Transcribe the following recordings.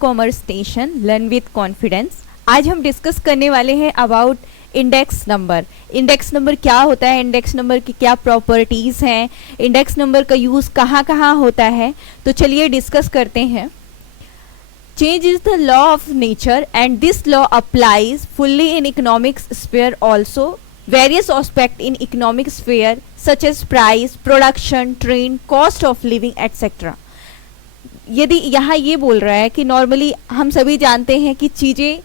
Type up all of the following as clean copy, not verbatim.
Commerce station learn with confidence. आज हम discuss करने वाले हैं about index number. Index number क्या होता है, इंडेक्स नंबर की क्या प्रॉपर्टीज़ हैं, इंडेक्स नंबर का यूज़ कहाँ कहाँ होता है। तो चलिए डिस्कस करते हैं। Change is the law of nature and this law applies fully in economics sphere also. Various aspects in economic sphere such as price, production, trend, cost of living, etc. यदि यहाँ ये बोल रहा है कि नॉर्मली हम सभी जानते हैं कि चीज़ें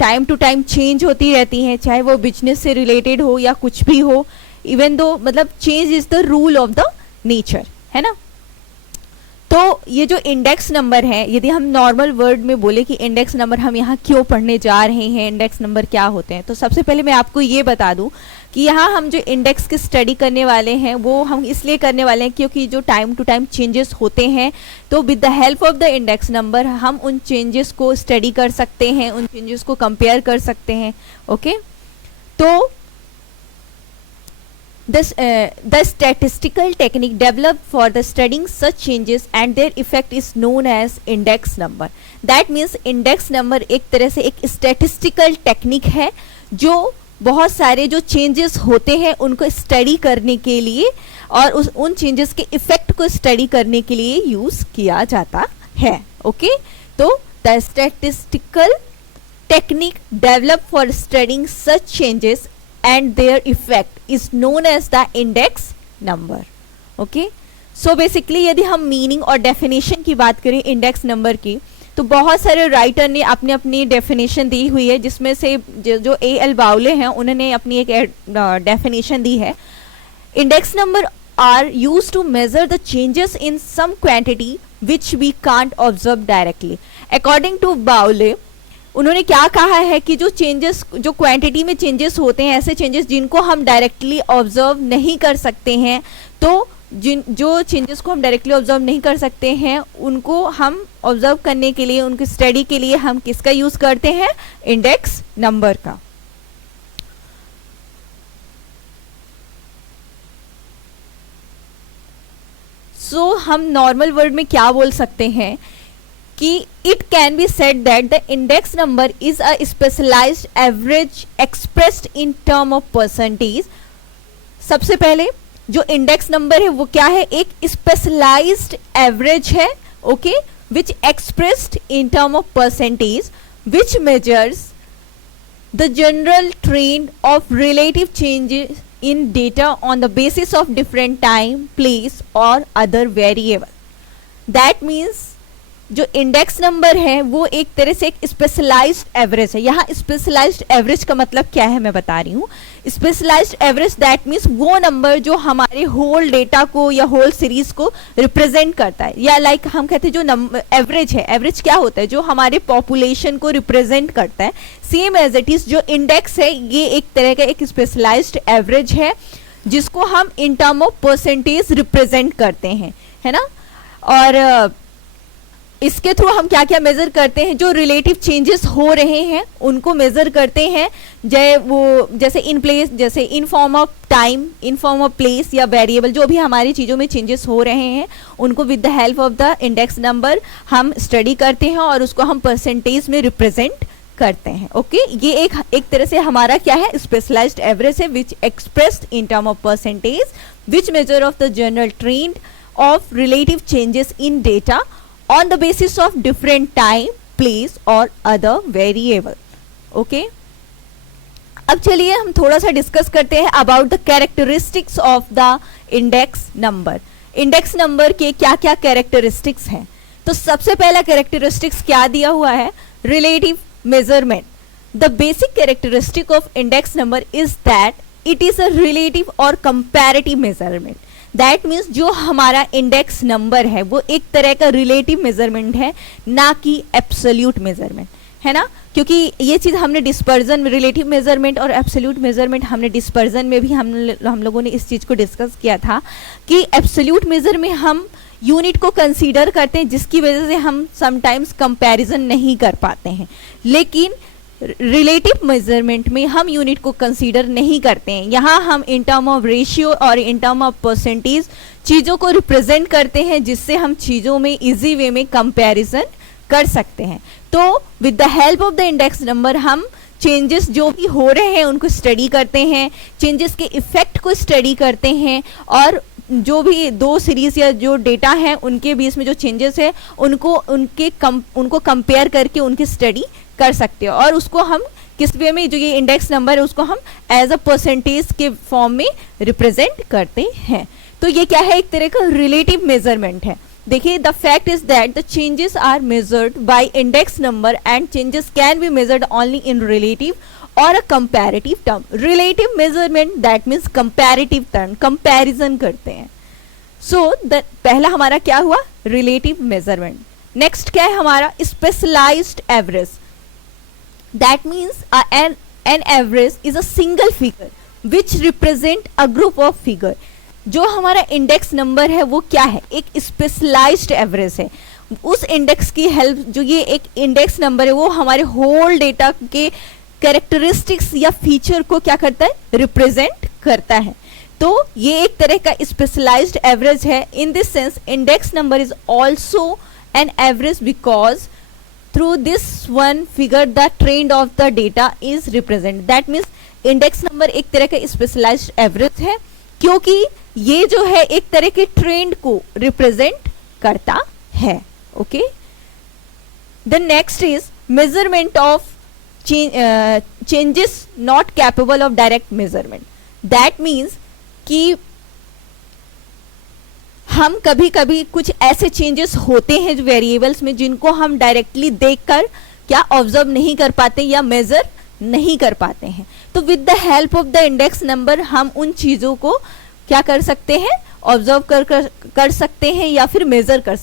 टाइम टू टाइम चेंज होती रहती हैं, चाहे वो बिजनेस से रिलेटेड हो या कुछ भी हो, इवन दो मतलब change is the rule of the nature, है ना। तो ये जो इंडेक्स नंबर है, यदि हम नॉर्मल वर्ड में बोले कि इंडेक्स नंबर हम यहाँ क्यों पढ़ने जा रहे हैं, इंडेक्स नंबर क्या होते हैं, तो सबसे पहले मैं आपको ये बता दूं कि यहाँ हम जो इंडेक्स की स्टडी करने वाले हैं वो हम इसलिए करने वाले हैं क्योंकि जो टाइम टू टाइम चेंजेस होते हैं, तो with the help of the index number हम उन चेंजेस को स्टडी कर सकते हैं, उन चेंजेस को कंपेयर कर सकते हैं। ओके, तो the statistical technique developed for the studying such changes and their effect is known as index number. That means index number एक तरह से एक statistical technique है जो बहुत सारे जो changes होते हैं उनको स्टडी करने के लिए और उन changes के इफेक्ट को स्टडी करने के लिए यूज किया जाता है। ओके, तो the statistical technique developed for studying such changes and their effect is known as the index number. Okay, so basically यदि हम मीनिंग और डेफिनेशन की बात करें इंडेक्स नंबर की, तो बहुत सारे राइटर ने अपनी अपनी डेफिनेशन दी हुई है, जिसमें से जो ए.एल. बाउले हैं उन्होंने अपनी एक डेफिनेशन दी है। Index number are used to measure the changes in some quantity which we can't observe directly. According to Bowley उन्होंने क्या कहा है कि जो चेंजेस, जो क्वांटिटी में चेंजेस होते हैं, ऐसे चेंजेस जिनको हम डायरेक्टली ऑब्जर्व नहीं कर सकते हैं, तो जो चेंजेस को हम डायरेक्टली ऑब्जर्व नहीं कर सकते हैं उनको हम ऑब्जर्व करने के लिए, उनकी स्टडी के लिए हम किसका यूज करते हैं, इंडेक्स नंबर का। सो हम नॉर्मल वर्ड में क्या बोल सकते हैं कि it can be said that the index number is a specialized average expressed in term of percentage। सबसे पहले जो इंडेक्स नंबर है वो क्या है, एक स्पेशलाइज्ड एवरेज है, okay, which expressed in term of percentage which measures the general trend of relative changes in data on the basis of different time, place और अदर वेरिएबल। दैट मीन्स जो index number है वो एक तरह से एक specialised average है। यहाँ स्पेशलाइज्ड एवरेज का मतलब क्या है मैं बता रही हूँ। स्पेशलाइज्ड एवरेज दैट मीन्स वो नंबर जो हमारे होल डेटा को या होल सीरीज को रिप्रेजेंट करता है, या लाइक हम कहते हैं जो नंबर एवरेज है, एवरेज क्या होता है, जो हमारे पॉपुलेशन को रिप्रेजेंट करता है। सेम एज इट इज जो इंडेक्स है ये एक तरह का एक स्पेशलाइज्ड एवरेज है जिसको हम इन टर्म ऑफ परसेंटेज रिप्रेजेंट करते हैं, है ना। और इसके थ्रू हम क्या क्या मेजर करते हैं, जो रिलेटिव चेंजेस हो रहे हैं उनको मेजर करते हैं, जैसे इन प्लेस, जैसे in form of time, in form of place या वेरिएबल, जो भी हमारी चीज़ों में चेंजेस हो रहे हैं उनको with the help of the index number हम स्टडी करते हैं और उसको हम परसेंटेज में रिप्रेजेंट करते हैं। ओके, ये एक तरह से हमारा क्या है, स्पेशलाइज्ड एवरेज है which expressed in term of percentage which measure of the general trend of relative changes in data on the basis of different time, place और other variable। okay? अब चलिए हम थोड़ा सा डिस्कस करते हैं about the characteristics of the index number। Index number के क्या क्या कैरेक्टरिस्टिक्स हैं, तो सबसे पहला कैरेक्टरिस्टिक्स क्या दिया हुआ है, relative measurement. The basic characteristic of index number is that it is a relative और कंपैरेटिव मेजरमेंट। दैट मीन्स जो हमारा इंडेक्स नंबर है वो एक तरह का रिलेटिव मेजरमेंट है, ना कि एब्सोल्यूट मेजरमेंट, है ना। क्योंकि ये चीज़ हमने डिस्पर्जन में, रिलेटिव मेजरमेंट और एब्सोल्यूट मेजरमेंट हमने डिस्पर्जन में भी हम लोगों ने इस चीज़ को डिस्कस किया था कि एब्सोल्यूट मेजर में हम यूनिट को कंसीडर करते हैं जिसकी वजह से हम समटाइम्स कंपैरिजन नहीं कर पाते हैं, लेकिन रिलेटिव मेजरमेंट में हम यूनिट को कंसीडर नहीं करते हैं। यहाँ हम इन टर्म ऑफ रेशियो और इन टर्म ऑफ परसेंटेज चीज़ों को रिप्रेजेंट करते हैं, जिससे हम चीज़ों में इजी वे में कंपैरिजन कर सकते हैं। तो with the help of the index number हम चेंजेस जो भी हो रहे हैं उनको स्टडी करते हैं, चेंजेस के इफेक्ट को स्टडी करते हैं, और जो भी दो सीरीज या जो डेटा हैं उनके बीच में जो चेंजेस है उनको कंपेयर करके उनकी स्टडी कर सकते हैं, और उसको हम किस वे में, जो ये इंडेक्स नंबर है उसको हम एज अ परसेंटेज के फॉर्म में रिप्रेजेंट करते हैं। तो ये क्या है, एक तरह का रिलेटिव मेजरमेंट है। देखिए, the fact is that the changes are measured by index number and changes can be measured only in relative और a comparative term. Relative measurement that means comparative term, comparison करते हैं। सो पहला हमारा क्या हुआ, relative measurement. Next क्या है हमारा, specialised average. That means an average is a single figure which represent a group of figure। जो हमारा इंडेक्स नंबर है वो क्या है, एक स्पेशलाइज्ड एवरेज है। उस इंडेक्स की हेल्प, जो ये एक इंडेक्स नंबर है वो हमारे होल डेटा के कैरेक्टरिस्टिक्स या फीचर को क्या करता है, रिप्रेजेंट करता है। तो ये एक तरह का स्पेशलाइज्ड एवरेज है। In this sense index number is also an average because through this one figure the trend of the data is represent। that means index number एक तरह का स्पेशलाइज्ड एवरेज है क्योंकि ये जो है एक तरह के ट्रेंड को रिप्रेजेंट करता है। Okay, the next is measurement of changes not capable of direct measurement. That means कि हम कभी कभी कुछ ऐसे चेंजेस होते हैं जो वेरिएबल्स में जिनको हम डायरेक्टली देखकर क्या ऑब्जर्व नहीं कर पाते या मेजर नहीं कर पाते हैं। तो with the help of the index number हम उन चीज़ों को क्या कर सकते हैं, ऑब्जर्व कर सकते हैं या फिर मेजर कर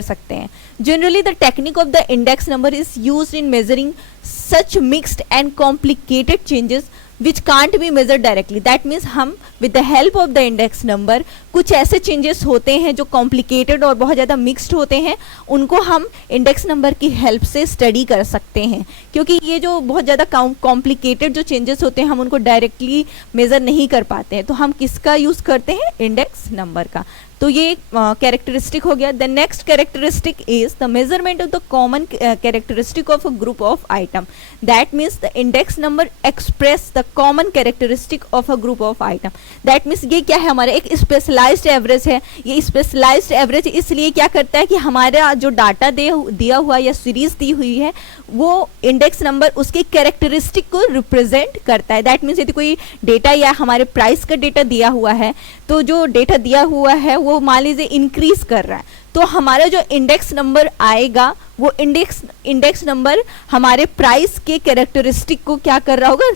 सकते हैं। Generally the technique of the index number is used in measuring such mixed and complicated changes which can't be measured directly। that means हम with the help of the index number कुछ ऐसे changes होते हैं जो complicated और बहुत ज़्यादा mixed होते हैं, उनको हम index number की help से study कर सकते हैं। क्योंकि ये जो बहुत ज़्यादा complicated जो changes होते हैं हम उनको directly measure नहीं कर पाते हैं, तो हम किसका यूज़ करते हैं, index number का। तो ये कैरेक्टरिस्टिक हो गया। The next characteristic is the measurement of the common characteristic of a group of item. That means the index number express the common characteristic of a group of item. That means ये क्या है, हमारा एक specialised average है। ये specialised average इसलिए क्या करता है कि हमारा जो डाटा दिया हुआ या सीरीज दी हुई है वो इंडेक्स नंबर उसके कैरेक्टरिस्टिक को रिप्रेजेंट करता है। दैट मीन्स यदि कोई डेटा या हमारे प्राइस का डेटा दिया हुआ है तो जो डेटा दिया हुआ है वो मान लीजिए इंक्रीज कर रहा है, तो हमारा जो इंडेक्स नंबर आएगा वो इंडेक्स नंबर हमारे प्राइस के कैरेक्टरिस्टिक को क्या कर रहा होगा,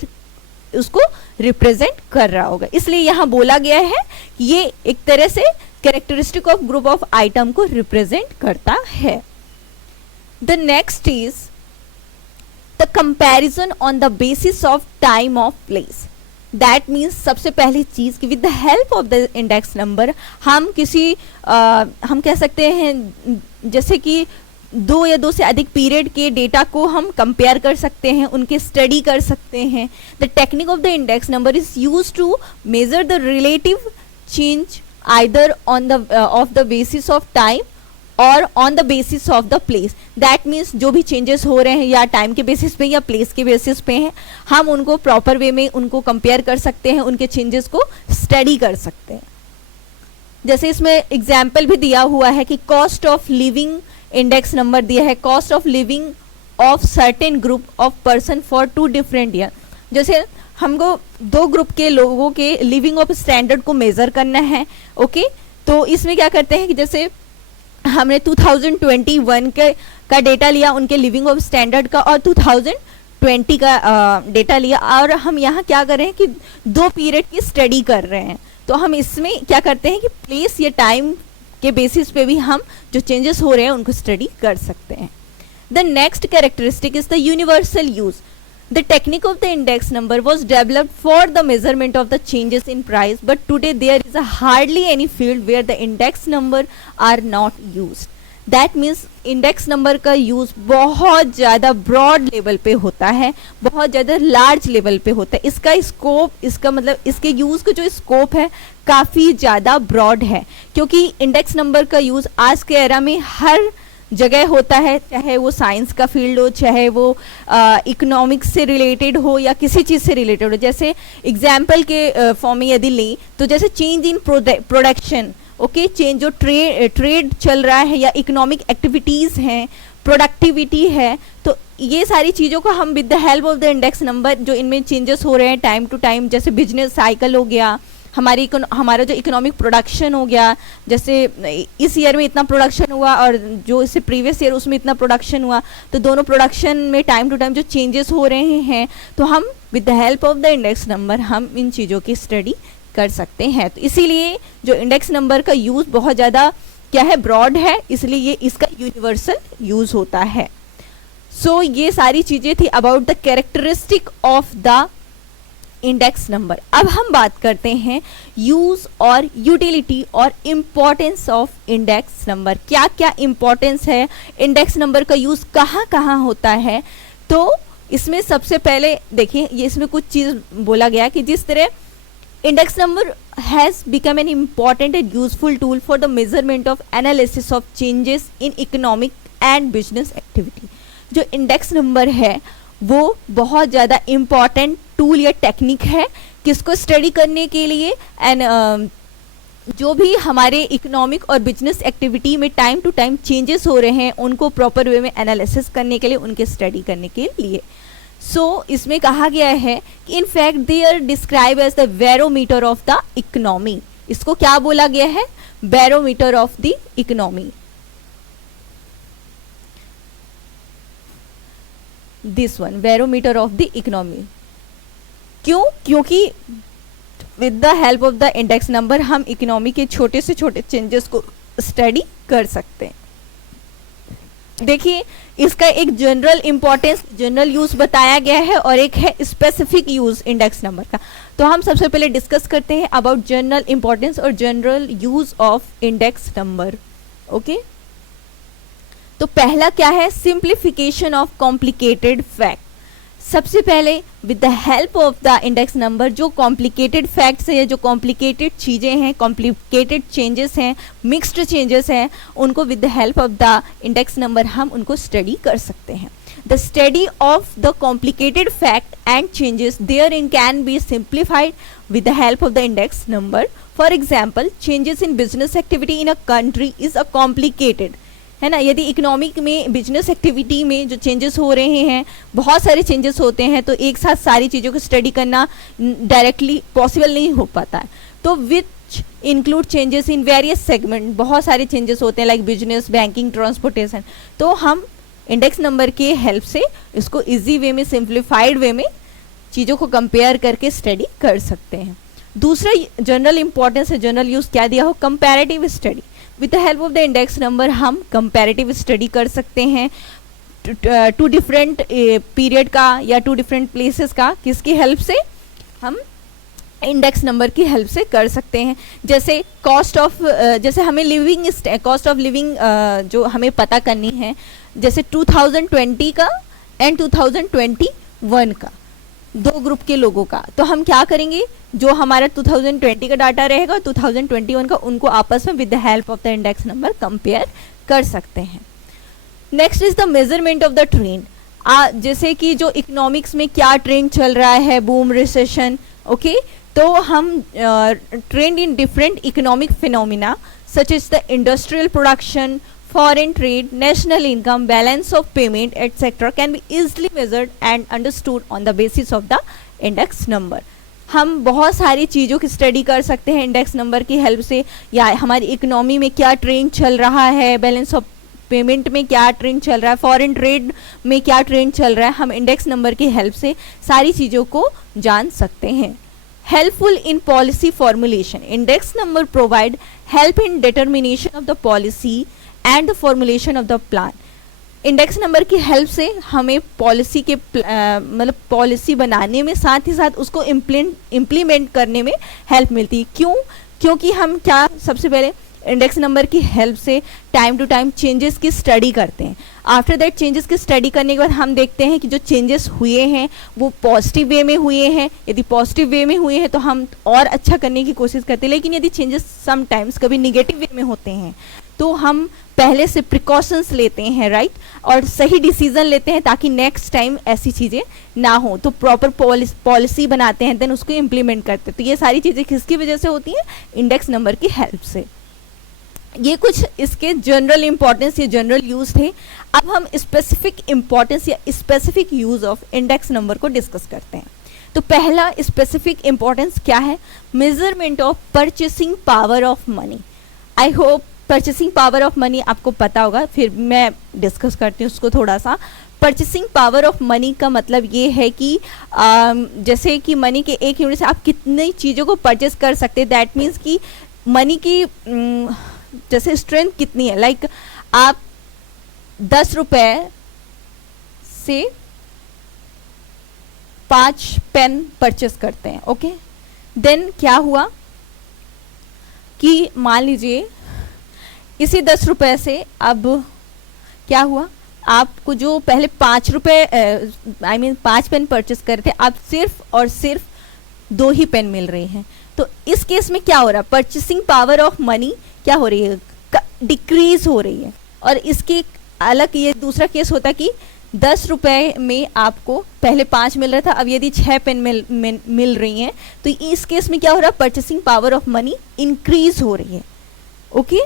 उसको रिप्रेजेंट कर रहा होगा। इसलिए यहाँ बोला गया है कि ये एक तरह से characteristic of group of item को रिप्रेजेंट करता है। The next is the comparison on the basis of time of place. That means सबसे पहली चीज कि with the help of the index number हम हम कह सकते हैं जैसे कि दो या दो से अधिक पीरियड के डेटा को हम कंपेयर कर सकते हैं, उनके स्टडी कर सकते हैं। The technique of the index number is use to measure the relative change either on the of the basis of time और on the basis of the place. That means जो भी चेंजेस हो रहे हैं या टाइम के basis पे या प्लेस के बेसिस पे हैं, हम उनको प्रॉपर वे में उनको कंपेयर कर सकते हैं, उनके चेंजेस को स्टडी कर सकते हैं। जैसे इसमें एग्जाम्पल भी दिया हुआ है कि cost of living index number दिया है, cost of living of certain group of person for 2 different year. जैसे हमको 2 ग्रुप के लोगों के लिविंग ऑफ स्टैंडर्ड को मेजर करना है। ओके, तो इसमें क्या करते हैं कि जैसे हमने 2021 का डेटा लिया उनके लिविंग ऑफ स्टैंडर्ड का और 2020 का डेटा लिया, और हम यहाँ क्या कर रहे हैं कि 2 पीरियड की स्टडी कर रहे हैं। तो हम इसमें क्या करते हैं कि प्लेस या टाइम के बेसिस पे भी हम जो चेंजेस हो रहे हैं उनको स्टडी कर सकते हैं। The next characteristic is the universal use. The technique of the index number was developed for the measurement of the changes in price, but today there is hardly any field where the index number are not used. That means index number का use बहुत ज़्यादा broad level पे होता है, बहुत ज़्यादा large level पे होता है। इसका scope, इसका मतलब इसके use का जो scope है काफ़ी ज़्यादा broad है, क्योंकि index number का use आज के era में हर जगह होता है, चाहे वो साइंस का फील्ड हो, चाहे वो इकोनॉमिक्स से रिलेटेड हो या किसी चीज़ से रिलेटेड हो। जैसे एग्जाम्पल के फॉर्म में यदि लें तो जैसे change in production, okay, change जो ट्रेड चल रहा है या इकोनॉमिक एक्टिविटीज़ हैं, प्रोडक्टिविटी है, तो ये सारी चीज़ों को हम with the help of the index number, जो इनमें चेंजेस हो रहे हैं टाइम टू टाइम, जैसे बिजनेस साइकिल हो गया, हमारा जो इकोनॉमिक प्रोडक्शन हो गया, जैसे इस ईयर में इतना प्रोडक्शन हुआ और जो इससे प्रीवियस ईयर उसमें इतना प्रोडक्शन हुआ, तो दोनों प्रोडक्शन में टाइम टू टाइम जो चेंजेस हो रहे हैं, तो हम with the help of the index number हम इन चीज़ों की स्टडी कर सकते हैं। तो इसीलिए जो इंडेक्स नंबर का यूज़ बहुत ज़्यादा क्या है, ब्रॉड है, इसलिए ये इसका यूनिवर्सल यूज़ होता है। सो ये सारी चीज़ें थी about the characteristic of the index number. अब हम बात करते हैं यूज़ और यूटिलिटी और इम्पोर्टेंस ऑफ इंडेक्स नंबर। क्या क्या इम्पोर्टेंस है, इंडेक्स नंबर का यूज़ कहाँ कहाँ होता है। तो इसमें सबसे पहले देखिए, ये इसमें कुछ चीज़ बोला गया कि जिस तरह index number has become an important and useful tool for the measurement of analysis of changes in economic and business activity। जो इंडेक्स नंबर है वो बहुत ज़्यादा इम्पॉर्टेंट टूल या टेक्निक है किसको स्टडी करने के लिए, एंड जो भी हमारे इकोनॉमिक और बिजनेस एक्टिविटी में टाइम टू टाइम चेंजेस हो रहे हैं उनको प्रॉपर वे में एनालिसिस करने के लिए, उनके स्टडी करने के लिए। सो इसमें कहा गया है कि in fact they are describe as the barometer of the economy. इसको क्या बोला गया है, barometer of the economy. This one, barometer of the economy. क्यों? क्योंकि with the help of the index number हम इकोनॉमी के छोटे से छोटे चेंजेस को स्टडी कर सकते हैं। देखिए, इसका एक जनरल इंपॉर्टेंस, जनरल यूज बताया गया है और एक है स्पेसिफिक यूज इंडेक्स नंबर का। तो हम सबसे पहले डिस्कस करते हैं अबाउट जनरल इंपॉर्टेंस और general use of index number. Okay, तो पहला क्या है, सिंप्लीफिकेशन ऑफ कॉम्प्लिकेटेड फैक्ट। सबसे पहले with the help of the index number जो कॉम्प्लिकेटेड फैक्ट्स है, जो कॉम्प्लिकेटेड चीज़ें हैं, कॉम्प्लिकेटेड चेंजेस हैं, मिक्स्ड चेंजेस हैं, उनको with the help of the index number हम उनको स्टडी कर सकते हैं। The study of the complicated fact and changes there in can be simplified with the help of the index number. For example, changes in business activity in a country is a complicated, है ना। यदि economic में, business activity में जो changes हो रहे हैं, बहुत सारे चेंजेस होते हैं, तो एक साथ सारी चीज़ों को स्टडी करना डायरेक्टली पॉसिबल नहीं हो पाता है। तो which include changes in various segment, बहुत सारे चेंजेस होते हैं लाइक बिजनेस, बैंकिंग, ट्रांसपोर्टेशन। तो हम इंडेक्स नंबर के हेल्प से इसको इजी वे में, सिंप्लीफाइड वे में चीज़ों को कंपेयर करके स्टडी कर सकते हैं। दूसरा जनरल इंपॉर्टेंस है, जनरल यूज़ क्या दिया हो, comparative study. With the help of the index number हम कंपैरेटिव स्टडी कर सकते हैं टू डिफरेंट पीरियड का या टू डिफरेंट प्लेसेस का। किसकी हेल्प से? हम इंडेक्स नंबर की हेल्प से कर सकते हैं। जैसे कॉस्ट ऑफ, जैसे हमें लिविंग, कॉस्ट ऑफ लिविंग जो हमें पता करनी है, जैसे 2020 का एंड 2021 का, दो ग्रुप के लोगों का, तो हम क्या करेंगे, जो हमारा 2020 का डाटा रहेगा 2021 का, उनको आपस में with the help of the index number compare कर सकते हैं। Next is the measurement of the trend. जैसे कि जो इकोनॉमिक्स में क्या ट्रेंड चल रहा है, बूम, रिसेशन, ओके, तो हम trend in different economic phenomena such is the industrial production, foreign trade, national income, balance of payment, etc. can be easily measured and understood on the basis of the index number। हम बहुत सारी चीज़ों की study कर सकते हैं index number की help से, या हमारी इकोनॉमी में क्या ट्रेंड चल रहा है, बैलेंस ऑफ पेमेंट में क्या ट्रेंड चल रहा है, फॉरेन ट्रेड में क्या ट्रेंड चल रहा है, हम इंडेक्स नंबर की हेल्प से सारी चीज़ों को जान सकते हैं। Helpful in policy formulation, index number provide help in determination of the policy and the formulation of the plan. Index number की हेल्प से हमें पॉलिसी के मतलब पॉलिसी बनाने में, साथ ही साथ उसको इम्प्लीमेंट करने में हेल्प मिलती है। क्यों? क्योंकि हम क्या, सबसे पहले इंडेक्स नंबर की हेल्प से टाइम टू टाइम चेंजेस की स्टडी करते हैं। आफ्टर दैट चेंजेस की स्टडी करने के बाद हम देखते हैं कि जो चेंजेस हुए हैं वो पॉजिटिव वे में हुए हैं। यदि पॉजिटिव वे में हुए हैं तो हम और अच्छा करने की कोशिश करते हैं, लेकिन यदि चेंजेस समटाइम्स कभी निगेटिव वे में होते हैं तो हम पहले से प्रिकॉशंस लेते हैं, राइट, और सही डिसीजन लेते हैं ताकि नेक्स्ट टाइम ऐसी चीज़ें ना हो, तो प्रॉपर पॉलिसी बनाते हैं, देन उसको इम्प्लीमेंट करते हैं। तो ये सारी चीज़ें किसकी वजह से होती हैं? इंडेक्स नंबर की हेल्प से। ये कुछ इसके जनरल इंपॉर्टेंस या जनरल यूज थे। अब हम स्पेसिफिक इंपॉर्टेंस या specific use of index number को डिस्कस करते हैं। तो पहला स्पेसिफिक इंपॉर्टेंस क्या है? Measurement of purchasing power of money. I hope purchasing power of money आपको पता होगा, फिर मैं डिस्कस करती हूँ उसको थोड़ा सा। परचेसिंग पावर ऑफ मनी का मतलब ये है कि जैसे कि मनी के एक यूनिट से आप कितनी चीज़ों को परचेस कर सकते हैं। दैट मीन्स कि मनी की जैसे स्ट्रेंथ कितनी है। लाइक आप 10 रुपये से 5 पेन परचेस करते हैं, ओके। देन क्या हुआ कि मान लीजिए इसी 10 रुपये से अब क्या हुआ, आपको जो पहले 5 रुपये आई मीन 5 पेन परचेस करते थे, अब सिर्फ और सिर्फ 2 ही पेन मिल रहे हैं। तो इस केस में क्या हो रहा है? परचेसिंग पावर ऑफ मनी क्या हो रही है? डिक्रीज हो रही है। और इसके अलग ये दूसरा केस होता कि 10 रुपये में आपको पहले 5 मिल रहा था, अब यदि 6 पेन मिल रही हैं, तो इस केस में क्या हो रहा है? Purchasing power of money increase हो रही है, ओके।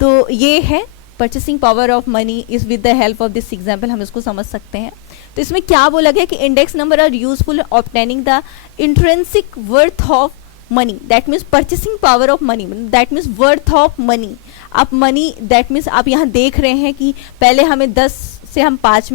तो ये है purchasing power of money is with the help of this example हम इसको समझ सकते हैं। तो इसमें क्या बोला गया कि index number are useful obtaining the intrinsic worth of money. That means purchasing power of money, that means worth of money. आप मनी, दैट मीन्स आप यहाँ देख रहे हैं कि पहले हमें 10 से हम 5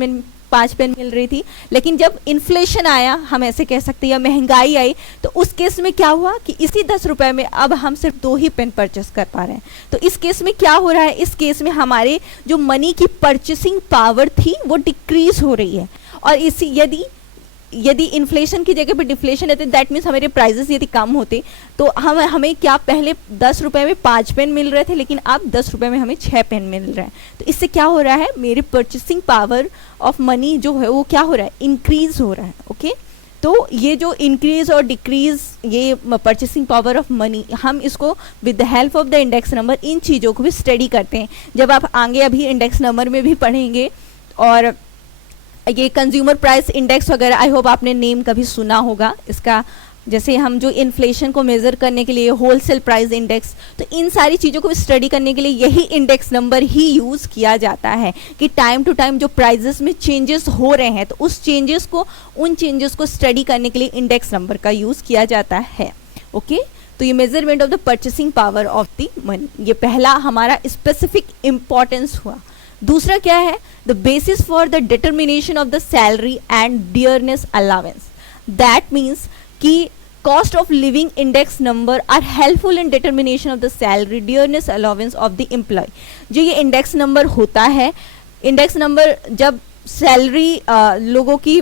पेन मिल रही थी, लेकिन जब इन्फ्लेशन आया, हम ऐसे कह सकते हैं, या महंगाई आई, तो उस केस में क्या हुआ कि इसी 10 रुपये में अब हम सिर्फ 2 ही पेन परचेस कर पा रहे हैं। तो इस केस में क्या हो रहा है? इस केस में हमारे जो मनी की परचेसिंग पावर थी वो डिक्रीज हो रही है। और इसी यदि इन्फ्लेशन की जगह पे डिफ्लेशन रहते, दैट मीन्स हमारे प्राइजेस यदि कम होते, तो हमें क्या पहले 10 रुपये में 5 पेन मिल रहे थे, लेकिन अब 10 रुपये में हमें 6 पेन मिल रहे हैं। तो इससे क्या हो रहा है? मेरे परचेसिंग पावर ऑफ मनी जो है वो क्या हो रहा है? इंक्रीज हो रहा है, ओके। तो ये जो इंक्रीज और डिक्रीज, ये परचेसिंग पावर ऑफ मनी, हम इसको with the help of the index number इन चीज़ों को भी स्टडी करते हैं। जब आप आगे अभी इंडेक्स नंबर में भी पढ़ेंगे, और ये कंज्यूमर प्राइस इंडेक्स वगैरह, आई होप आपने नेम कभी सुना होगा इसका। जैसे हम जो इन्फ्लेशन को मेज़र करने के लिए होलसेल प्राइस इंडेक्स, तो इन सारी चीज़ों को स्टडी करने के लिए यही इंडेक्स नंबर ही यूज़ किया जाता है कि टाइम टू टाइम जो प्राइजेस में चेंजेस हो रहे हैं, तो उन चेंजेस को स्टडी करने के लिए इंडेक्स नंबर का यूज़ किया जाता है, ओके। तो ये measurement of the purchasing power of the money, ये पहला हमारा स्पेसिफिक इम्पॉर्टेंस हुआ। दूसरा क्या है? The basis for the determination of the salary and dearness allowance. That means कि cost of living index number are helpful in determination of the salary dearness allowance of the employ. जो ये index number होता है, index number जब salary लोगों की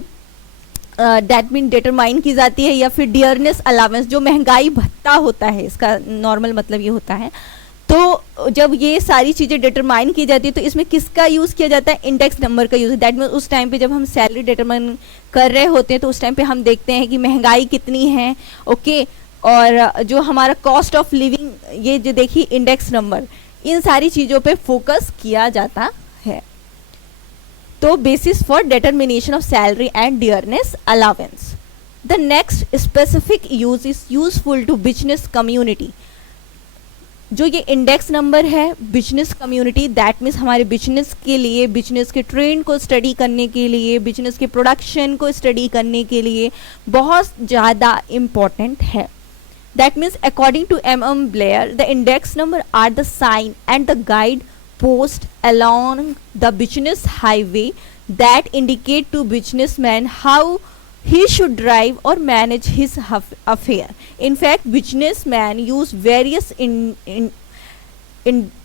that mean determine की जाती है, या फिर डियरनेस अलावेंस जो महंगाई भत्ता होता है, इसका नॉर्मल मतलब ये होता है। तो जब ये सारी चीज़ें डिटरमाइन की जाती है, तो इसमें किसका यूज़ किया जाता है? इंडेक्स नंबर का यूज़। दैट मीन उस टाइम पे जब हम सैलरी डिटरमाइन कर रहे होते हैं, तो उस टाइम पे हम देखते हैं कि महंगाई कितनी है, ओके। और जो हमारा कॉस्ट ऑफ लिविंग, ये जो देखिए इंडेक्स नंबर, इन सारी चीज़ों पे फोकस किया जाता है। तो basis for determination of salary and dearness allowance. The next specific use is useful to business community. जो ये इंडेक्स नंबर है बिजनेस कम्युनिटी, दैट मीन्स हमारे बिजनेस के लिए, बिजनेस के ट्रेंड को स्टडी करने के लिए, बिजनेस के प्रोडक्शन को स्टडी करने के लिए बहुत ज़्यादा इम्पॉर्टेंट है। That means according to M.M. Blair, the index number are the sign and the guide post along the business highway that indicate to businessman how he should drive or manage his affair. In fact, businessmen use various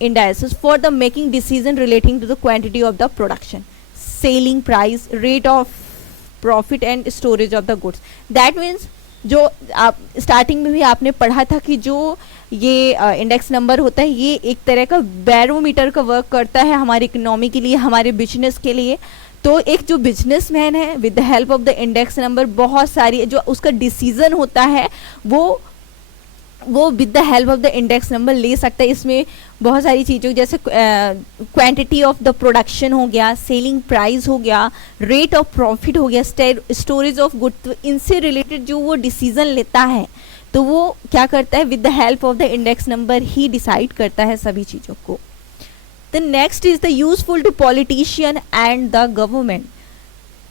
indices for the making decision relating to the quantity of the production, selling price, rate of profit and storage of the goods. That means जो आप starting में भी आपने पढ़ा था कि जो ये इंडेक्स नंबर होता है, ये एक तरह का बैरोमीटर का वर्क करता है हमारी इकोनॉमी के लिए, हमारे बिजनेस के लिए। तो एक जो बिजनेसमैन है, with the help of the index number बहुत सारी जो उसका डिसीजन होता है वो वो with the help of the index number ले सकता है। इसमें बहुत सारी चीज़ों जैसे क्वांटिटी ऑफ द प्रोडक्शन हो गया, सेलिंग प्राइस हो गया, रेट ऑफ प्रॉफिट हो गया, स्टोरेज ऑफ गुड, तो इनसे रिलेटेड जो वो डिसीजन लेता है तो वो क्या करता है, with the help of the index number ही डिसाइड करता है सभी चीज़ों को। The next is the useful to politician and the government.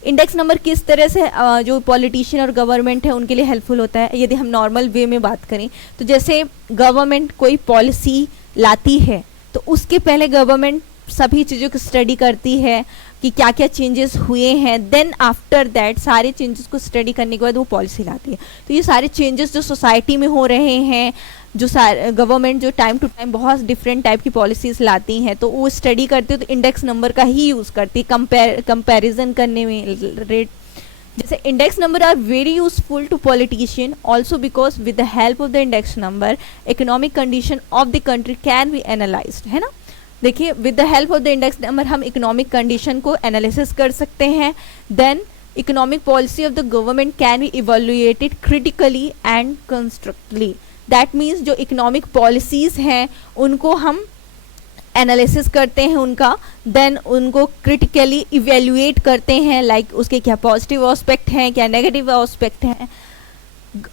Index number किस तरह से जो पॉलिटिशियन और गवर्नमेंट है उनके लिए हेल्पफुल होता है, यदि हम नॉर्मल वे में बात करें तो जैसे गवर्नमेंट कोई पॉलिसी लाती है तो उसके पहले गवर्नमेंट सभी चीज़ों की स्टडी करती है कि क्या क्या चेंजेस हुए हैं, देन आफ्टर दैट सारे चेंजेस को स्टडी करने के बाद वो पॉलिसी लाती है। तो ये सारे चेंजेस जो सोसाइटी में हो रहे हैं, जो गवर्नमेंट जो टाइम टू टाइम बहुत डिफरेंट टाइप की पॉलिसीज़ लाती हैं तो वो स्टडी करती है, तो इंडेक्स नंबर का ही यूज़ करती है कंपैरिजन करने में रेट। जैसे index number are very useful to politician also because with the help of the index number economic condition of the country can be analysed, है ना। देखिए with the help of the index number हम economic condition को analysis कर सकते हैं, then economic policy of the government can be evaluated critically and constructively. That means जो economic policies हैं उनको हम एनालिसिस करते हैं उनका, देन उनको क्रिटिकली इवेल्युएट करते हैं, लाइक उसके क्या पॉजिटिव एस्पेक्ट हैं, क्या नेगेटिव एस्पेक्ट हैं।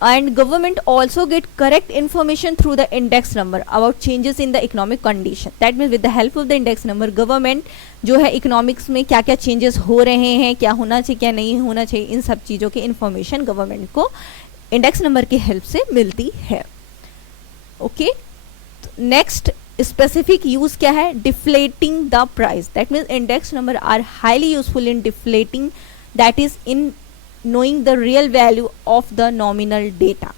And government also get correct information through the index number about changes in the economic condition. That means with the help of the index number government जो है economics में क्या क्या changes हो रहे हैं, क्या होना चाहिए क्या नहीं होना चाहिए, इन सब चीज़ों की इन्फॉर्मेशन गवर्नमेंट को इंडेक्स नंबर की हेल्प से मिलती है। ओके, नेक्स्ट स्पेसिफिक यूज क्या है, deflating the price. That means index number are highly useful in deflating, that is in knowing the real value of the nominal data.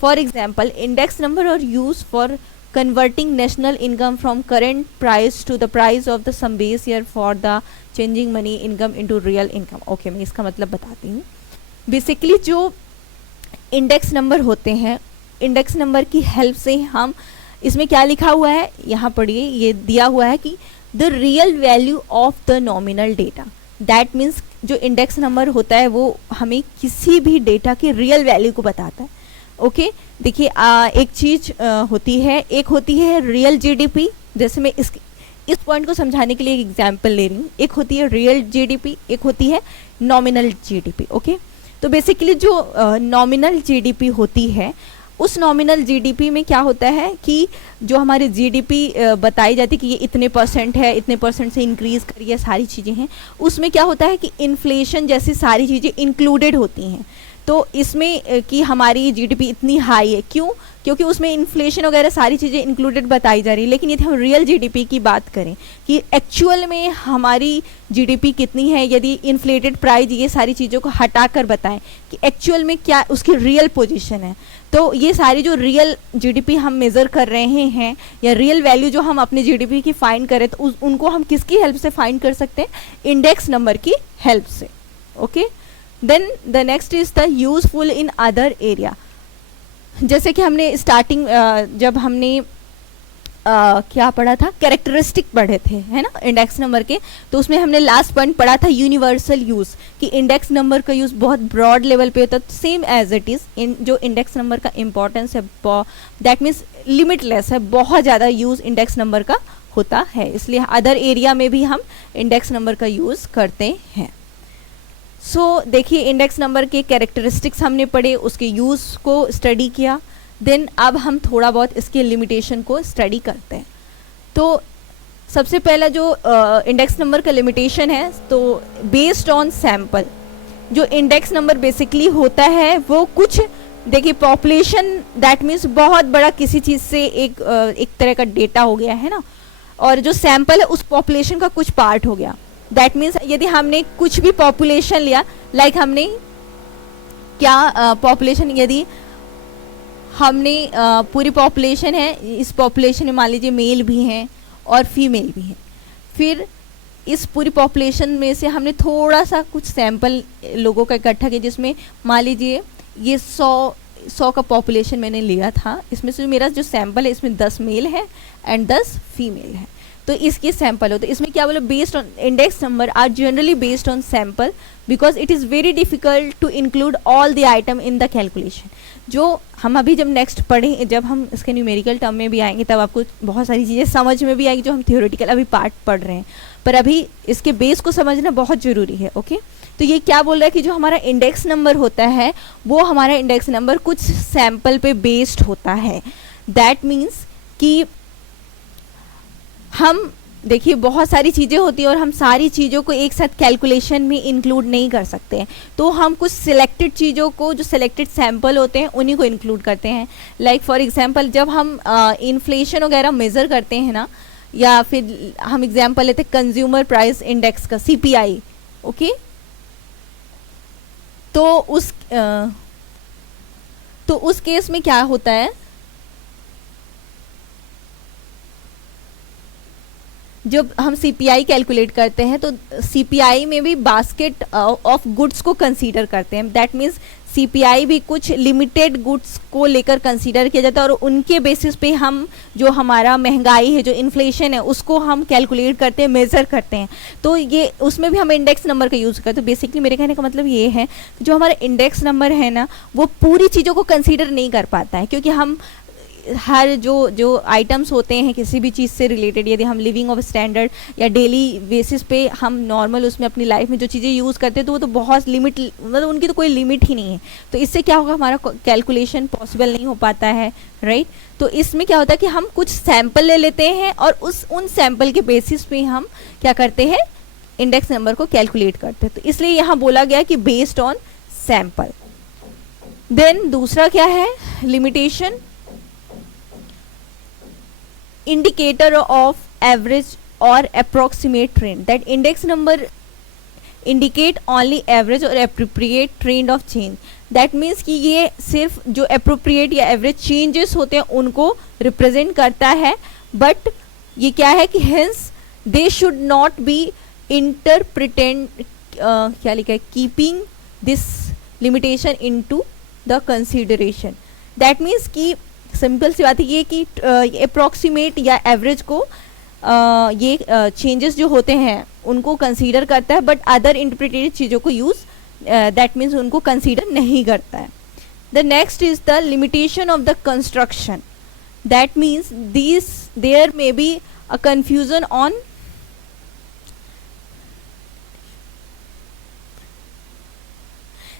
For example, index number are used for converting national income from current price to the price of the some base year for the changing money income into real income. Okay, मैं इसका मतलब बताती हूँ। Basically जो index number होते हैं, index number की help से हम, इसमें क्या लिखा हुआ है यहाँ पढ़िए, ये दिया हुआ है कि the real value of the nominal data. That means जो इंडेक्स नंबर होता है वो हमें किसी भी डेटा की रियल वैल्यू को बताता है। ओके, देखिए एक चीज़ होती है, एक होती है रियल जीडीपी, जैसे मैं इस पॉइंट को समझाने के लिए एक एग्जांपल ले रही हूँ। एक होती है रियल जीडीपी, एक होती है नॉमिनल जीडीपी। ओके, तो बेसिकली जो नॉमिनल जीडीपी होती है, उस नॉमिनल जीडीपी में क्या होता है कि जो हमारी जीडीपी बताई जाती है कि ये इतने परसेंट है, इतने परसेंट से इंक्रीज़ करिए, सारी चीज़ें हैं, उसमें क्या होता है कि इन्फ्लेशन जैसी सारी चीज़ें इंक्लूडेड होती हैं। तो इसमें कि हमारी जीडीपी इतनी हाई है, क्यों? क्योंकि उसमें इन्फ्लेशन वगैरह सारी चीज़ें इंक्लूडेड बताई जा रही है। लेकिन यदि हम रियल जीडीपी की बात करें कि एक्चुअल में हमारी जीडीपी कितनी है, यदि इन्फ्लेटेड प्राइस ये सारी चीज़ों को हटा कर बताएं कि एक्चुअल में क्या उसकी रियल पोजीशन है, तो ये सारी जो रियल जीडीपी हम मेज़र कर रहे हैं या रियल वैल्यू जो हम अपने जीडीपी की फाइंड करें, तो उनको हम किसकी हेल्प से फाइंड कर सकते हैं? इंडेक्स नंबर की हेल्प से। Okay, then the next is the useful in other area. जैसे कि हमने स्टार्टिंग जब हमने क्या पढ़ा था, कैरेक्टरिस्टिक पढ़े थे, है ना, इंडेक्स नंबर के, तो उसमें हमने लास्ट पॉइंट पढ़ा था यूनिवर्सल यूज़, कि इंडेक्स नंबर का यूज़ बहुत ब्रॉड लेवल पे होता है, सेम एज इट इज़ जो इंडेक्स नंबर का इम्पोर्टेंस है दैट मीन्स लिमिटलेस है, बहुत ज़्यादा यूज़ इंडेक्स नंबर का होता है, इसलिए अदर एरिया में भी हम इंडेक्स नंबर का यूज़ करते हैं। सो देखिए इंडेक्स नंबर के कैरेक्टरिस्टिक्स हमने पढ़े, उसके यूज़ को स्टडी किया, देन अब हम थोड़ा बहुत इसके लिमिटेशन को स्टडी करते हैं। तो सबसे पहला जो इंडेक्स नंबर का लिमिटेशन है, तो बेस्ड ऑन सैम्पल, जो इंडेक्स नंबर बेसिकली होता है वो कुछ, देखिए पॉपुलेशन दैट मीन्स बहुत बड़ा किसी चीज़ से एक तरह का डेटा हो गया है ना, और जो सैम्पल है उस पॉपुलेशन का कुछ पार्ट हो गया। दैट मीन्स यदि हमने कुछ भी पॉपुलेशन लिया, लाइक हमने क्या पॉपुलेशन, यदि हमने पूरी पॉपुलेशन है, इस पॉपुलेशन में मान लीजिए मेल भी हैं और फीमेल भी हैं, फिर इस पूरी पॉपुलेशन में से हमने थोड़ा सा कुछ सैंपल लोगों का इकट्ठा किया, जिसमें मान लीजिए ये 100 का पॉपुलेशन मैंने लिया था, इसमें से मेरा जो सैंपल है इसमें 10 मेल है एंड 10 फीमेल है, तो इसके सैंपल होते हैं। इसमें क्या बोले, based on index number are generally based on sample because it is very difficult to include all the item in the calculation. जो हम अभी जब नेक्स्ट पढ़ें, जब हम इसके न्यूमेरिकल टर्म में भी आएंगे तब आपको बहुत सारी चीज़ें समझ में भी आएगी जो हम थियोरेटिकल अभी पार्ट पढ़ रहे हैं, पर अभी इसके बेस को समझना बहुत ज़रूरी है। ओके, तो ये क्या बोल रहा है कि जो हमारा इंडेक्स नंबर होता है वो हमारा इंडेक्स नंबर कुछ सैंपल पे बेस्ड होता है। दैट मीन्स कि हम देखिए बहुत सारी चीज़ें होती है और हम सारी चीज़ों को एक साथ कैलकुलेशन में इंक्लूड नहीं कर सकते हैं, तो हम कुछ सिलेक्टेड चीज़ों को, जो सिलेक्टेड सैंपल होते हैं उन्हीं को इंक्लूड करते हैं। लाइक फॉर एग्जांपल जब हम इन्फ्लेशन वगैरह मेज़र करते हैं ना, या फिर हम एग्जांपल लेते हैं कंज्यूमर प्राइस इंडेक्स का, CPI। ओके, तो उस केस में क्या होता है, जब हम CPI कैलकुलेट करते हैं तो CPI में भी बास्केट ऑफ गुड्स को कंसीडर करते हैं। दैट मीन्स CPI भी कुछ लिमिटेड गुड्स को लेकर कंसीडर किया जाता है और उनके बेसिस पे हम जो हमारा महंगाई है, जो इन्फ्लेशन है, उसको हम कैलकुलेट करते हैं, मेज़र करते हैं। तो ये उसमें भी हम इंडेक्स नंबर का यूज़ करते हैं। तो बेसिकली मेरे कहने का मतलब ये है कि जो हमारा इंडेक्स नंबर है ना, वो पूरी चीज़ों को कंसीडर नहीं कर पाता है, क्योंकि हम हर जो आइटम्स होते हैं किसी भी चीज़ से रिलेटेड, यदि हम लिविंग ऑफ स्टैंडर्ड या डेली बेसिस पे हम नॉर्मल उसमें अपनी लाइफ में जो चीज़ें यूज़ करते हैं तो वो तो बहुत लिमिट, मतलब उनकी तो कोई लिमिट ही नहीं है। तो इससे क्या होगा, हमारा कैलकुलेशन पॉसिबल नहीं हो पाता है, राइट। तो इसमें क्या होता है कि हम कुछ सैंपल ले लेते हैं और उन सैंपल के बेसिस पे हम क्या करते हैं, इंडेक्स नंबर को कैलकुलेट करते हैं। तो इसलिए यहाँ बोला गया कि बेस्ड ऑन सैंपल। देन दूसरा क्या है, limitation, indicator of average or approximate trend, that index number indicate only average or appropriate trend of change। that means कि ये सिर्फ जो appropriate या average changes होते हैं उनको represent करता है, but ये क्या है कि hence they should not be interpreted क्या लिखा है, keeping this limitation into the consideration। that means कि सिंपल सी बात है ये कि अप्रॉक्सीमेट या एवरेज को ये चेंजेस जो होते हैं उनको कंसीडर करता है, बट अदर इंटरप्रिटेटेड चीज़ों को यूज़ दैट मीन्स उनको कंसीडर नहीं करता है। The next is the limitation of the construction. That means this there may be a confusion on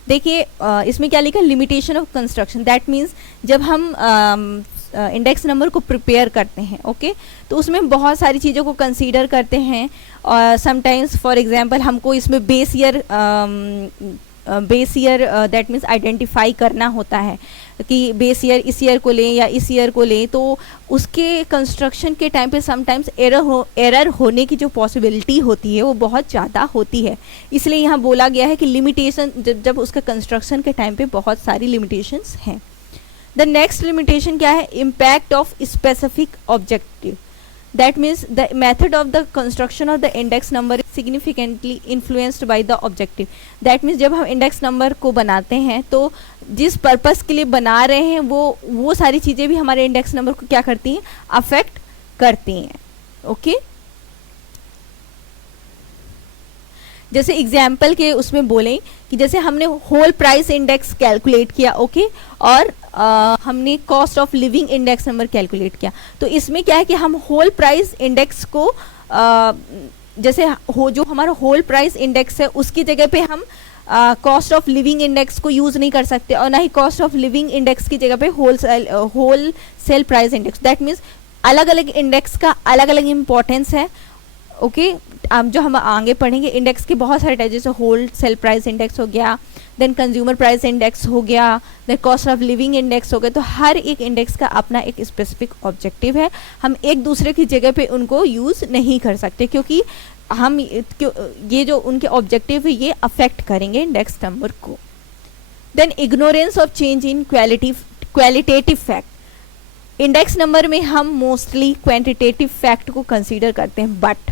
देखिए इसमें क्या लिखा है, limitation of construction. That means जब हम इंडेक्स नंबर को प्रिपेयर करते हैं, ओके, तो उसमें बहुत सारी चीज़ों को कंसीडर करते हैं और समटाइम्स फॉर एग्जांपल हमको इसमें base year that means identify करना होता है कि बेस ईयर इस ईयर को लें या इस ईयर को लें, तो उसके कंस्ट्रक्शन के टाइम पे समटाइम्स एरर होने की जो पॉसिबिलिटी होती है वो बहुत ज़्यादा होती है। इसलिए यहाँ बोला गया है कि लिमिटेशन जब उसका कंस्ट्रक्शन के टाइम पे बहुत सारी लिमिटेशंस हैं। द नेक्स्ट लिमिटेशन क्या है, impact of specific objective. That means the method of the construction of the index number is significantly influenced by the objective। That means जब हम index number को बनाते हैं तो जिस पर्पस के लिए बना रहे हैं वो सारी चीज़ें भी हमारे index number को क्या करती हैं, अफेक्ट करती हैं। ओके, जैसे एग्जाम्पल के उसमें बोलें कि जैसे हमने होल प्राइस इंडेक्स कैलकुलेट किया, ओके, और हमने cost of living index number calculate किया। तो इसमें क्या है कि हम होल प्राइस इंडेक्स को जैसे जो हमारा होल प्राइस इंडेक्स है उसकी जगह पे हम कॉस्ट ऑफ लिविंग इंडेक्स को यूज़ नहीं कर सकते, और ना ही कॉस्ट ऑफ लिविंग इंडेक्स की जगह पे wholesale price index. That means अलग अलग इंडेक्स का अलग अलग इम्पोर्टेंस है। ओके, जो हम आगे पढ़ेंगे इंडेक्स के बहुत सारे टाइप, जैसे होल सेल प्राइस इंडेक्स हो गया, देन कंज्यूमर प्राइस इंडेक्स हो गया, then cost of living index हो गया। तो हर एक इंडेक्स का अपना एक स्पेसिफिक ऑब्जेक्टिव है, हम एक दूसरे की जगह पे उनको यूज़ नहीं कर सकते, क्योंकि हम ये जो उनके ऑब्जेक्टिव है ये अफेक्ट करेंगे इंडेक्स नंबर को। Then ignorance of change in qualitative fact. Index number में हम मोस्टली क्वांटिटेटिव फैक्ट को कंसीडर करते हैं, बट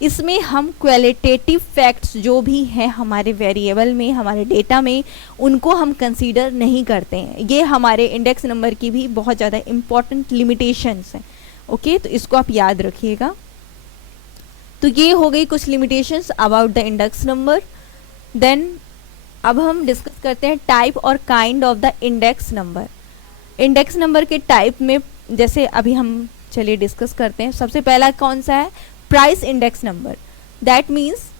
इसमें हम क्वालिटेटिव फैक्ट्स जो भी हैं हमारे वेरिएबल में, हमारे डेटा में, उनको हम कंसीडर नहीं करते हैं। ये हमारे इंडेक्स नंबर की भी बहुत ज़्यादा इम्पॉर्टेंट लिमिटेशंस हैं। ओके, तो इसको आप याद रखिएगा। तो ये हो गई कुछ limitations about the index number. Then अब हम डिस्कस करते हैं टाइप और kind of the index number. Index number के टाइप में जैसे अभी हम चलिए डिस्कस करते हैं। सबसे पहला कौन सा है? Price index number. That means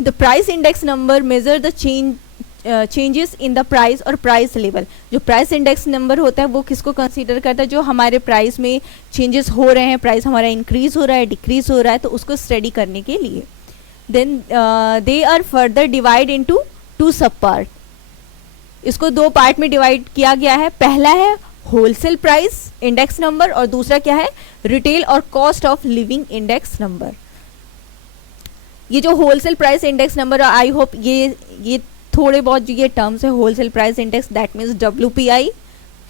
the price index number major the changes in the price और प्राइस लेवल। जो प्राइस इंडेक्स नंबर होता है वो किसको कंसीडर करता है? जो हमारे प्राइस में चेंजेस हो रहे हैं, प्राइस हमारा इंक्रीज हो रहा है, डिक्रीज हो रहा है, तो उसको स्टडी करने के लिए। Then they are further divide into 2 sub part. इसको 2 पार्ट में डिवाइड किया गया है। पहला है होलसेल प्राइस इंडेक्स नंबर और दूसरा क्या है? रिटेल और cost of living index number. ये जो wholesale price index number, I hope ये थोड़े बहुत जो ये टर्म्स है, wholesale price index that means WPI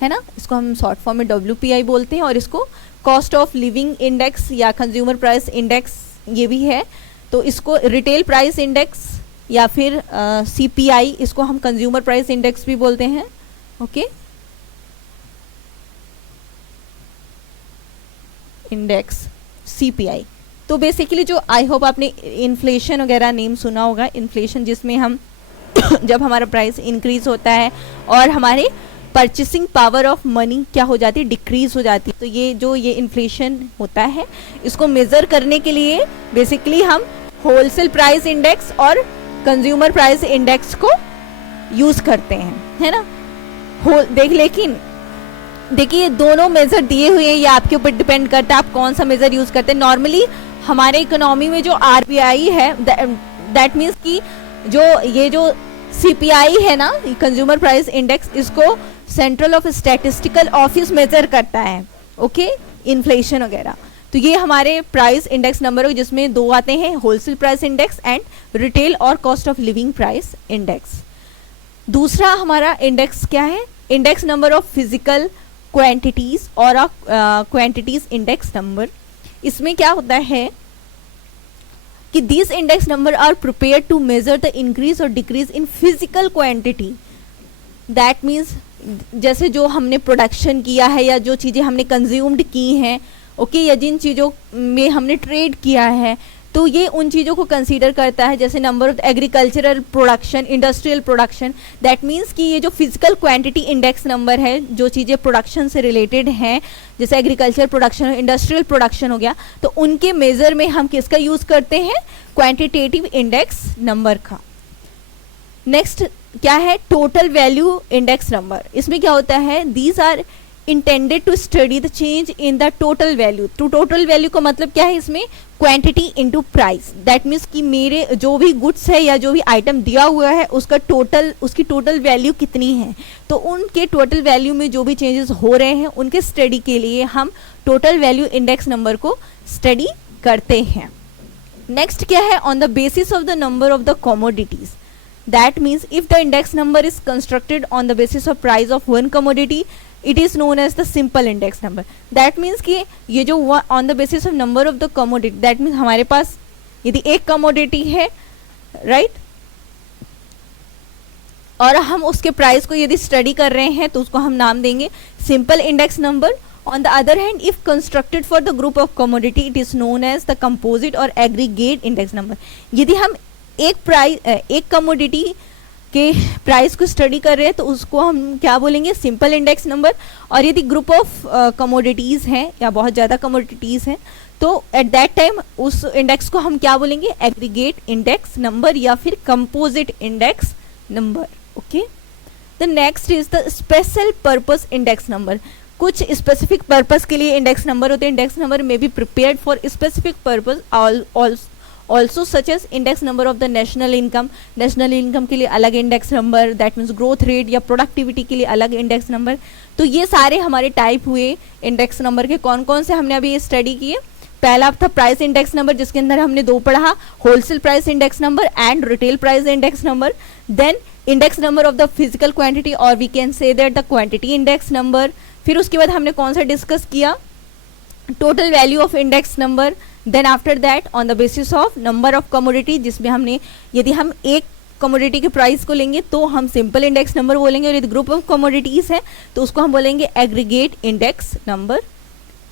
है ना, इसको हम शॉर्ट फॉर्म में WPI बोलते हैं। और इसको कॉस्ट ऑफ लिविंग इंडेक्स या कंज्यूमर प्राइस इंडेक्स ये भी है। तो इसको रिटेल प्राइस इंडेक्स या फिर CPI, इसको हम कंज्यूमर प्राइस इंडेक्स भी बोलते हैं। Okay, index CPI। तो बेसिकली जो आई होप आपने इन्फ्लेशन वगैरह नेम सुना होगा, इन्फ्लेशन जिसमें हम जब हमारा प्राइस इंक्रीज होता है और हमारे परचेसिंग पावर ऑफ मनी क्या हो जाती है? डिक्रीज हो जाती है। तो ये इन्फ्लेशन होता है, इसको मेजर करने के लिए बेसिकली हम होलसेल प्राइस इंडेक्स और कंज्यूमर प्राइस इंडेक्स को यूज करते हैं, है ना। लेकिन देखिए दोनों मेजर दिए हुए हैं, ये आपके ऊपर डिपेंड करता है आप कौन सा मेजर यूज करते हैं। नॉर्मली हमारे इकोनॉमी में जो RBI है दैट मीन्स कि जो CPI है ना, कंज्यूमर प्राइस इंडेक्स, इसको central of statistical office measure करता है। ओके, इन्फ्लेशन वगैरह। तो ये हमारे प्राइस इंडेक्स नंबर है जिसमें 2 आते हैं, wholesale price index and retail और cost of living price index. दूसरा हमारा इंडेक्स क्या है? Index number of physical quantities और क्वांटिटीज इंडेक्स नंबर। इसमें क्या होता है कि these index number are prepared to measure the increase or decrease in physical quantity। that means जैसे जो हमने प्रोडक्शन किया है या जो चीज़ें हमने कंज्यूम्ड की हैं, ओके, या जिन चीज़ों में हमने ट्रेड किया है, तो ये उन चीज़ों को कंसीडर करता है। जैसे number of agricultural production, industrial production. That means कि ये जो फिजिकल क्वांटिटी इंडेक्स नंबर है, जो चीज़ें प्रोडक्शन से रिलेटेड हैं, जैसे एग्रीकल्चर प्रोडक्शन, इंडस्ट्रियल प्रोडक्शन हो गया, तो उनके मेजर में हम किसका यूज़ करते हैं? क्वांटिटेटिव इंडेक्स नंबर का। नेक्स्ट क्या है? Total value index number. इसमें क्या होता है? These are intended to study the change in the total value। तो टोटल वैल्यू का मतलब क्या है? इसमें quantity into price. That means कि मेरे जो भी गुड्स है या जो भी आइटम दिया हुआ है उसकी टोटल वैल्यू कितनी है, तो उनके टोटल वैल्यू में जो भी चेंजेस हो रहे हैं उनके स्टडी के लिए हम टोटल वैल्यू इंडेक्स नंबर को स्टडी करते हैं। नेक्स्ट क्या है? On the basis of the number of the commodities. That means if the index number is constructed on the basis of price of one commodity, it is known as the simple index number. That means कि ये जो on the basis of number of the commodity, that means हमारे पास यदि एक commodity है, right, और हम उसके प्राइस को यदि स्टडी कर रहे हैं तो उसको हम नाम देंगे simple index number. On the other hand, if constructed for the group of commodity, it is known as the composite और एग्रीगेट इंडेक्स नंबर। यदि हम एक कमोडिटी के प्राइस को स्टडी कर रहे हैं तो उसको हम क्या बोलेंगे? Simple index number. और यदि ग्रुप ऑफ कमोडिटीज़ हैं या बहुत ज़्यादा कमोडिटीज़ हैं तो एट दैट टाइम उस इंडेक्स को हम क्या बोलेंगे? एग्रीगेट इंडेक्स नंबर या फिर composite index number. Okay, the next is the special purpose index number. कुछ स्पेसिफिक पर्पस के लिए इंडेक्स नंबर होते हैं। इंडेक्स नंबर में be prepared for specific purpose also such as index number of the national income. National income के लिए अलग index number, that means growth rate या प्रोडक्टिविटी के लिए अलग इंडेक्स नंबर। तो ये सारे हमारे टाइप हुए इंडेक्स नंबर के। कौन कौन से हमने अभी स्टडी किए? पहला था प्राइस इंडेक्स नंबर, जिसके अंदर हमने 2 पढ़ा, wholesale price index number and retail price index number. Then index number of the physical quantity और we can say that the quantity index number. फिर उसके बाद हमने कौन सा डिस्कस किया? Total value of index number. Then after that on the basis of number of commodity, जिसमें हमने यदि हम एक कमोडिटी के प्राइस को लेंगे तो हम सिंपल इंडेक्स नंबर बोलेंगे, और यदि ग्रुप ऑफ कमोडिटीज है तो उसको हम बोलेंगे aggregate index number.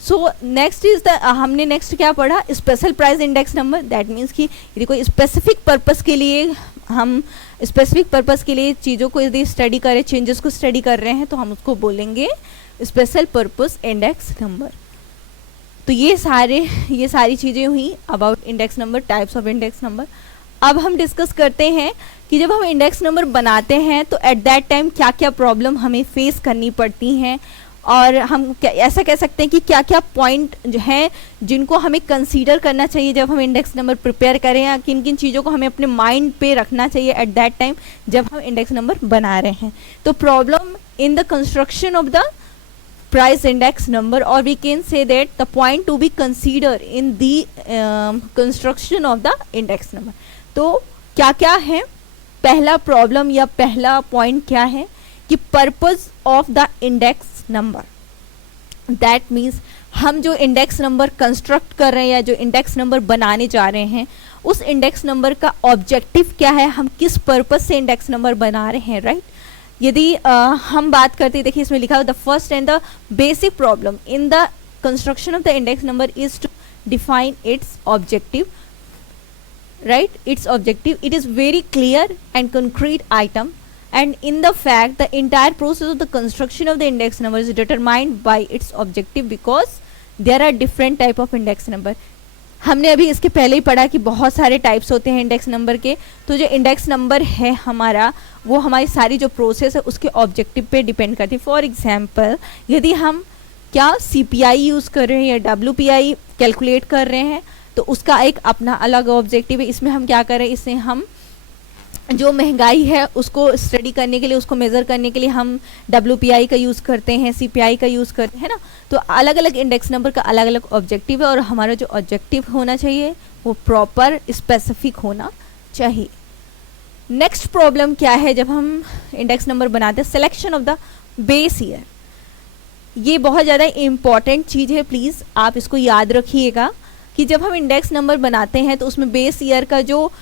So next is the हमने नेक्स्ट क्या पढ़ा? Special price index number. That means कि यदि कोई स्पेसिफिक पर्पस के लिए हम स्पेसिफिक पर्पस के लिए चीज़ों को यदि स्टडी करें, चेंजेस को स्टडी कर रहे हैं, तो हम उसको बोलेंगे स्पेशल पर्पस इंडेक्स नंबर। तो ये सारी चीज़ें हुई about index number, types of index number. अब हम डिस्कस करते हैं कि जब हम इंडेक्स नंबर बनाते हैं तो एट दैट टाइम क्या क्या प्रॉब्लम हमें फेस करनी पड़ती हैं, और हम ऐसा कह सकते हैं कि क्या क्या पॉइंट जो हैं जिनको हमें कंसीडर करना चाहिए जब हम इंडेक्स नंबर प्रिपेयर करें, या किन किन चीज़ों को हमें अपने माइंड पे रखना चाहिए एट दैट टाइम जब हम इंडेक्स नंबर बना रहे हैं। तो problem in the construction of the price index number, or we can say that the point to be considered in the construction of the index number। तो क्या क्या है, पहला प्रॉब्लम या पहला पॉइंट क्या है कि purpose of the index number, that means हम जो इंडेक्स नंबर कंस्ट्रक्ट कर रहे हैं या जो इंडेक्स नंबर बनाने जा रहे हैं, उस इंडेक्स नंबर का ऑब्जेक्टिव क्या है, हम किस पर्पस से इंडेक्स नंबर बना रहे हैं, राइट। यदि हम बात करते हैं, देखिए इसमें लिखा है the first and the basic problem in the construction of the index number is to define its objective, right, its objective. It is very clear and concrete item, and in the fact the entire process of the construction of the index number is determined by its objective, because there are different type of index number। हमने अभी इसके पहले ही पढ़ा कि बहुत सारे types होते हैं इंडेक्स नंबर के। तो जो इंडेक्स नंबर है हमारा, वो हमारी सारी जो प्रोसेस है उसके ऑब्जेक्टिव पे डिपेंड करती है। फॉर एग्जांपल, यदि हम क्या CPI यूज़ कर रहे हैं या WPI कैलकुलेट कर रहे हैं, तो उसका एक अपना अलग ऑब्जेक्टिव है। इसमें हम क्या कर रहे हैं, इससे हम जो महंगाई है उसको स्टडी करने के लिए, उसको मेज़र करने के लिए हम WPI का यूज़ करते हैं, CPI का यूज़ करते हैं ना। तो अलग अलग इंडेक्स नंबर का अलग अलग ऑब्जेक्टिव है, और हमारा जो ऑब्जेक्टिव होना चाहिए वो प्रॉपर स्पेसिफिक होना चाहिए। नेक्स्ट प्रॉब्लम क्या है जब हम इंडेक्स नंबर बनाते हैं, selection of the base year. ये बहुत ज़्यादा इम्पॉर्टेंट चीज़ है, प्लीज़ आप इसको याद रखिएगा कि जब हम इंडेक्स नंबर बनाते हैं तो उसमें बेस ईयर का जो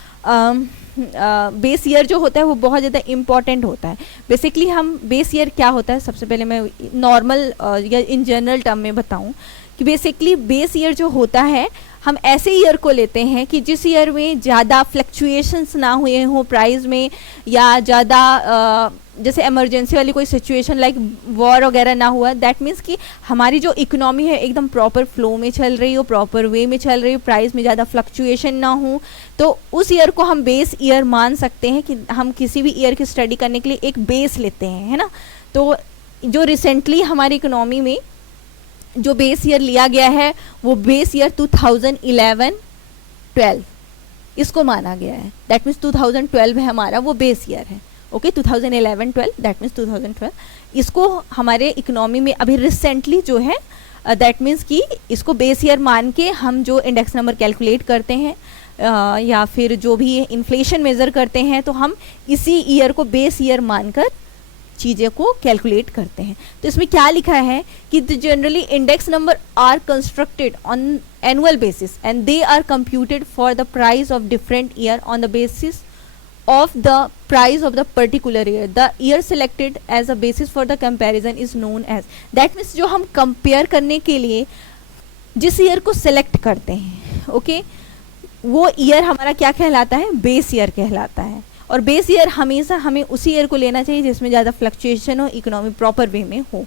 बेस ईयर जो होता है वो बहुत ज़्यादा इम्पॉर्टेंट होता है। बेसिकली हम बेस ईयर क्या होता है, सबसे पहले मैं नॉर्मल या इन जनरल टर्म में बताऊं कि बेसिकली बेस ईयर जो होता है, हम ऐसे ईयर को लेते हैं कि जिस ईयर में ज़्यादा फ्लक्चुएशंस ना हुए हों प्राइस में, या ज़्यादा जैसे इमरजेंसी वाली कोई सिचुएशन लाइक वॉर वगैरह ना हुआ। दैट मीन्स कि हमारी जो इकोनॉमी है एकदम प्रॉपर फ्लो में चल रही हो, प्रॉपर वे में चल रही हो, प्राइस में ज़्यादा फ्लक्चुएशन ना हो, तो उस ईयर को हम बेस ईयर मान सकते हैं कि हम किसी भी ईयर की स्टडी करने के लिए एक बेस लेते हैं, है ना। तो जो रिसेंटली हमारी इकोनॉमी में जो बेस ईयर लिया गया है वो बेस ईयर 2011-12 इसको माना गया है। दैट मीन्स 2012 है हमारा वो बेस ईयर है। ओके, 2011-12 दैट मीन्स 2012 इसको हमारे इकोनॉमी में अभी रिसेंटली जो है दैट मीन्स कि इसको बेस ईयर मान के हम जो इंडेक्स नंबर कैलकुलेट करते हैं या फिर जो भी इन्फ्लेशन मेज़र करते हैं, तो हम इसी ईयर को बेस ईयर मानकर चीज़ें को कैलकुलेट करते हैं। तो इसमें क्या लिखा है कि the generally index number are constructed on annual basis and they are computed for the price of different year on the basis of the price of the particular year. The year selected as a basis for the comparison is known as, that means जो हम compare करने के लिए जिस year को select करते हैं, okay, वो ईयर हमारा क्या कहलाता है, बेस ईयर कहलाता है। और बेस ईयर हमेशा हमें उसी ईयर को लेना चाहिए जिसमें ज़्यादा फ्लक्चुएशन हो, इकोनॉमी प्रॉपर वे में हो।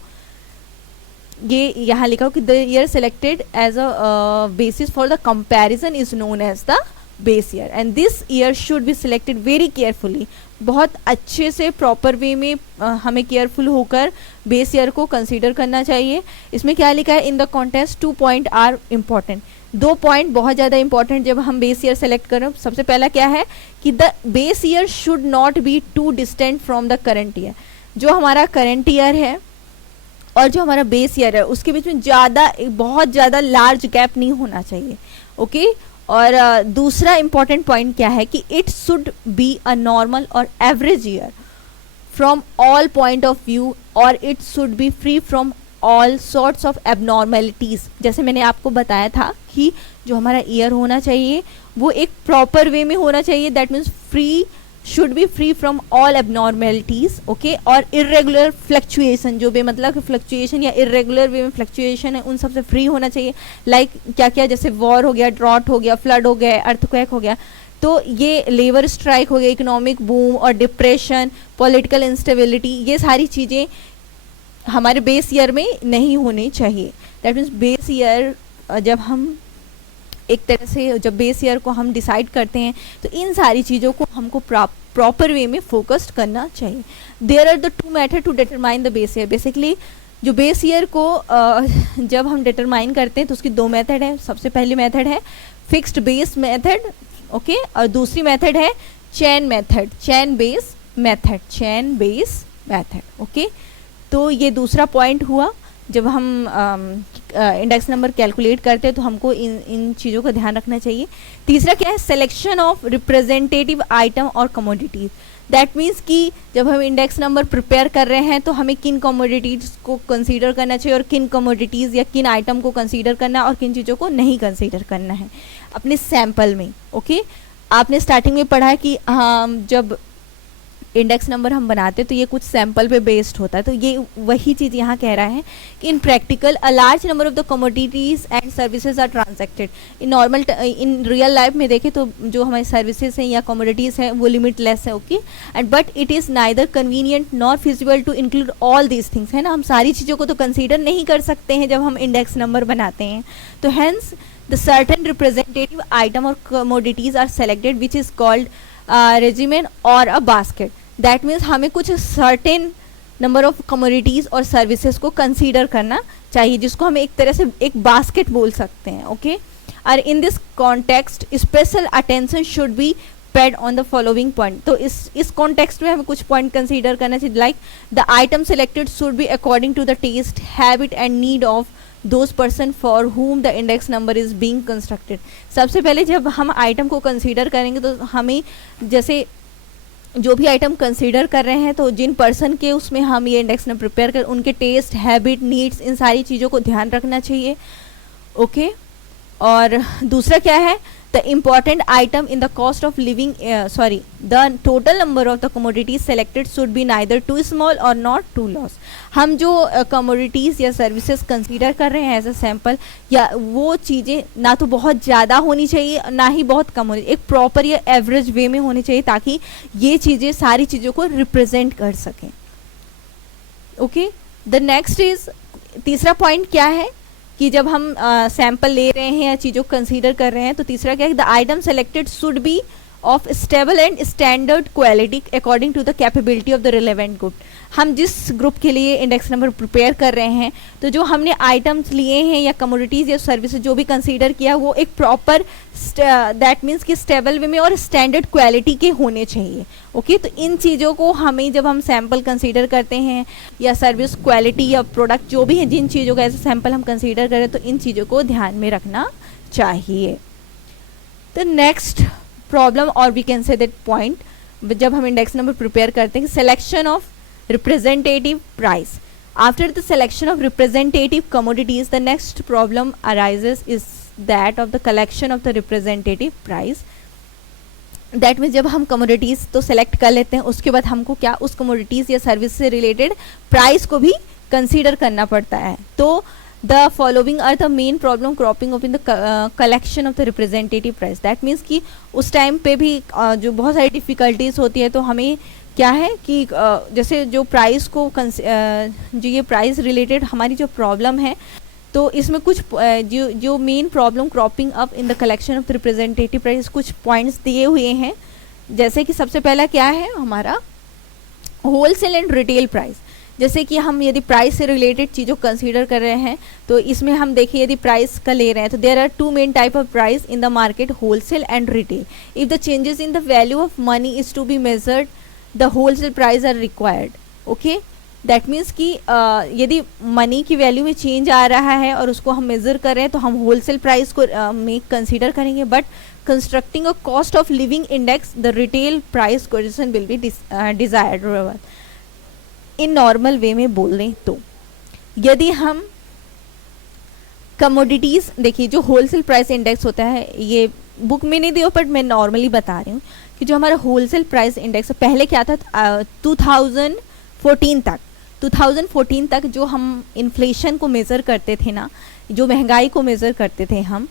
ये यहाँ लिखा हो कि the year selected as a basis for the comparison is known as the base year, and this year should be selected very carefully. बहुत अच्छे से प्रॉपर वे में हमें केयरफुल होकर बेस ईयर को कंसीडर करना चाहिए। इसमें क्या लिखा है, in the contest 2 point are important. 2 point बहुत ज़्यादा इंपॉर्टेंट जब हम बेस ईयर सेलेक्ट करें। सबसे पहला क्या है कि the base year should not be too distant from the current year. जो हमारा करंट ईयर है और जो हमारा बेस ईयर है उसके बीच में बहुत ज़्यादा लार्ज गैप नहीं होना चाहिए, ओके। और दूसरा इंपॉर्टेंट पॉइंट क्या है कि it should be a normal और average year from all point of view, और it should be free from all sorts of abnormalities. जैसे मैंने आपको बताया था कि जो हमारा ईयर होना चाहिए वो एक प्रॉपर वे में होना चाहिए, that means free should be free from all abnormalities, okay. और इरेगुलर फ्लक्चुएशन, जो बेमतलब फ्लक्चुएशन या इरेगुलर वे में फ्लक्चुएशन है उन सबसे फ्री होना चाहिए। लाइक क्या क्या, जैसे वॉर हो गया, ड्रॉट हो गया, फ्लड हो गया, अर्थक्वेक हो गया। तो ये लेबर स्ट्राइक हो गया, इकोनॉमिक बूम और डिप्रेशन, पॉलिटिकल इंस्टेबिलिटी, ये सारी चीज़ें हमारे बेस ईयर में नहीं होनी चाहिए। दैट मीन्स बेस ईयर जब हम एक तरह से जब बेस ईयर को हम डिसाइड करते हैं तो इन सारी चीज़ों को हमको प्रॉपर वे में फोकस्ड करना चाहिए। There are the two method to determine the base year. Basically जो बेस ईयर को जब हम डिटरमाइन करते हैं तो उसकी दो मेथड है। सबसे पहली मेथड है फिक्स्ड बेस मेथड, ओके, और दूसरी मेथड है chain method, chain base method, okay. तो ये दूसरा पॉइंट हुआ। जब हम इंडेक्स नंबर कैलकुलेट करते हैं तो हमको इन चीज़ों का ध्यान रखना चाहिए। तीसरा क्या है, सिलेक्शन ऑफ रिप्रेजेंटेटिव आइटम और कमोडिटीज। दैट मीन्स कि जब हम इंडेक्स नंबर प्रिपेयर कर रहे हैं तो हमें किन कमोडिटीज़ को कंसीडर करना चाहिए और किन कमोडिटीज़ या किन आइटम को कंसीडर करना है और किन चीज़ों को नहीं कंसीडर करना है अपने सैंपल में, ओके। आपने स्टार्टिंग में पढ़ा है कि जब इंडेक्स नंबर हम बनाते हैं तो ये कुछ सैंपल पे बेस्ड होता है। तो ये वही चीज़ यहाँ कह रहा है कि in practical a large number of the commodities and services are transacted. In real life में देखें तो जो हमारी सर्विसेज हैं या कमोडिटीज़ हैं वो लिमिटलेस है, okay. And but it is neither convenient nor feasible to include all these things, है ना। हम सारी चीज़ों को तो कंसिडर नहीं कर सकते हैं जब हम इंडेक्स नंबर बनाते हैं। तो hence the certain representative item और commodities are selected which is called regimen और अ बास्केट। दैट मीन्स हमें कुछ सर्टेन नंबर ऑफ कमोडिटीज़ और सर्विसेज को कंसीडर करना चाहिए जिसको हम एक तरह से एक बास्केट बोल सकते हैं, ओके। और in this context special attention should be paid on the following point. तो इस कॉन्टेक्स्ट में हमें कुछ पॉइंट कंसीडर करना चाहिए, like the item selected should be according to the test, habit and need of those person for whom the index number is being constructed. सबसे पहले जब हम आइटम को कंसीडर करेंगे तो हमें जैसे जो भी आइटम कंसीडर कर रहे हैं तो जिन पर्सन के उसमें हम ये इंडेक्स नंबर प्रिपेयर कर उनके टेस्ट, हैबिट, नीड्स, इन सारी चीज़ों को ध्यान रखना चाहिए, ओके। और दूसरा क्या है, the important item in the cost of living the total number of the commodities selected should be neither too small और नॉट टू लॉस। हम जो कमोडिटीज़ या सर्विसेज कंसीडर कर रहे हैं एज अ सैम्पल, या वो चीज़ें ना तो बहुत ज़्यादा होनी चाहिए ना ही बहुत कम होनी, एक प्रॉपर या एवरेज वे में होनी चाहिए ताकि ये चीज़ें सारी चीज़ों को रिप्रेजेंट कर सकें, ओके। द नेक्स्ट इज, तीसरा पॉइंट क्या है कि जब हम सैंपल ले रहे हैं या चीज़ों को कंसीडर कर रहे हैं तो तीसरा क्या है, the item selected should be of stable and standard quality according to the capability of the relevant group. हम जिस ग्रुप के लिए इंडेक्स नंबर प्रिपेयर कर रहे हैं तो जो हमने आइटम्स लिए हैं या कमोडिटीज़ या सर्विसेज जो भी कंसीडर किया वो एक प्रॉपर दैट मीन्स कि स्टेबल वे में और स्टैंडर्ड क्वालिटी के होने चाहिए, ओके। तो इन चीज़ों को हमें जब हम सैंपल कंसीडर करते हैं या सर्विस क्वालिटी या प्रोडक्ट जो भी है जिन चीज़ों का ऐसे सैंपल हम कंसीडर करें तो इन चीज़ों को ध्यान में रखना चाहिए। तो नेक्स्ट प्रॉब्लम और we can say that point जब हम इंडेक्स नंबर प्रिपेयर करते हैं, selection of representative price. After the selection of representative commodities, the next problem arises is that of the collection of the representative price. That means जब हम commodities तो select कर लेते हैं उसके बाद हमको क्या उस commodities या service से related price को भी consider करना पड़ता है। तो the following are the main problem cropping up in the collection of the representative price. That means कि उस टाइम पे भी जो बहुत सारी difficulties होती है तो हमें क्या है कि जैसे जो प्राइस को जो ये प्राइस रिलेटेड हमारी जो प्रॉब्लम है तो इसमें कुछ जो main problem cropping up in the collection of representative price कुछ पॉइंट्स दिए हुए हैं। जैसे कि सबसे पहला क्या है हमारा होलसेल एंड रिटेल प्राइस। जैसे कि हम यदि प्राइस से रिलेटेड चीज़ों कंसीडर कर रहे हैं तो इसमें हम देखिए यदि प्राइस का ले रहे हैं तो there are two main type of price in the market, wholesale and retail. If the changes in the value of money is to be measured the wholesale price are required, okay. That means कि यदि money की value में change आ रहा है और उसको हम measure कर रहे हैं तो हम होलसेल प्राइस को में कंसीडर करेंगे, but constructing a cost of living index the retail price coefficient will be desired. In normal way में बोल रहे तो यदि हम कमोडिटीज़ देखिए जो होलसेल प्राइस इंडेक्स होता है ये बुक में नहीं दिया बट मैं नॉर्मली बता रही हूँ कि जो हमारा होलसेल प्राइस इंडेक्स पहले क्या था 2014 तक जो हम इन्फ्लेशन को मेज़र करते थे ना, जो महंगाई को मेज़र करते थे हम,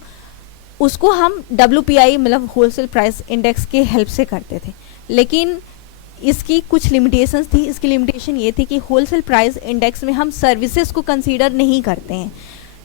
उसको हम WPI मतलब होलसेल प्राइस इंडेक्स के हेल्प से करते थे, लेकिन इसकी कुछ लिमिटेशंस थी। इसकी लिमिटेशन ये थी कि होलसेल प्राइस इंडेक्स में हम सर्विसेज को कंसीडर नहीं करते हैं,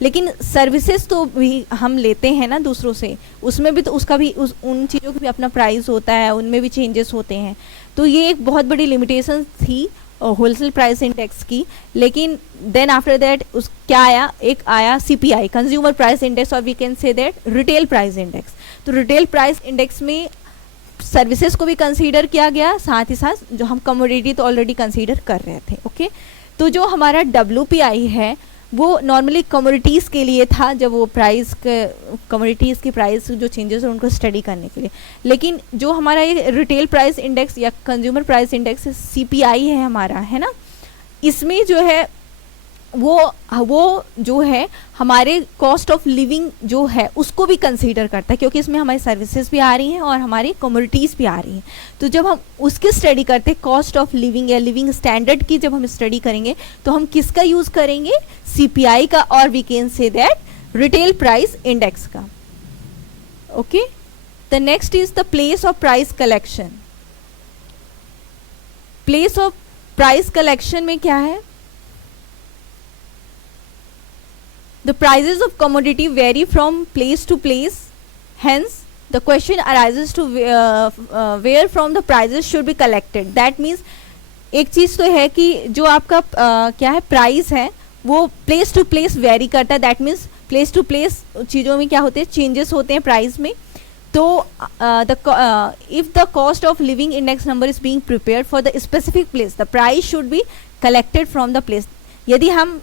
लेकिन सर्विसेज तो भी हम लेते हैं ना दूसरों से, उसमें भी तो उसका भी उन चीज़ों का भी अपना प्राइस होता है, उनमें भी चेंजेस होते हैं। तो ये एक बहुत बड़ी लिमिटेशन थी होलसेल प्राइस इंडेक्स की। लेकिन देन आफ्टर दैट उस क्या आया, एक आया CPI, कंज्यूमर प्राइस इंडेक्स, और we can say that retail price index. तो रिटेल प्राइस इंडेक्स में सर्विसेज को भी कंसीडर किया गया, साथ ही साथ जो हम कमोडिटी तो ऑलरेडी कंसीडर कर रहे थे। ओके, तो जो हमारा WPI है वो नॉर्मली कमोडिटीज़ के लिए था, जब वो प्राइस कमोडिटीज़ की प्राइस जो चेंजेस है उनको स्टडी करने के लिए। लेकिन जो हमारा ये रिटेल प्राइस इंडेक्स या कंज्यूमर प्राइस इंडेक्स CPI है हमारा, है ना, इसमें जो है वो जो है हमारे कॉस्ट ऑफ लिविंग जो है उसको भी कंसीडर करता है, क्योंकि इसमें हमारी सर्विसेज भी आ रही हैं और हमारी कमोडिटीज़ भी आ रही हैं। तो जब हम उसकी स्टडी करते हैं, कॉस्ट ऑफ लिविंग या लिविंग स्टैंडर्ड की जब हम स्टडी करेंगे, तो हम किसका यूज़ करेंगे, CPI का, और we can say that retail price index का। Okay, the next is the place of price collection. Place of price collection में क्या है, the prices of commodity vary from place to place, hence the question arises to where from the prices should be collected. That means एक चीज़ तो है कि जो आपका क्या है प्राइस है वो प्लेस टू प्लेस वेरी करता है। That means place to place चीज़ों में क्या होते हैं, चेंजेस होते हैं प्राइस में। तो if the cost of living index number is being prepared for the specific place, the price should be collected from the place. यदि हम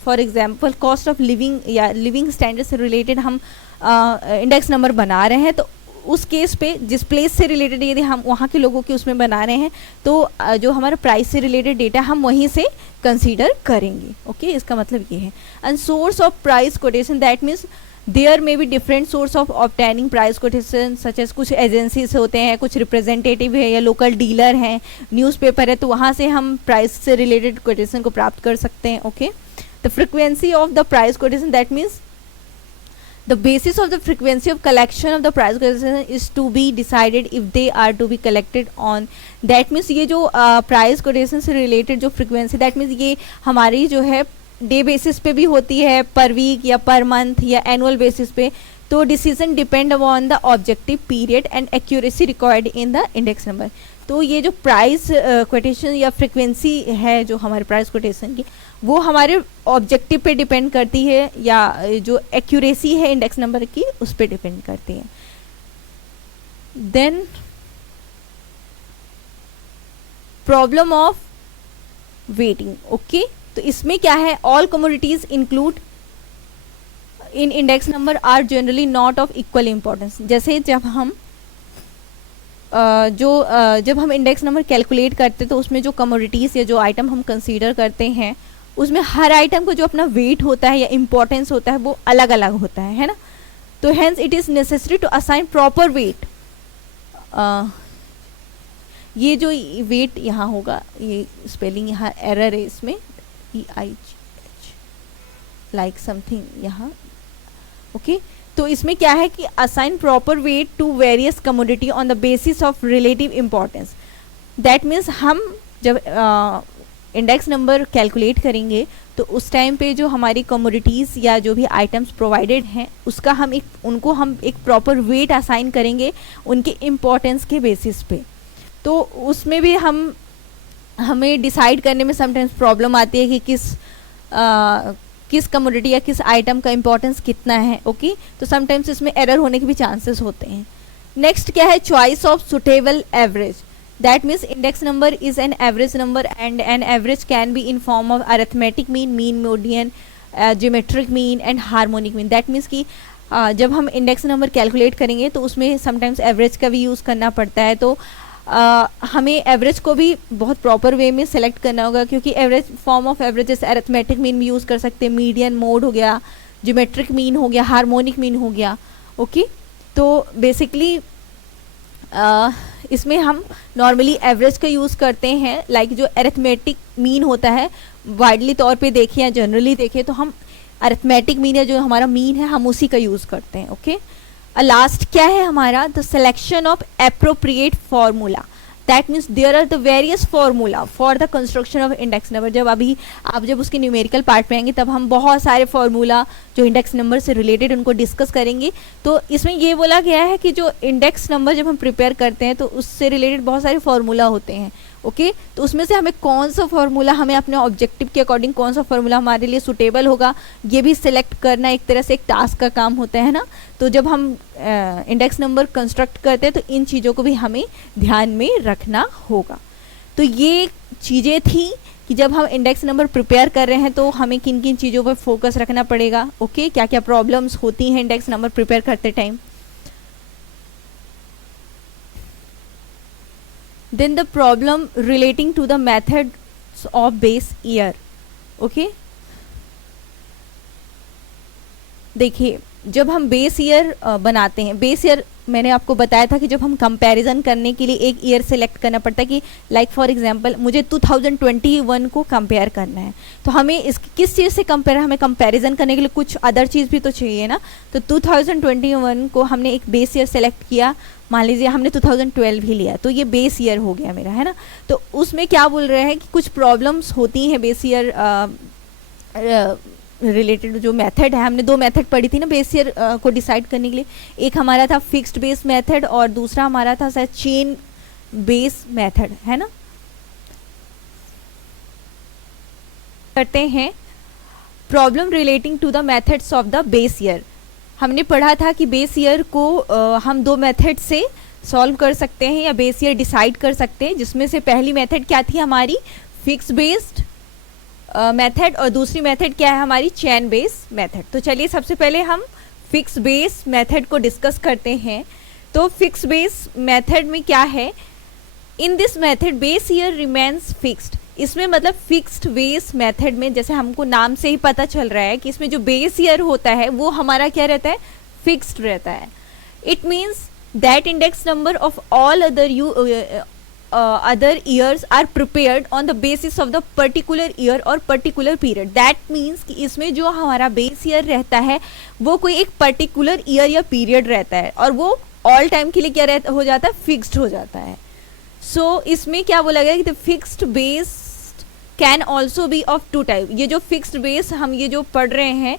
for example cost of living या लिविंग स्टैंडर्ड से related हम index number बना रहे हैं, तो उस केस पे जिस प्लेस से रिलेटेड यदि हम वहाँ के लोगों के उसमें बना रहे हैं, तो जो हमारा प्राइस से रिलेटेड डेटा हम वहीं से कंसीडर करेंगे। ओके, इसका मतलब ये है। And source of price quotation, that means there may be different source of obtaining price quotation, such as कुछ एजेंसीज होते हैं, कुछ रिप्रेजेंटेटिव है या लोकल डीलर हैं, न्यूज़पेपर है, तो वहाँ से हम प्राइस से रिलेटेड कोटेशन को प्राप्त कर सकते हैं। Okay, the frequency of the price quotation, that means the basis of the frequency of collection of the price quotation is to be decided if they are to be collected on, that means ये जो price quotation से related जो frequency, that means ये हमारी जो है day basis पे भी होती है, पर वीक या पर मंथ या एनुअल बेसिस पे। तो decision depend upon the objective period and accuracy required in the index number. तो ये जो प्राइस कोटेशन या फ्रिक्वेंसी है जो हमारे प्राइस कोटेशन की, वो हमारे ऑब्जेक्टिव पे डिपेंड करती है, या जो एक्यूरेसी है इंडेक्स नंबर की उस पर डिपेंड करती है। Then problem of weighting. Okay, तो इसमें क्या है, all commodities include in index number are generally not of equal importance. जैसे जब हम जब हम इंडेक्स नंबर कैलकुलेट करते तो उसमें जो कमोडिटीज़ या जो आइटम हम कंसीडर करते हैं उसमें हर आइटम को जो अपना वेट होता है या इम्पोर्टेंस होता है वो अलग अलग होता है ना। तो hence it is necessary to assign proper weight. ये जो वेट यहाँ होगा, ये स्पेलिंग यहाँ एरर है इसमें, EIGH लाइक समथिंग यहाँ। ओके, तो इसमें क्या है कि assign proper weight to various commodity on the basis of relative importance. That means हम जब इंडेक्स नंबर कैलकुलेट करेंगे तो उस टाइम पे जो हमारी कमोडिटीज़ या जो भी आइटम्स प्रोवाइडेड हैं उसका उनको हम एक प्रॉपर वेट असाइन करेंगे उनके इम्पोर्टेंस के बेसिस पे। तो उसमें भी हमें डिसाइड करने में समटाइम्स प्रॉब्लम आती है कि किस कमोडिटी या किस आइटम का इंपॉर्टेंस कितना है। ओके, तो समटाइम्स इसमें एरर होने के भी चांसेस होते हैं। नेक्स्ट क्या है, choice of suitable average. That means index number is an average number and an average can be in form of arithmetic mean, mean, median, geometric mean and harmonic mean. That means कि जब हम index number calculate करेंगे तो उसमें sometimes average का भी use करना पड़ता है। तो हमें एवरेज को भी बहुत प्रॉपर वे में सेलेक्ट करना होगा, क्योंकि एवरेज फॉर्म ऑफ एवरेज जैसे अरिथमेटिक मीन भी यूज़ कर सकते हैं, मीडियन मोड हो गया, ज्योमेट्रिक मीन हो गया, हार्मोनिक मीन हो गया। ओके, तो बेसिकली इसमें हम नॉर्मली एवरेज का यूज़ करते हैं। लाइक जो अरिथमेटिक मीन होता है वाइडली तौर पे देखें या जनरली देखें तो हम अरिथमेटिक मीन या जो हमारा मीन है हम उसी का यूज़ करते हैं। ओके, लास्ट क्या है हमारा, the selection of appropriate formula, that means there are the various formula for the construction of index number. जब अभी आप जब उसके न्यूमेरिकल पार्ट में आएंगे तब हम बहुत सारे फॉर्मूला जो इंडेक्स नंबर से रिलेटेड उनको डिस्कस करेंगे। तो इसमें ये बोला गया है कि जो इंडेक्स नंबर जब हम प्रिपेयर करते हैं तो उससे रिलेटेड बहुत सारे फॉर्मूला होते हैं। ओके तो उसमें से हमें कौन सा फॉर्मूला, हमें अपने ऑब्जेक्टिव के अकॉर्डिंग कौन सा फॉर्मूला हमारे लिए सुटेबल होगा, ये भी सिलेक्ट करना एक तरह से एक टास्क का काम होता है ना। तो जब हम इंडेक्स नंबर कंस्ट्रक्ट करते हैं तो इन चीज़ों को भी हमें ध्यान में रखना होगा। तो ये चीज़ें थी कि जब हम इंडेक्स नंबर प्रिपेयर कर रहे हैं तो हमें किन किन चीज़ों पर फोकस रखना पड़ेगा। ओके क्या क्या प्रॉब्लम्स होती हैं इंडेक्स नंबर प्रिपेयर करते time. Then the problem relating to the methods of base year. Okay, देखिए जब हम बेस ईयर बनाते हैं, बेस ईयर मैंने आपको बताया था कि जब हम कंपैरिजन करने के लिए एक ईयर सेलेक्ट करना पड़ता है कि लाइक फॉर एग्जांपल मुझे 2021 को कंपेयर करना है, तो हमें इस किस चीज़ से कंपेयर, हमें कंपैरिजन करने के लिए कुछ अदर चीज़ भी तो चाहिए ना। तो 2021 को हमने एक बेस ईयर सेलेक्ट किया, मान लीजिए हमने 2012 ही लिया तो ये बेस ईयर हो गया मेरा, है ना। तो उसमें क्या बोल रहे हैं कि कुछ प्रॉब्लम्स होती हैं बेस ईयर रिलेटेड। जो मेथड है, हमने दो मेथड पढ़ी थी ना बेस ईयर को डिसाइड करने के लिए, एक हमारा था फिक्स्ड बेस मेथड और दूसरा हमारा था शायद चेन बेस मेथड, है ना। करते हैं problem relating to the methods of the base year. हमने पढ़ा था कि बेस ईयर को हम दो मेथड से सॉल्व कर सकते हैं या बेस ईयर डिसाइड कर सकते हैं, जिसमें से पहली मेथड क्या थी हमारी फिक्स बेस्ड मेथड और दूसरी मेथड क्या है हमारी चेन बेस मेथड। तो चलिए सबसे पहले हम फिक्स बेस मेथड को डिस्कस करते हैं। तो फिक्स बेस मेथड में क्या है, in this method base year remains fixed. इसमें मतलब फिक्स्ड बेस मेथड में जैसे हमको नाम से ही पता चल रहा है कि इसमें जो बेस ईयर होता है वो हमारा क्या रहता है, फिक्स्ड रहता है। It means that index number of all other years are prepared on the basis of the particular year और particular period. That means कि इसमें जो हमारा बेस ईयर रहता है वो कोई एक पर्टिकुलर ईयर या पीरियड रहता है और वो ऑल टाइम के लिए क्या रहता हो जाता है, फिक्स्ड हो जाता है। सो इसमें क्या बोला गया कि fixed base can also be of two type. ये जो फिक्स्ड बेस हम ये जो पढ़ रहे हैं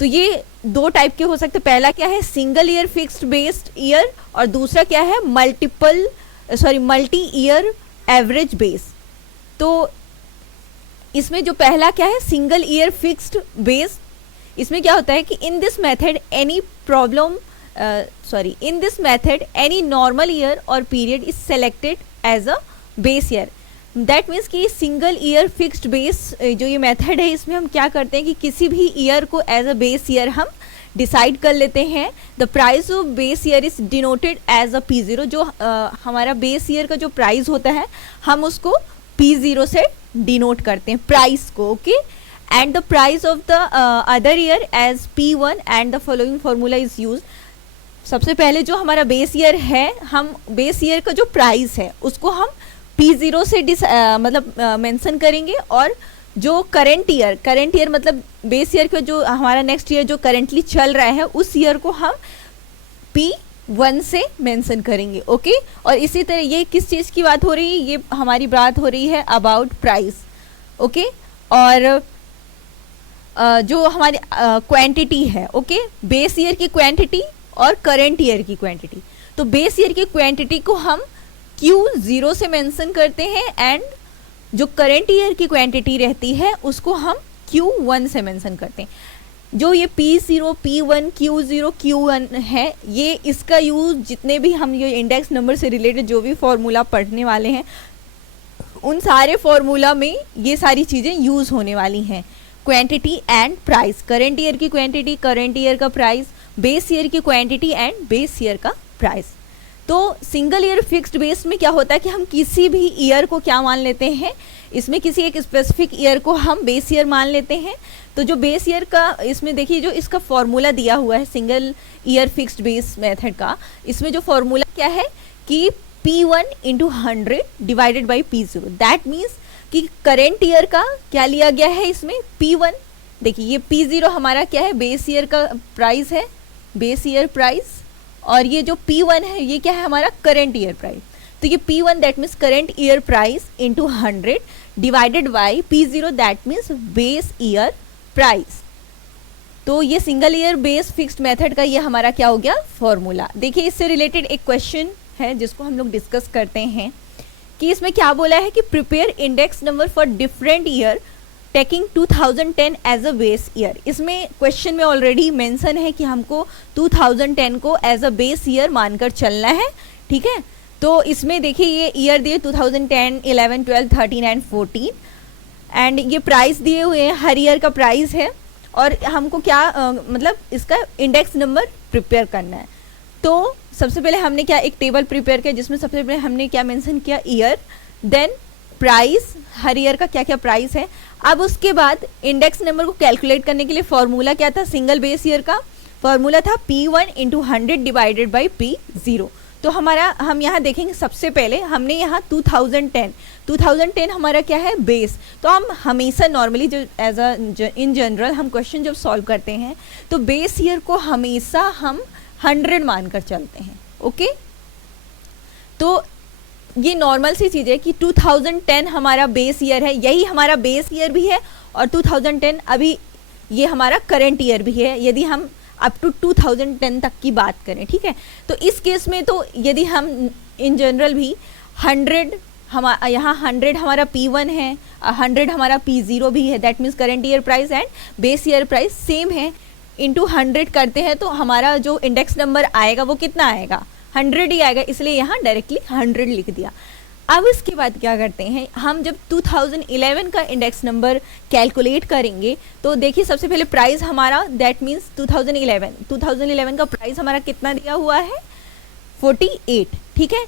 तो ये दो टाइप के हो सकते हैं। पहला क्या है single year fixed based year और दूसरा क्या है मल्टी ईयर एवरेज बेस। तो इसमें जो पहला क्या है सिंगल ईयर फिक्स्ड बेस, इसमें क्या होता है कि in this method any normal year और period is selected as a base year. That means कि सिंगल ईयर फिक्स्ड बेस जो ये मेथड है इसमें हम क्या करते हैं कि किसी भी ईयर को एज अ बेस ईयर हम डिसाइड कर लेते हैं। The price of base year is denoted as a P0। जो हमारा बेस ईयर का जो प्राइस होता है हम उसको P0 से डिनोट करते हैं प्राइस को। Okay and the price of the other year as P1 and the following formula is use. सबसे पहले जो हमारा बेस ईयर है, हम बेस ईयर का जो प्राइस है उसको हम P0 से मेंशन करेंगे और जो करंट ईयर मतलब बेस ईयर का जो हमारा नेक्स्ट ईयर जो करंटली चल रहा है उस ईयर को हम P1 से मेंशन करेंगे। ओके और इसी तरह ये किस चीज़ की बात हो रही है, ये हमारी बात हो रही है अबाउट प्राइस। ओके और जो हमारी क्वांटिटी है, ओके बेस ईयर की क्वांटिटी और करंट ईयर की क्वांटिटी। तो बेस ईयर की क्वांटिटी को हम Q0 से मेंशन करते हैं एंड जो करंट ईयर की क्वांटिटी रहती है उसको हम Q1 से मेंशन करते हैं। जो ये P0, P1, Q0, Q1 है, ये इसका यूज जितने भी हम ये इंडेक्स नंबर से रिलेटेड जो भी फॉर्मूला पढ़ने वाले हैं उन सारे फॉर्मूला में ये सारी चीज़ें यूज होने वाली हैं। Quantity and price, current year की क्वांटिटी, करंट ईयर का प्राइस, बेस ईयर की क्वांटिटी एंड बेस ईयर का प्राइस। तो सिंगल ईयर फिक्स्ड बेस में क्या होता है कि हम किसी भी ईयर को क्या मान लेते हैं, इसमें किसी एक स्पेसिफिक ईयर को हम बेस ईयर मान लेते हैं। तो जो बेस ईयर का इसमें देखिए जो इसका फॉर्मूला दिया हुआ है single year fixed base method का, इसमें जो फॉर्मूला क्या है कि P1 into 100 divided by P0। That means कि करेंट ईयर का क्या लिया गया है इसमें P1। देखिए ये P0 हमारा क्या है बेस ईयर का प्राइस है, बेस ईयर प्राइस, और ये जो P1 है ये क्या है हमारा करंट ईयर प्राइस। तो ये P1 that means current year price into 100 divided by P0 that means base year price. तो ये single year base fixed method का ये हमारा क्या हो गया फॉर्मूला। देखिए इससे रिलेटेड एक क्वेश्चन है जिसको हम लोग डिस्कस करते हैं कि इसमें क्या बोला है कि prepare index number for different year taking 2010 as a base year. इसमें क्वेश्चन में ऑलरेडी मेंशन है कि हमको 2010 को एज अ बेस ईयर मानकर चलना है, ठीक है। तो इसमें देखिए ये ईयर दिए 2010, 11, 12, 13 एंड 14 एंड ये प्राइस दिए हुए हैं, हर ईयर का प्राइस है और हमको क्या मतलब इसका इंडेक्स नंबर प्रिपेयर करना है। तो सबसे पहले हमने क्या एक टेबल प्रिपेयर किया जिसमें सबसे पहले हमने क्या मेंशन किया ईयर, देन प्राइस, हर ईयर का क्या क्या प्राइस है। अब उसके बाद इंडेक्स नंबर को कैलकुलेट करने के लिए फॉर्मूला क्या था, सिंगल बेस ईयर का फॉर्मूला था P1 into 100 divided by P0। तो हमारा हम यहाँ देखेंगे सबसे पहले हमने यहाँ 2010 हमारा क्या है बेस। तो हम हमेशा नॉर्मली जो एज अ इन जनरल हम क्वेश्चन जब सॉल्व करते हैं तो बेस ईयर को हमेशा हम 100 मानकर चलते हैं, ओके। तो ये नॉर्मल सी चीज़ है कि 2010 हमारा बेस ईयर है, यही हमारा बेस ईयर भी है और 2010 अभी ये हमारा करंट ईयर भी है यदि हम अप टू 2010 तक की बात करें, ठीक है। तो इस केस में तो यदि हम इन जनरल भी 100 यहाँ 100 हमारा P1 है, 100 हमारा P0 भी है, that means current year price and base year price same है, इंटू 100 करते हैं तो हमारा जो इंडेक्स नंबर आएगा वो कितना आएगा 100 ही आएगा, इसलिए यहाँ डायरेक्टली 100 लिख दिया। अब इसके बाद क्या करते हैं हम जब 2011 का इंडेक्स नंबर कैलकुलेट करेंगे तो देखिए सबसे पहले प्राइस हमारा दैट मीन्स 2011 का प्राइस हमारा कितना दिया हुआ है 48, ठीक है।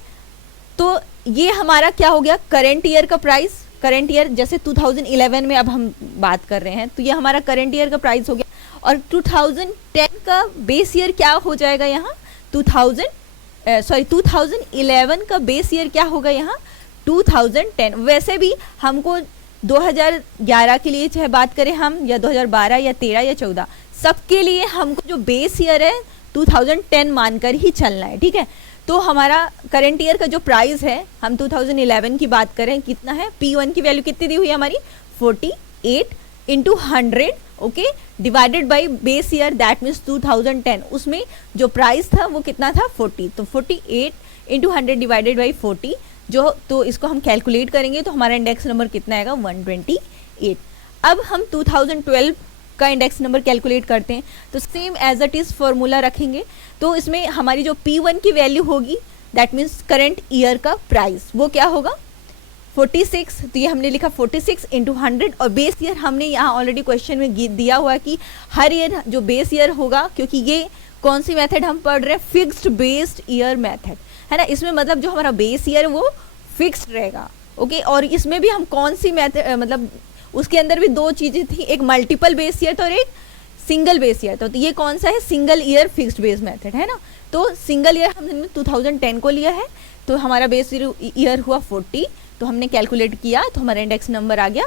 तो ये हमारा क्या हो गया करंट ईयर का प्राइस, करंट ईयर जैसे 2011 में अब हम बात कर रहे हैं तो ये हमारा करंट ईयर का प्राइस हो गया और 2010 का बेस ईयर क्या हो जाएगा यहाँ 2011 का बेस ईयर क्या होगा यहाँ 2010। वैसे भी हमको 2011 के लिए चाहे बात करें हम या 2012 या 13 या 14 सबके लिए हमको जो बेस ईयर है 2010 मानकर ही चलना है, ठीक है। तो हमारा करंट ईयर का जो प्राइस है हम 2011 की बात करें कितना है P1 की वैल्यू कितनी दी हुई है हमारी 48 into 100, okay, divided by base year that means 2010, उसमें जो प्राइस था वो कितना था 40। तो 48 इंटू 100 डिवाइडेड बाई 40 जो, तो इसको हम कैलकुलेट करेंगे तो हमारा इंडेक्स नंबर कितना आएगा 128। अब हम 2012 का इंडेक्स नंबर कैलकुलेट करते हैं तो same as it is formula रखेंगे। तो इसमें हमारी जो P1 की वैल्यू होगी दैट मीन्स करंट ईयर का प्राइस वो क्या होगा 46। तो ये हमने लिखा 46 इंटू 100 और बेस ईयर हमने यहाँ ऑलरेडी क्वेश्चन में दिया हुआ है कि हर ईयर जो बेस ईयर होगा, क्योंकि ये कौन सी मेथड हम पढ़ रहे हैं फिक्स्ड बेस्ड ईयर मेथड है ना, इसमें मतलब जो हमारा बेस ईयर वो फिक्स्ड रहेगा, ओके। और इसमें भी हम कौन सी मेथड मतलब उसके अंदर भी दो चीज़ें थी, एक मल्टीपल बेस ईयर था और एक सिंगल बेस ईयर था। तो ये कौन सा है single year fixed base method है ना। तो सिंगल ईयर हमने 2010 को लिया है तो हमारा बेस ईयर हुआ 40, तो हमने कैलकुलेट किया तो हमारा इंडेक्स नंबर आ गया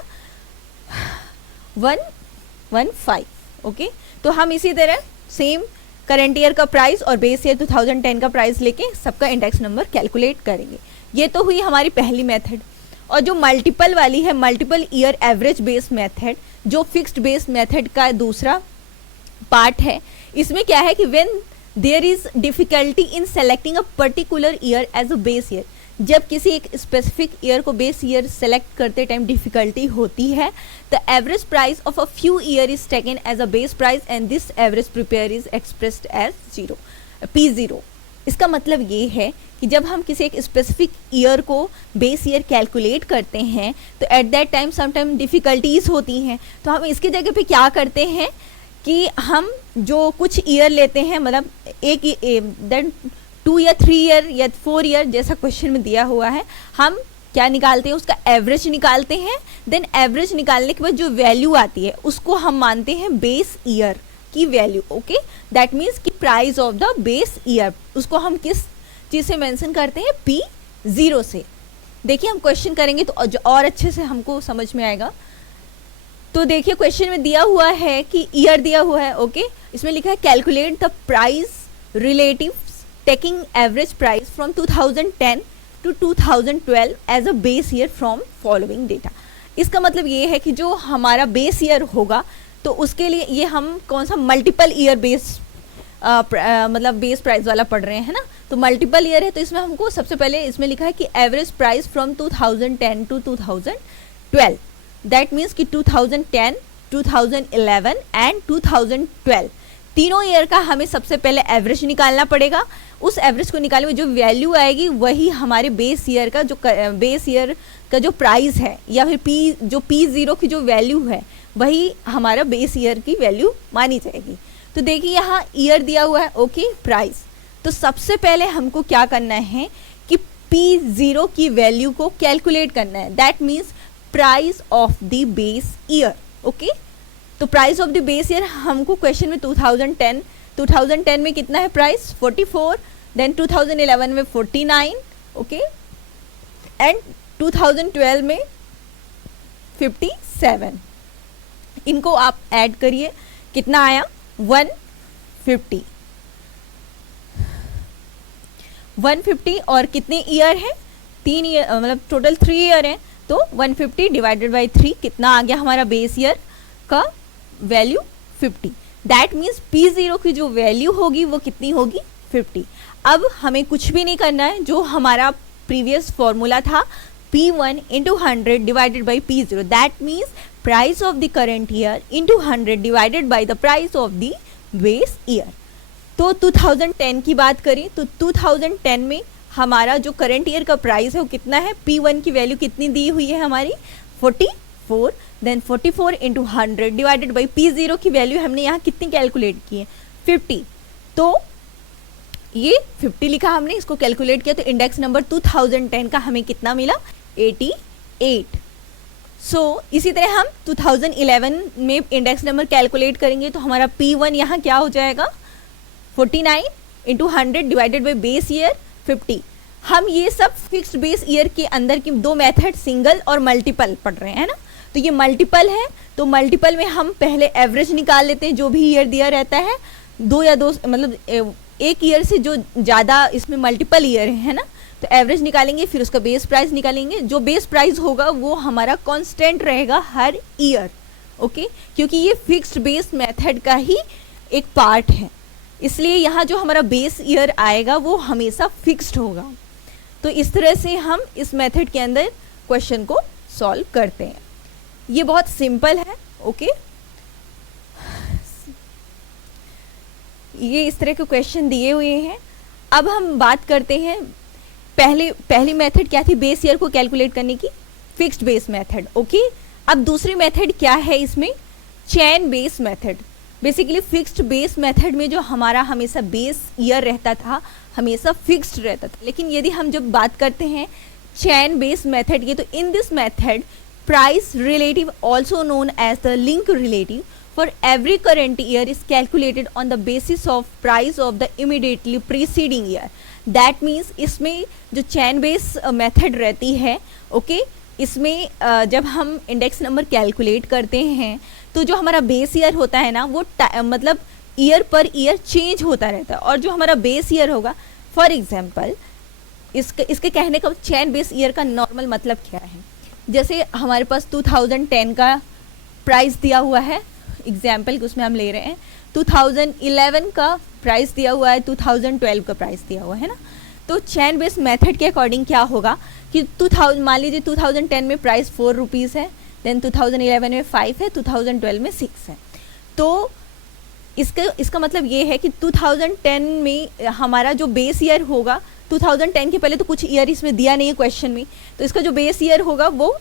115, ओके। तो हम इसी तरह सेम करंट ईयर का प्राइस और बेस ईयर 2010 का प्राइस लेके सबका इंडेक्स नंबर कैलकुलेट करेंगे। ये तो हुई हमारी पहली मेथड। और जो मल्टीपल वाली है multiple year average base method जो फिक्स्ड बेस मेथड का दूसरा पार्ट है, इसमें क्या है कि when there is difficulty in selecting a particular year as a base year, जब किसी एक स्पेसिफिक ईयर को बेस ईयर सेलेक्ट करते टाइम डिफिकल्टी होती है, the average price of a few year is taken as a base price and this average prepare is expressed as P0। इसका मतलब ये है कि जब हम किसी एक स्पेसिफिक ईयर को बेस ईयर कैलकुलेट करते हैं तो at that time sometime difficulties होती हैं, तो हम इसकी जगह पे क्या करते हैं कि हम जो कुछ ईयर लेते हैं मतलब एक देन 2 या 3 ईयर या 4 ईयर जैसा क्वेश्चन में दिया हुआ है, हम क्या निकालते हैं उसका एवरेज निकालते हैं। देन एवरेज निकालने के बाद जो वैल्यू आती है उसको हम मानते हैं बेस ईयर की वैल्यू, ओके। दैट मीन्स कि price of the base year उसको हम किस चीज़ से मेंशन करते हैं P0 से। देखिए हम क्वेश्चन करेंगे तो और अच्छे से हमको समझ में आएगा। तो देखिए क्वेश्चन में दिया हुआ है कि ईयर दिया हुआ है, ओके। इसमें लिखा है calculate the price relative taking average price from 2010 to 2012 as a base year from following data. इसका मतलब ये है कि जो हमारा बेस ईयर होगा तो उसके लिए ये हम कौन सा मल्टीपल ईयर बेस मतलब बेस प्राइस वाला पढ़ रहे हैं ना, तो मल्टीपल ईयर है तो इसमें हमको सबसे पहले इसमें लिखा है कि average price from 2010 to 2012, that means कि 2010, 2011 एंड 2012 तीनों ईयर का हमें सबसे पहले एवरेज निकालना पड़ेगा. उस एवरेज को निकालने में जो वैल्यू आएगी वही हमारे बेस ईयर का जो प्राइस है या फिर P0 की जो वैल्यू है वही हमारा बेस ईयर की वैल्यू मानी जाएगी. तो देखिए यहाँ ईयर दिया हुआ है, ओके, प्राइस. तो सबसे पहले हमको क्या करना है कि P0 की वैल्यू को कैलकुलेट करना है, that means price of the base year. Okay, तो price of the base year हमको क्वेश्चन में 2010 में कितना है प्राइस 44, देन 2011 में 49, ओके, एंड 2012 में 57. इनको आप ऐड करिए, कितना आया 150. और कितने ईयर है 3 ईयर, मतलब टोटल 3 ईयर है, तो 150 डिवाइडेड बाई 3 कितना आ गया हमारा बेस ईयर का वैल्यू 50. दैट मीन्स P0 की जो वैल्यू होगी वो कितनी होगी 50. अब हमें कुछ भी नहीं करना है, जो हमारा प्रीवियस फॉर्मूला था P1 into 100 divided by P0, that means price of the current year into 100 divided by the price of the base year. तो 2010 की बात करें तो 2010 में हमारा जो करंट ईयर का प्राइस है वो कितना है, P1 की वैल्यू कितनी दी हुई है हमारी 44, then 44 into 100 divided by P0 की वैल्यू हमने यहाँ कितनी कैलकुलेट की है 50. तो ये 50 लिखा हमने, इसको कैलकुलेट किया तो इंडेक्स नंबर 2010 का हमें कितना मिला 88. इसी तरह हम 2011 में इंडेक्स नंबर कैलकुलेट करेंगे तो हमारा P1 यहाँ क्या हो जाएगा 49 into 100 divided by base year 50. हम ये सब फिक्स्ड बेस ईयर के अंदर की दो मेथड सिंगल और मल्टीपल पढ़ रहे हैं ना, तो ये मल्टीपल है, तो मल्टीपल में हम पहले एवरेज निकाल लेते हैं, जो भी ईयर दिया रहता है, दो मतलब एक ईयर से जो ज़्यादा इसमें मल्टीपल ईयर है ना, तो एवरेज निकालेंगे, फिर उसका बेस प्राइस निकालेंगे. जो बेस प्राइस होगा वो हमारा कांस्टेंट रहेगा हर ईयर, ओके, क्योंकि ये फिक्स्ड बेस मेथड का ही एक पार्ट है, इसलिए यहाँ जो हमारा बेस ईयर आएगा वो हमेशा फिक्स्ड होगा. तो इस तरह से हम इस मेथड के अंदर क्वेश्चन को सॉल्व करते हैं. ये बहुत सिंपल है, ओके. ये इस तरह के क्वेश्चन दिए हुए हैं. अब हम बात करते हैं, पहली मेथड क्या थी बेस ईयर को कैलकुलेट करने की, फिक्स्ड बेस मेथड, ओके. अब दूसरी मेथड क्या है इसमें, chain base method. Basically fixed base method में जो हमारा हमेशा बेस ईयर रहता था हमेशा फिक्स्ड रहता था, लेकिन यदि हम जब बात करते हैं चेन बेस मेथड की, तो in this method price relative also known as the link relative for every current year is calculated on the basis of price of the immediately preceding year. That means इसमें जो chain base method रहती है, okay, इसमें जब हम index number calculate करते हैं तो जो हमारा बेस ईयर होता है ना वो मतलब ईयर पर ईयर चेंज होता रहता है, और जो हमारा बेस ईयर होगा, फॉर एग्जांपल इसके कहने का चेन बेस ईयर का नॉर्मल मतलब क्या है, जैसे हमारे पास 2010 का प्राइस दिया हुआ है, एग्जाम्पल उसमें हम ले रहे हैं 2011 का प्राइस दिया हुआ है, 2012 का प्राइस दिया हुआ है ना. तो चेन बेस मेथड के अकॉर्डिंग क्या होगा कि मान लीजिए 2010 में प्राइस 4 रुपीज़ है, देन 2011 में 5 है, 2012 में 6 है. तो इसका मतलब ये है कि 2010 में हमारा जो बेस ईयर होगा, 2010 के पहले तो कुछ ईयर इसमें दिया नहीं है क्वेश्चन में, तो इसका जो बेस ईयर होगा वो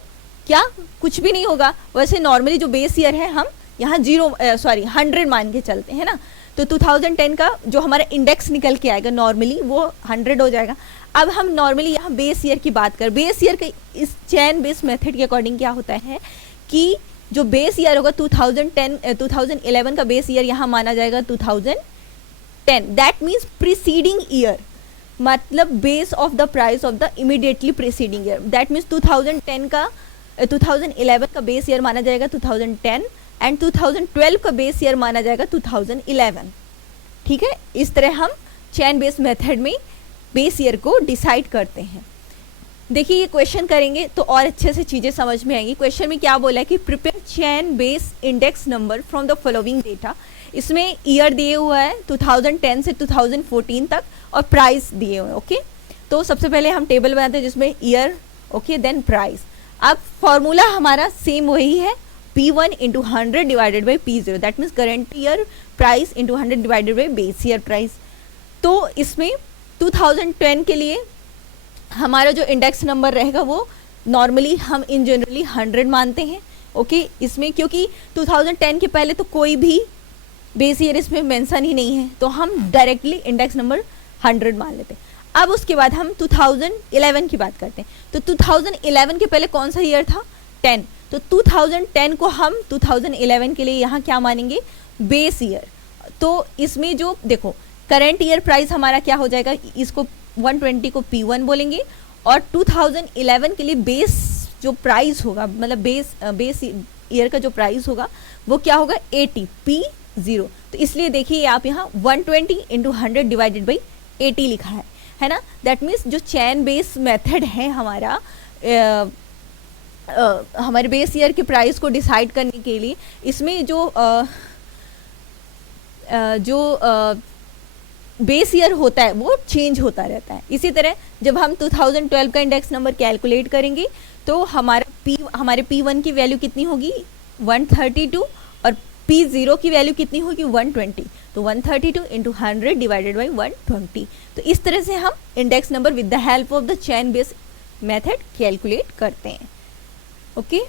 क्या कुछ भी नहीं होगा. वैसे नॉर्मली जो बेस ईयर है हम यहाँ 100 मान के चलते हैं ना, तो 2010 का जो हमारा इंडेक्स निकल के आएगा नॉर्मली वो 100 हो जाएगा. अब हम नॉर्मली यहाँ बेस ईयर की बात करें, बेस ईयर के इस चेन बेस मेथड के अकॉर्डिंग क्या होता है कि जो बेस ईयर होगा 2011 का बेस ईयर यहाँ माना जाएगा 2010. दैट मीन्स प्रीसीडिंग ईयर, मतलब base of the price of the immediately preceding year. That means 2011 का बेस ईयर माना जाएगा 2010 एंड 2012 का बेस ईयर माना जाएगा 2011. ठीक है, इस तरह हम चैन बेस मेथड में बेस ईयर को डिसाइड करते हैं। देखिए ये क्वेश्चन करेंगे तो और अच्छे से चीज़ें समझ में आएंगी। क्वेश्चन में क्या बोला है कि prepare chain base index number from the following data. इसमें ईयर दिए हुआ है 2010 से 2014 तक और प्राइस दिए हुए हैं। ओके, तो सबसे पहले हम टेबल बनाते हैं जिसमें ईयर, ओके, देन प्राइस। अब फॉर्मूला हमारा सेम वही है, P1 into 100 divided by P0, that means current year price into 100 divided by base year price. तो इसमें 2010 के लिए हमारा जो इंडेक्स नंबर रहेगा वो नॉर्मली हम इन जनरली 100 मानते हैं। ओके, इसमें क्योंकि 2010 के पहले तो कोई भी बेस ईयर इसमें मेंशन ही नहीं है तो हम डायरेक्टली इंडेक्स नंबर 100 मान लेते हैं। अब उसके बाद हम 2011 की बात करते हैं। तो 2011 के पहले कौन सा ईयर था? 10। तो 2010 को हम 2011 के लिए यहाँ क्या मानेंगे? Base year. तो इसमें जो देखो करेंट ईयर प्राइस हमारा क्या हो जाएगा, इसको 120 को P1 बोलेंगे और 2011 के लिए बेस जो प्राइस होगा, मतलब बेस ईयर का जो प्राइस होगा वो क्या होगा? 80 P0। तो इसलिए देखिए आप यहाँ 120 इंटू 100 डिवाइडेड बाई 80 लिखा है ना। दैट मीन्स जो चैन बेस मेथड है हमारा हमारे बेस ईयर के प्राइस को डिसाइड करने के लिए, इसमें जो बेस ईयर होता है वो चेंज होता रहता है। इसी तरह जब हम 2012 का इंडेक्स नंबर कैलकुलेट करेंगे तो हमारे P1 की वैल्यू कितनी होगी? 132 और P0 की वैल्यू कितनी होगी? 120। तो 132 इंटू 100 डिवाइडेड बाई 120। तो इस तरह से हम index number with the help of the chain base method calculate करते हैं। ओके,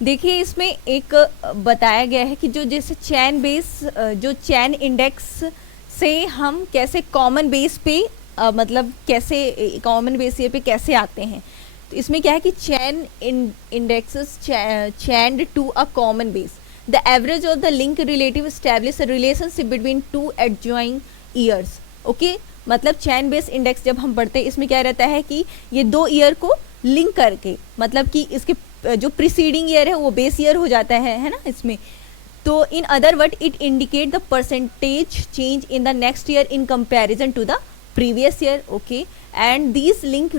देखिए इसमें एक बताया गया है कि जो जैसे चैन बेस जो चैन इंडेक्स से हम कैसे कॉमन बेस पे मतलब कैसे कॉमन बेस ये पे कैसे आते हैं। तो इसमें क्या है कि chain indexes chained to a common base, the average of the link relative establish a relationship between two adjoining years. Okay, मतलब चैन बेस इंडेक्स जब हम पढ़ते हैं इसमें क्या रहता है कि ये दो ईयर को लिंक करके, मतलब कि इसके जो प्रीसीडिंग ईयर है वो बेस ईयर हो जाता है ना इसमें। तो in other word it indicate the percentage change in the next year in comparison to the previous year. Okay, and these link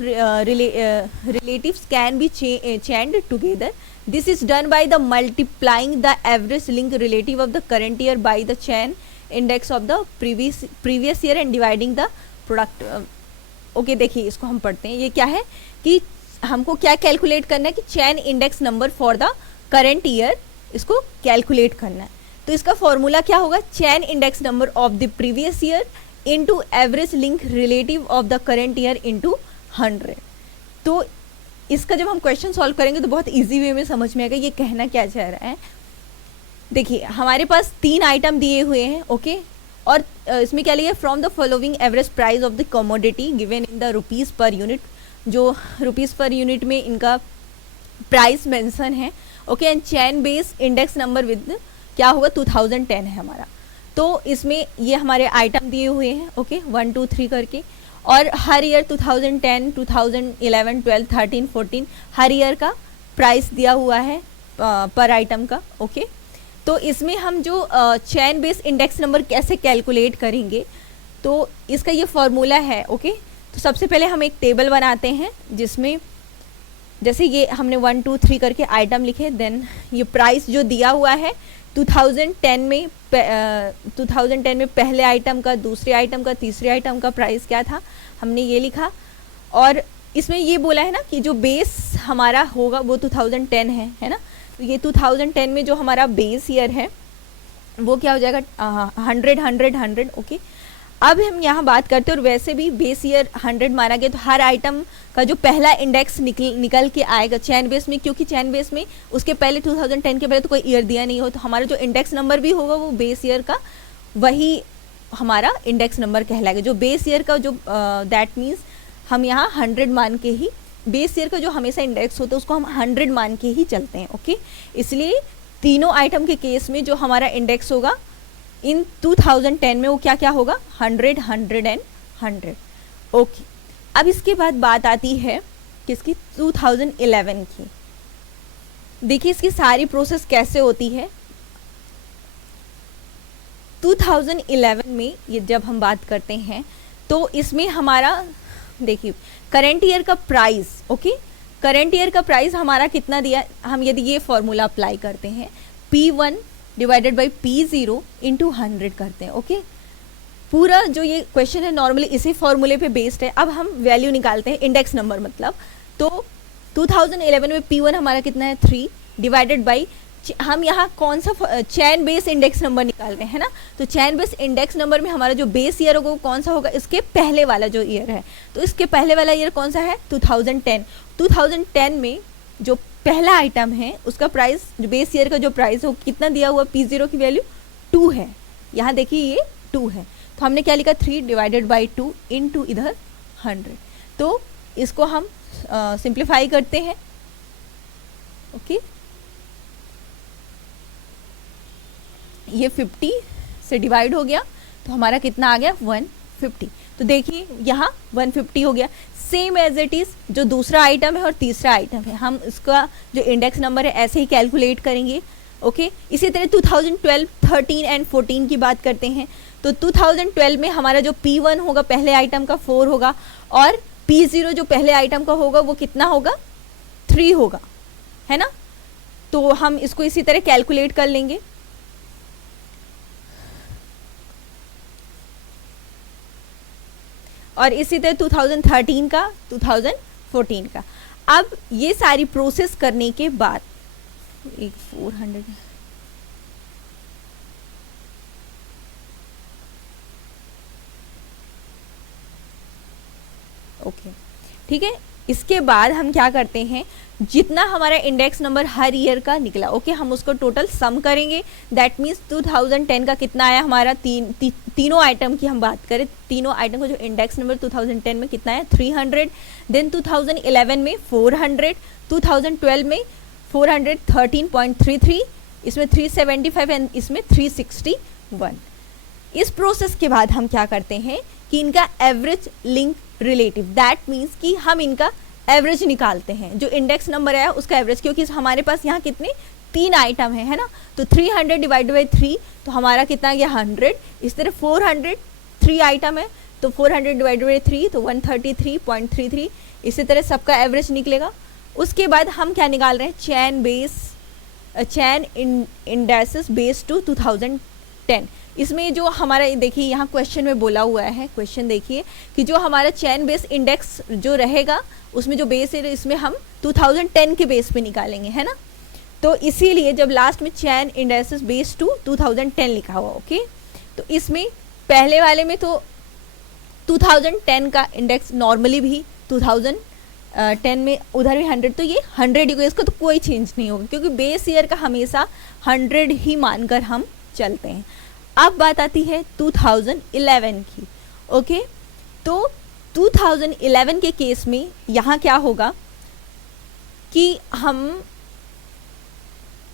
relatives can be chained together. This is done by the multiplying the average link relative of the current year by the chain index of the previous year and dividing the product. Okay, देखिए इसको हम पढ़ते हैं। ये क्या है कि हमको क्या कैलकुलेट करना है कि chain index number for the current year, इसको कैलकुलेट करना है। तो इसका फॉर्मूला क्या होगा? Chain index number of the previous year into average link relative of the current year into 100। तो इसका जब हम क्वेश्चन सॉल्व करेंगे तो बहुत ईजी वे में समझ में आएगा ये कहना क्या चाह रहा है। देखिए हमारे पास 3 आइटम दिए हुए हैं। ओके, और इसमें क्या लिया? From the following average price of the commodity given in the rupees per unit. जो रुपीज़ पर यूनिट में इनका प्राइस मेंशन है। Okay, and chain base index number with क्या होगा? 2010 है हमारा। तो इसमें ये हमारे आइटम दिए हुए हैं। ओके, 1 2 3 करके, और हर ईयर 2010, 2011, 12, 13, 14 हर ईयर का प्राइस दिया हुआ है पर आइटम का। ओके, तो इसमें हम जो चैन बेस इंडेक्स नंबर कैसे कैलकुलेट करेंगे, तो इसका ये फॉर्मूला है। ओके, तो सबसे पहले हम एक टेबल बनाते हैं जिसमें जैसे ये हमने 1 2 3 करके आइटम लिखे, देन ये प्राइस जो दिया हुआ है 2010 में पहले आइटम का, दूसरे आइटम का, तीसरे आइटम का प्राइस क्या था हमने ये लिखा। और इसमें ये बोला है ना कि जो बेस हमारा होगा वो 2010 है ना। तो ये 2010 में जो हमारा बेस ईयर है वो क्या हो जाएगा? 100 100 100। ओके, अब हम यहाँ बात करते हैं, और वैसे भी बेस ईयर 100 माना गया तो हर आइटम का जो पहला इंडेक्स निकल के आएगा चैन बेस में, क्योंकि चैन बेस में उसके पहले 2010 के पहले तो कोई ईयर दिया नहीं हो, तो हमारा जो इंडेक्स नंबर भी होगा वो बेस ईयर का वही हमारा इंडेक्स नंबर कहलाएगा। जो बेस ईयर का जो दैट मीन्स हम यहाँ 100 मान के ही, बेस ईयर का जो हमेशा इंडेक्स होता है उसको हम 100 मान के ही चलते हैं। ओके, इसलिए तीनों आइटम के केस में जो हमारा इंडेक्स होगा इन 2010 में वो क्या क्या होगा, 100, 100 एंड 100। ओके, अब इसके बाद बात आती है किसकी, 2011 की। देखिए इसकी सारी प्रोसेस कैसे होती है। 2011 में ये जब हम बात करते हैं तो इसमें हमारा देखिए करंट ईयर का प्राइस, ओके, करंट ईयर का प्राइस हमारा कितना दिया, हम यदि ये फॉर्मूला अप्लाई करते हैं P1 divided by P0 into 100 करते हैं। ओके, पूरा जो ये क्वेश्चन है नॉर्मली इसी फॉर्मूले पे बेस्ड है। अब हम वैल्यू निकालते हैं, इंडेक्स नंबर मतलब, तो 2011 में P1 हमारा कितना है 3 डिवाइडेड बाई, हम यहाँ कौन सा चैन बेस इंडेक्स नंबर निकाल रहे हैं ना, तो चैन बेस इंडेक्स नंबर में हमारा जो बेस ईयर होगा वो कौन सा होगा, इसके पहले वाला जो ईयर है, तो इसके पहले वाला ईयर कौन सा है 2010। 2010 में जो पहला आइटम है उसका प्राइस, जो बेस ईयर का जो प्राइस हो कितना दिया हुआ, P0 की वैल्यू 2 है, यहाँ देखिए ये 2 है, तो हमने क्या लिखा 3 डिवाइडेड बाई 2 इंटू इधर 100। तो इसको हम सिंप्लीफाई करते हैं। ओके, ये 50 से डिवाइड हो गया तो हमारा कितना आ गया 150। तो देखिए यहाँ 150 हो गया। सेम एज इट इज़ जो दूसरा आइटम है और तीसरा आइटम है, हम इसका जो इंडेक्स नंबर है ऐसे ही कैलकुलेट करेंगे। ओके, इसी तरह 2012, 13 एंड 14 की बात करते हैं। तो 2012 में हमारा जो P1 होगा पहले आइटम का 4 होगा, और P0 जो पहले आइटम का होगा वो कितना होगा 3 होगा, है ना। तो हम इसको इसी तरह कैलकुलेट कर लेंगे। और इसी तरह 2013 का, 2014 का। अब ये सारी प्रोसेस करने के बाद 400 ओके, ठीक है। इसके बाद हम क्या करते हैं, जितना हमारा इंडेक्स नंबर हर ईयर का निकला, ओके, हम उसको टोटल सम करेंगे। दैट मीन्स 2010 का कितना आया हमारा, तीनों आइटम की हम बात करें, तीनों आइटम का जो इंडेक्स नंबर 2010 में कितना है 300, देन 2011 में 400, 2012 में 413.33, इसमें 375 एंड इसमें 361। इस प्रोसेस के बाद हम क्या करते हैं कि इनका average link relative, that means कि हम इनका एवरेज निकालते हैं, जो इंडेक्स नंबर है उसका एवरेज, क्योंकि हमारे पास यहाँ कितने 3 आइटम है ना। तो 300 डिवाइड बाई 3 तो हमारा कितना गया 100। इस तरह 400 3 आइटम है तो 400 डिवाइड बाई 3 तो 133.33। इसी तरह सबका एवरेज निकलेगा। उसके बाद हम क्या निकाल रहे हैं, चैन इंडेक्सेस बेस टू 2010। इसमें जो हमारा देखिए यहाँ क्वेश्चन में बोला हुआ है, क्वेश्चन देखिए कि जो हमारा चैन बेस इंडेक्स जो रहेगा उसमें जो बेस है इसमें हम 2010 के बेस पे निकालेंगे, है ना। तो इसीलिए जब लास्ट में चैन इंडेक्सेस बेस टू 2010 लिखा हुआ, ओके, तो इसमें पहले वाले में तो 2010 का इंडेक्स नॉर्मली भी 2010 में उधर भी 100, तो ये 100 ही, इसको तो कोई चेंज नहीं होगा क्योंकि बेस ईयर का हमेशा 100 ही मानकर हम चलते हैं। अब बात आती है 2011 की। ओके, तो 2011 के केस में यहाँ क्या होगा कि हम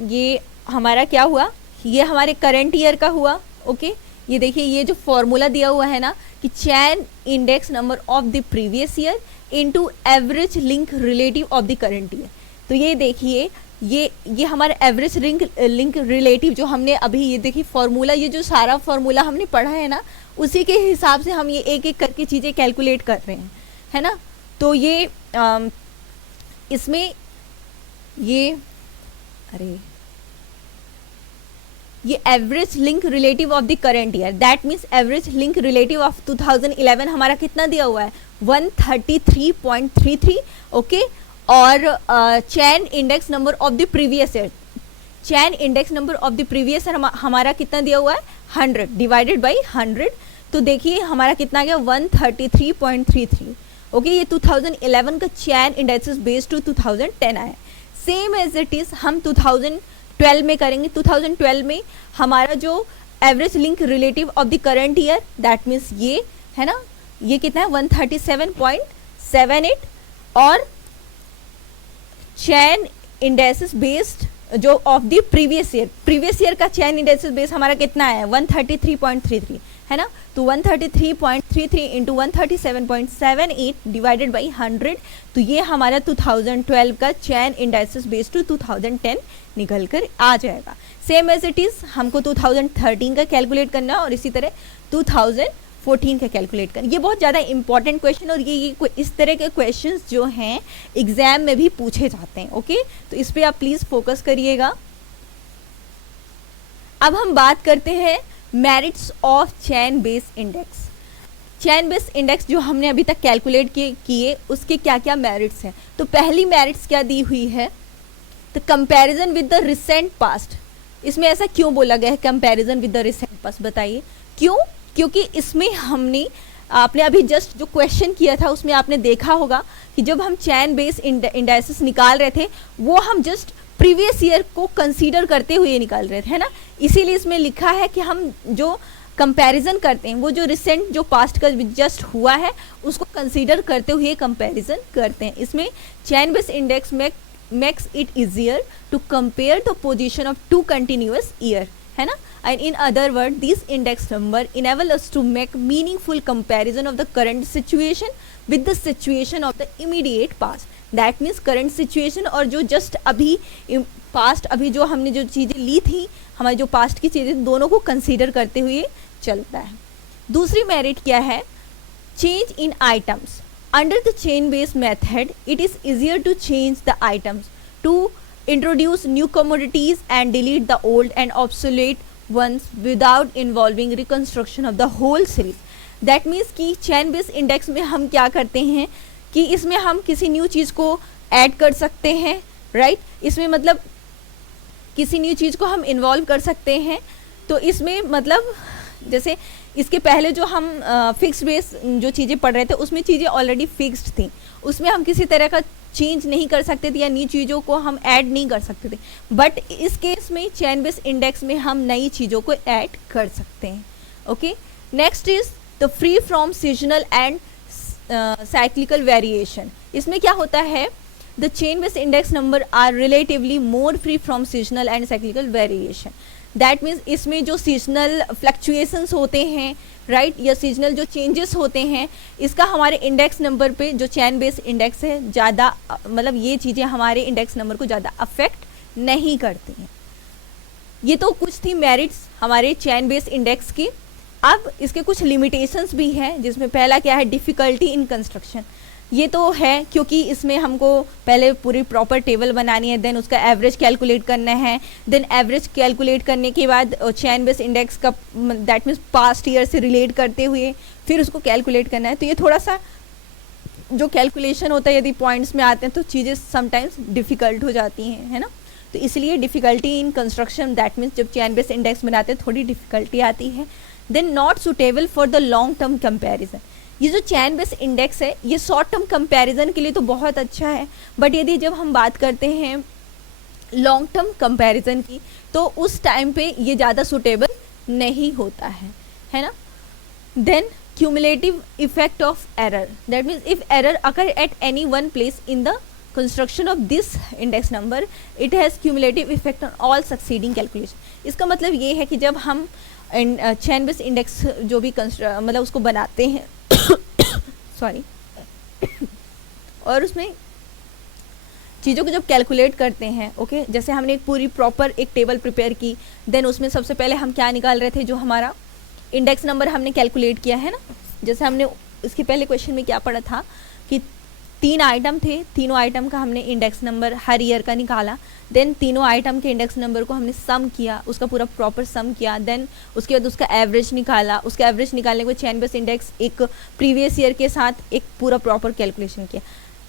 ये हमारा क्या हुआ, ये हमारे करंट ईयर का हुआ। ओके, ये देखिए ये जो फॉर्मूला दिया हुआ है ना कि chain index number of the previous year into average link relative of the current year. तो ये देखिए ये हमारा एवरेज लिंक रिलेटिव जो हमने अभी ये देखिए फॉर्मूला, ये जो सारा फॉर्मूला हमने पढ़ा है ना उसी के हिसाब से हम ये एक एक करके चीज़ें कैलकुलेट कर रहे हैं, है ना। तो ये इसमें ये average link relative of the current year, that means average link relative of 2011 हमारा कितना दिया हुआ है 133.33। ओके, और chain index number of the previous year, chain index number of the previous year हमारा कितना दिया हुआ है 100 डिवाइडेड बाई 100। तो देखिए हमारा कितना गया 133.33। ओके, ये 2011 का चैन इंडेक्सेस बेस्ड टू 2010 आया। सेम एज इट इज़ हम 2012 में करेंगे। 2012 में हमारा जो average link relative of the current year, that means ये है ना, ये कितना है 137.78, और चैन इंडेक्सेस बेस्ड जो ऑफ द प्रीवियस ईयर का चैन इंडाइसिस बेस हमारा कितना है 133.33 है ना, तो 133.33 इंटू 137.78 डिवाइडेड बाई 100, तो ये हमारा 2012 का चैन इंडाइसिस बेस टू 2010 निकल कर आ जाएगा। सेम एज इट इज़ हमको 2013 का कैलकुलेट करना और इसी तरह 2014 का कैलकुलेट करना। ये बहुत ज़्यादा इंपॉर्टेंट क्वेश्चन और ये इस तरह के क्वेश्चंस जो हैं एग्जाम में भी पूछे जाते हैं। ओके, तो इस पर आप प्लीज़ फोकस करिएगा। अब हम बात करते हैं merits of chain base index. Chain base index जो हमने अभी तक कैलकुलेट किए उसके क्या क्या मेरिट्स हैं। तो पहली मेरिट्स क्या दी हुई है, the comparison with the recent past. इसमें ऐसा क्यों बोला गया है comparison with the recent past, बताइए क्यों? क्योंकि इसमें आपने अभी जस्ट जो क्वेश्चन किया था उसमें आपने देखा होगा कि जब हम चैन बेस इंडाइसिस निकाल रहे थे वो हम जस्ट प्रीवियस ईयर को कंसीडर करते हुए निकाल रहे थे, है ना। इसीलिए इसमें लिखा है कि हम जो कंपैरिजन करते हैं वो जो रिसेंट जो पास्ट का जस्ट हुआ है उसको कंसीडर करते हुए कंपैरिजन करते हैं। इसमें chain base index makes it easier to compare the position of two continuous year, है ना। And in other words, these index number enable us to make meaningful comparison of the current situation with the situation of the immediate past. That means current situation और जो just अभी past अभी जो हमने जो चीज़ें ली थी हमारी जो past की चीज़ें दोनों को consider करते हुए चलता है। दूसरी merit क्या है, change in items. Under the chain-based method, it is easier to change the items, to introduce new commodities and delete the old and obsolete ones without involving reconstruction of the whole series. That means कि chain-based index में हम क्या करते हैं कि इसमें हम किसी न्यू चीज़ को ऐड कर सकते हैं, राइट। इसमें मतलब किसी न्यू चीज़ को हम इन्वॉल्व कर सकते हैं। तो इसमें मतलब जैसे इसके पहले जो हम फिक्स बेस जो चीज़ें पढ़ रहे थे उसमें चीज़ें ऑलरेडी फिक्स्ड थी, उसमें हम किसी तरह का चेंज नहीं कर सकते थे या नई चीज़ों को हम ऐड नहीं कर सकते थे। बट इस केस में चैन बेस इंडेक्स में हम नई चीज़ों को ऐड कर सकते हैं। Okay, next is the free from seasonal and cyclical variation. इसमें क्या होता है, the chain base index number are relatively more free from seasonal and cyclical variation. That means इसमें जो सीजनल फ्लक्चुएशंस होते हैं, राइट, या सीजनल जो चेंजेस होते हैं इसका हमारे इंडेक्स नंबर पे जो चैन बेस इंडेक्स है ज़्यादा मतलब ये चीज़ें हमारे इंडेक्स नंबर को ज़्यादा अफेक्ट नहीं करती हैं। ये तो कुछ थी मेरिट्स हमारे चैन बेस इंडेक्स की। अब इसके कुछ लिमिटेशंस भी हैं, जिसमें पहला क्या है, डिफ़िकल्टी इन कंस्ट्रक्शन। ये तो है क्योंकि इसमें हमको पहले पूरी प्रॉपर टेबल बनानी है, देन उसका एवरेज कैलकुलेट करना है, देन एवरेज कैलकुलेट करने के बाद चैन बेस इंडेक्स का दैट मीन्स पास्ट ईयर से रिलेट करते हुए फिर उसको कैलकुलेट करना है। तो ये थोड़ा सा जो कैलकुलेशन होता है यदि पॉइंट्स में आते हैं तो चीज़ें समटाइम्स डिफ़िकल्ट हो जाती हैं, है ना। तो इसलिए difficulty in construction that means जब चैन बेस इंडेक्स बनाते हैं थोड़ी डिफ़िकल्टी आती है। Then not suitable for the long term comparison. ये जो चैन बेस इंडेक्स है ये शॉर्ट टर्म कंपैरिजन के लिए तो बहुत अच्छा है, बट यदि जब हम बात करते हैं लॉन्ग टर्म कंपैरिजन की तो उस टाइम पे ये ज़्यादा सूटेबल नहीं होता है ना। Then cumulative effect of error, that means if error occur at any one place in the construction of this index number it has cumulative effect on all succeeding calculation. इसका मतलब ये है कि जब हम चैन बेस इंडेक्स जो भी मतलब उसको बनाते हैं सॉरी और उसमें चीज़ों को जब कैलकुलेट करते हैं, ओके, जैसे हमने एक पूरी प्रॉपर एक टेबल प्रिपेयर की, देन उसमें सबसे पहले हम क्या निकाल रहे थे, जो हमारा इंडेक्स नंबर हमने कैलकुलेट किया है ना। जैसे हमने इसके पहले क्वेश्चन में क्या पढ़ा था कि 3 आइटम थे, तीनों आइटम का हमने इंडेक्स नंबर हर ईयर का निकाला, देन तीनों आइटम के इंडेक्स नंबर को हमने सम किया, उसका पूरा प्रॉपर सम किया, देन उसके बाद उसका एवरेज निकाला, उसका एवरेज निकालने के बाद चैन बेस इंडेक्स एक प्रीवियस ईयर के साथ एक पूरा प्रॉपर कैलकुलेशन किया।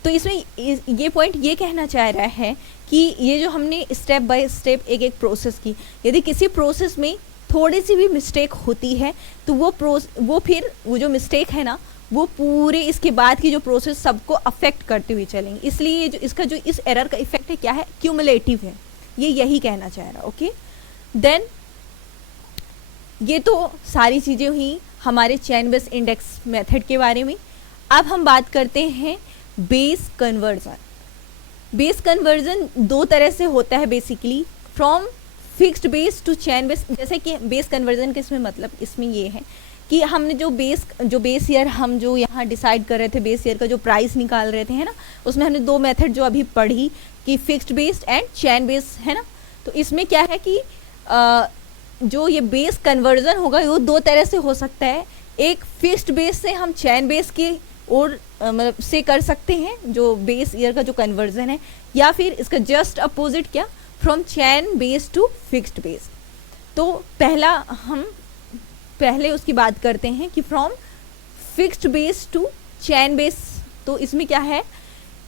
तो इसमें ये पॉइंट ये कहना चाह रहा है कि ये जो हमने स्टेप बाय स्टेप एक एक प्रोसेस की, यदि किसी प्रोसेस में थोड़ी सी भी मिस्टेक होती है तो वो फिर वो जो मिस्टेक है ना वो पूरे इसके बाद की जो प्रोसेस सबको अफेक्ट करते हुए चलेंगे। इसलिए जो इसका जो इस एरर का इफेक्ट है क्या है, क्यूमुलेटिव है, ये यही कहना चाह रहा है। ओके, देन ये तो सारी चीज़ें हुई हमारे चैन बेस इंडेक्स मेथड के बारे में। अब हम बात करते हैं बेस कन्वर्जन। बेस कन्वर्जन दो तरह से होता है basically, from fixed base to chain base. जैसे कि बेस कन्वर्जन के इसमें मतलब इसमें ये है कि हमने जो बेस ईयर हम जो यहाँ डिसाइड कर रहे थे, बेस ईयर का जो प्राइस निकाल रहे थे, है ना, उसमें हमने दो मेथड जो अभी पढ़ी कि fixed based and chain base, है ना। तो इसमें क्या है कि जो ये बेस कन्वर्जन होगा वो दो तरह से हो सकता है। एक फिक्स्ड बेस से हम चैन बेस की और मतलब से कर सकते हैं जो बेस ईयर का जो कन्वर्जन है, या फिर इसका जस्ट अपोजिट क्या, from chain base to fixed base. तो हम पहले उसकी बात करते हैं कि from fixed base to chain base. तो इसमें क्या है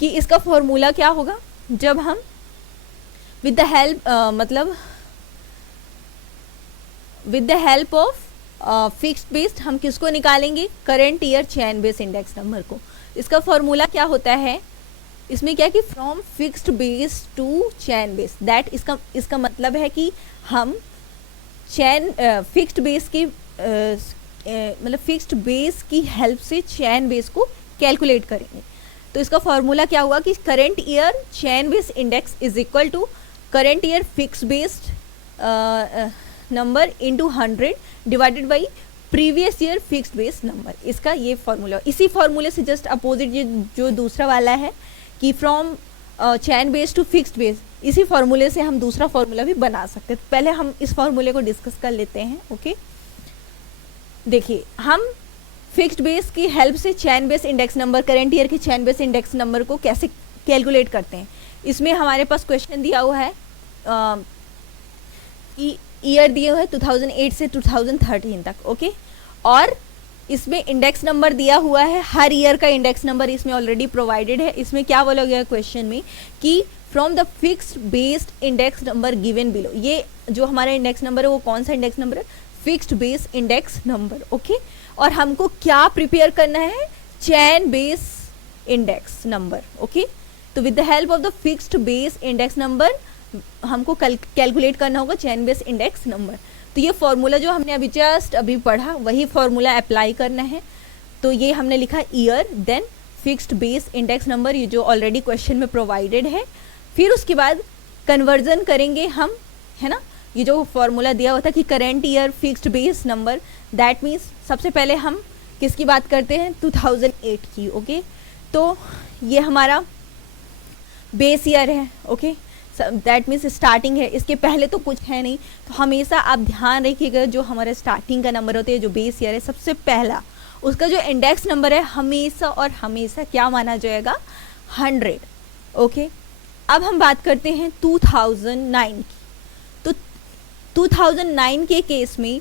कि इसका फॉर्मूला क्या होगा, जब हम with the help with the help of fixed based हम किसको निकालेंगे, current year chain base index number को। इसका फॉर्मूला क्या होता है, इसमें क्या है कि from fixed base to chain base, that इसका मतलब है कि हम फिक्स्ड बेस की मतलब फिक्स्ड बेस की हेल्प से चैन बेस को कैलकुलेट करेंगे। तो इसका फॉर्मूला क्या हुआ कि current year chain base index is equal to current year fixed based number into 100 divided by previous year fixed base number. इसका ये फॉर्मूला, इसी फॉर्मूले से जस्ट अपोजिट ये जो दूसरा वाला है कि from chain base to fixed base, इसी फॉर्मूले से हम दूसरा फॉर्मूला भी बना सकते हैं। पहले हम इस फॉर्मूले को डिस्कस कर लेते हैं। ओके, देखिए हम फिक्स्ड बेस की हेल्प से chain base index number, current year के चैन बेस इंडेक्स नंबर को कैसे कैलकुलेट करते हैं। इसमें हमारे पास क्वेश्चन दिया हुआ है कि ईयर दिए हुए 2008 से 2013 तक। ओके, और इसमें इंडेक्स नंबर दिया हुआ है, हर ईयर का इंडेक्स नंबर इसमें ऑलरेडी प्रोवाइडेड है। इसमें क्या बोला गया क्वेश्चन में कि from the fixed based index number given below, ये जो हमारा इंडेक्स नंबर है वो कौन सा इंडेक्स नंबर है, fixed base index number. Okay, और हमको क्या प्रिपेयर करना है, चैन बेस इंडेक्स नंबर। ओके, तो with the help of the fixed base index number हमको कैलकुलेट करना होगा चैन बेस इंडेक्स नंबर। तो ये फॉर्मूला जो हमने अभी पढ़ा वही फॉर्मूला अप्लाई करना है। तो ये हमने लिखा year then fixed base index number, ये जो ऑलरेडी क्वेश्चन में प्रोवाइडेड है। फिर उसके बाद कन्वर्जन करेंगे हम, है ना, ये जो फॉर्मूला दिया हुआ था कि current year fixed base number, that means सबसे पहले हम किसकी बात करते हैं, 2008 की। ओके, तो ये हमारा बेस ईयर है। ओके, दैट मीन्स स्टार्टिंग है, इसके पहले तो कुछ है नहीं। तो हमेशा आप ध्यान रखिएगा जो हमारा स्टार्टिंग का नंबर होता है, जो बेस ईयर है सबसे पहला, उसका जो इंडेक्स नंबर है हमेशा और हमेशा क्या माना जाएगा, 100। ओके, अब हम बात करते हैं 2009 की। तो 2009 के केस में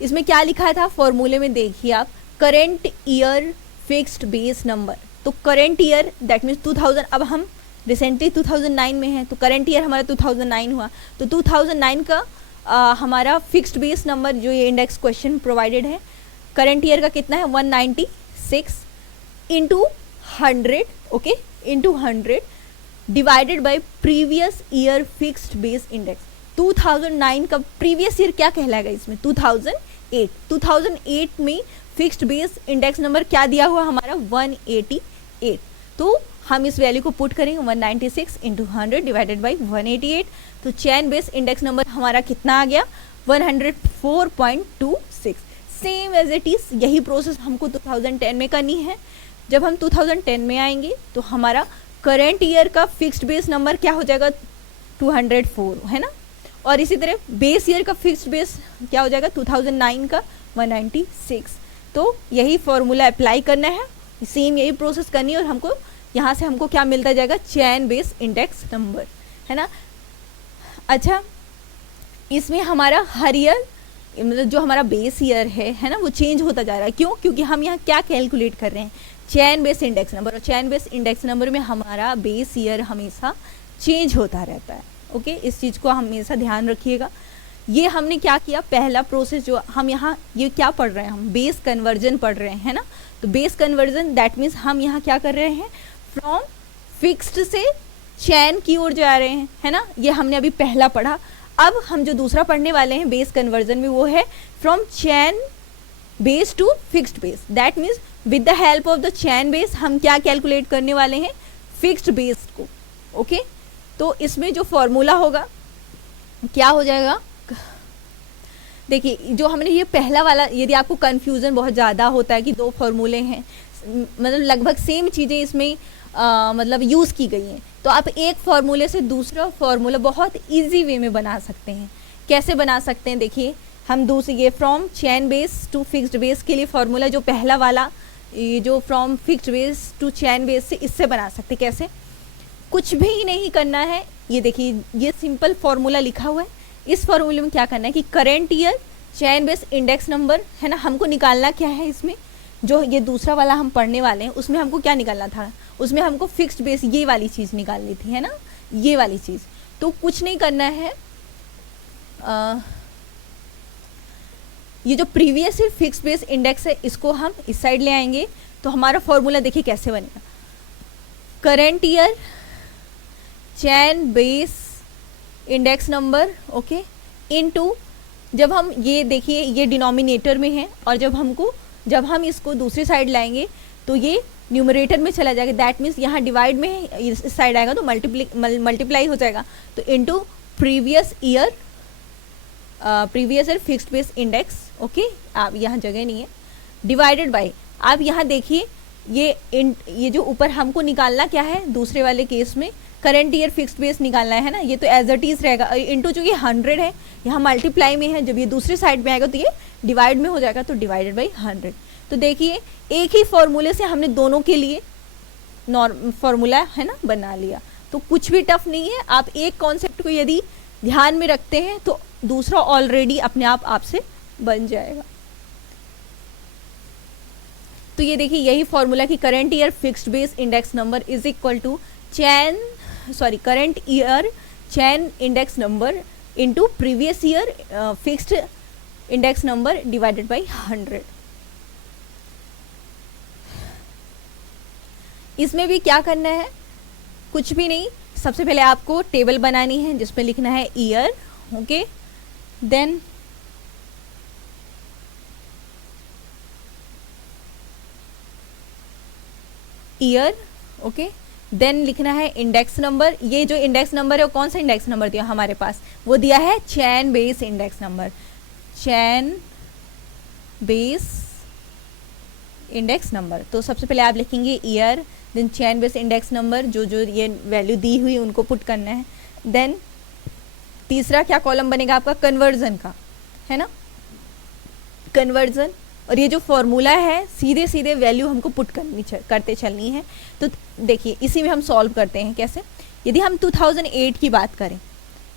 इसमें क्या लिखा था फॉर्मूले में, देखिए आप, current year fixed base number. तो करेंट ईयर दैट मीन्स 2000, अब हम रिसेंटली 2009 में है तो करेंट ईयर हमारा 2009 हुआ। तो 2009 का हमारा फिक्स्ड बेस नंबर जो ये इंडेक्स क्वेश्चन प्रोवाइडेड है, करेंट ईयर का कितना है, 196 into 100। Okay, into 100 divided by previous year fixed base index. 2009 का प्रीवियस ईयर क्या कहलाएगा इसमें, 2008। 2008 में फिक्स्ड बेस इंडेक्स नंबर क्या दिया हुआ हमारा, 188। तो हम इस वैल्यू को पुट करेंगे 196 इंटू 100 डिवाइडेड बाई 188। तो चैन बेस इंडेक्स नंबर हमारा कितना आ गया, 104.26। सेम एज इट इज़ यही प्रोसेस हमको 2010 में करनी है। जब हम 2010 में आएंगे तो हमारा करेंट ईयर का फिक्स्ड बेस नंबर क्या हो जाएगा, 204, है ना। और इसी तरह बेस ईयर का फिक्स्ड बेस क्या हो जाएगा, 2009 का 196। तो यही फॉर्मूला अप्लाई करना है, सेम यही प्रोसेस करनी है, और हमको यहाँ से हमको क्या मिलता जाएगा, चैन बेस इंडेक्स नंबर, है ना। अच्छा, इसमें हमारा हर ईयर मतलब जो हमारा बेस ईयर है ना, वो चेंज होता जा रहा है। क्यों, क्योंकि हम यहाँ क्या कैलकुलेट कर रहे हैं, चैन बेस इंडेक्स नंबर। और चैन बेस इंडेक्स नंबर में हमारा बेस ईयर हमेशा चेंज होता रहता है। ओके, इस चीज़ को हमेशा ध्यान रखिएगा। ये हमने क्या किया, पहला प्रोसेस जो हम यहाँ ये क्या पढ़ रहे हैं, हम बेस कन्वर्जन पढ़ रहे हैं ना। तो बेस कन्वर्जन दैट मीन्स हम यहाँ क्या कर रहे हैं, फ्रॉम फिक्स्ड से चैन की ओर जा रहे हैं, है ना। ये हमने अभी पहला पढ़ा। अब हम जो दूसरा पढ़ने वाले हैं बेस कन्वर्जन में, वो है from chain base to fixed base. That means with the help of the chain base हम क्या कैलकुलेट करने वाले हैं, फिक्स्ड बेस को। ओके, तो इसमें जो फॉर्मूला होगा क्या हो जाएगा, देखिए जो हमने ये पहला वाला, यदि आपको कन्फ्यूज़न बहुत ज़्यादा होता है कि दो फार्मूले हैं, मतलब लगभग सेम चीज़ें इसमें मतलब यूज़ की गई हैं, तो आप एक फार्मूले से दूसरा फार्मूला बहुत इजी वे में बना सकते हैं। कैसे बना सकते हैं, देखिए हम दूसरे ये from chain base to fixed base के लिए फार्मूला जो पहला वाला, ये जो from fixed base to chain base से, इससे बना सकते। कैसे, कुछ भी नहीं करना है, ये देखिए ये सिंपल फार्मूला लिखा हुआ है। इस फार्मूले में क्या करना है कि current year chain base index number है ना, हमको निकालना क्या है इसमें, जो ये दूसरा वाला हम पढ़ने वाले हैं उसमें हमको क्या निकालना था, उसमें हमको फिक्स्ड बेस ये वाली चीज़ निकालनी थी, है ना, ये वाली चीज़। तो कुछ नहीं करना है, ये जो previous year fixed base index है इसको हम इस साइड ले आएंगे, तो हमारा फॉर्मूला देखिए कैसे बनेगा, current year chain base index number, okay, into, जब हम ये देखिए ये डिनोमिनेटर में है, और जब हम इसको दूसरी साइड लाएंगे तो ये न्यूमरेटर में चला जाएगा, दैट मीन्स यहाँ डिवाइड में है, इस साइड आएगा तो मल्टीप्लाई हो जाएगा, तो into previous year fixed base index, okay, आप यहाँ जगह नहीं है, डिवाइडेड बाय, आप यहाँ देखिए ये जो ऊपर हमको निकालना क्या है, दूसरे वाले केस में करंट ईयर फिक्स्ड बेस निकालना है ना, ये तो एज इट इज रहेगा, इनटू जो ये 100 है यहाँ मल्टीप्लाई में है, जब ये दूसरी साइड में आएगा तो ये डिवाइड में हो जाएगा, तो डिवाइडेड बाई 100। तो देखिए एक ही फॉर्मूले से हमने दोनों के लिए फॉर्मूला है ना बना लिया, तो कुछ भी टफ नहीं है। आप एक कॉन्सेप्ट को यदि ध्यान में रखते हैं तो दूसरा ऑलरेडी अपने आप आपसे बन जाएगा। तो ये देखिए यही फॉर्मूला कि current year fixed base index number is equal to current year chain index number into previous year fixed index number divided by 100। इसमें भी क्या करना है, कुछ भी नहीं, सबसे पहले आपको टेबल बनानी है जिसमें लिखना है year, okay, then year, okay, then लिखना है इंडेक्स नंबर। ये जो इंडेक्स नंबर है वो कौन सा इंडेक्स नंबर दिया हमारे पास, वो दिया है chain base index number, chain base index number. तो सबसे पहले आप लिखेंगे year, then chain base index number, जो जो ये वैल्यू दी हुई उनको पुट करना है। देन तीसरा क्या कॉलम बनेगा आपका, कन्वर्जन का, है ना, कन्वर्जन। और ये जो फॉर्मूला है सीधे सीधे वैल्यू हमको पुट करते चलनी है। तो देखिए इसी में हम सॉल्व करते हैं कैसे। यदि हम 2008 की बात करें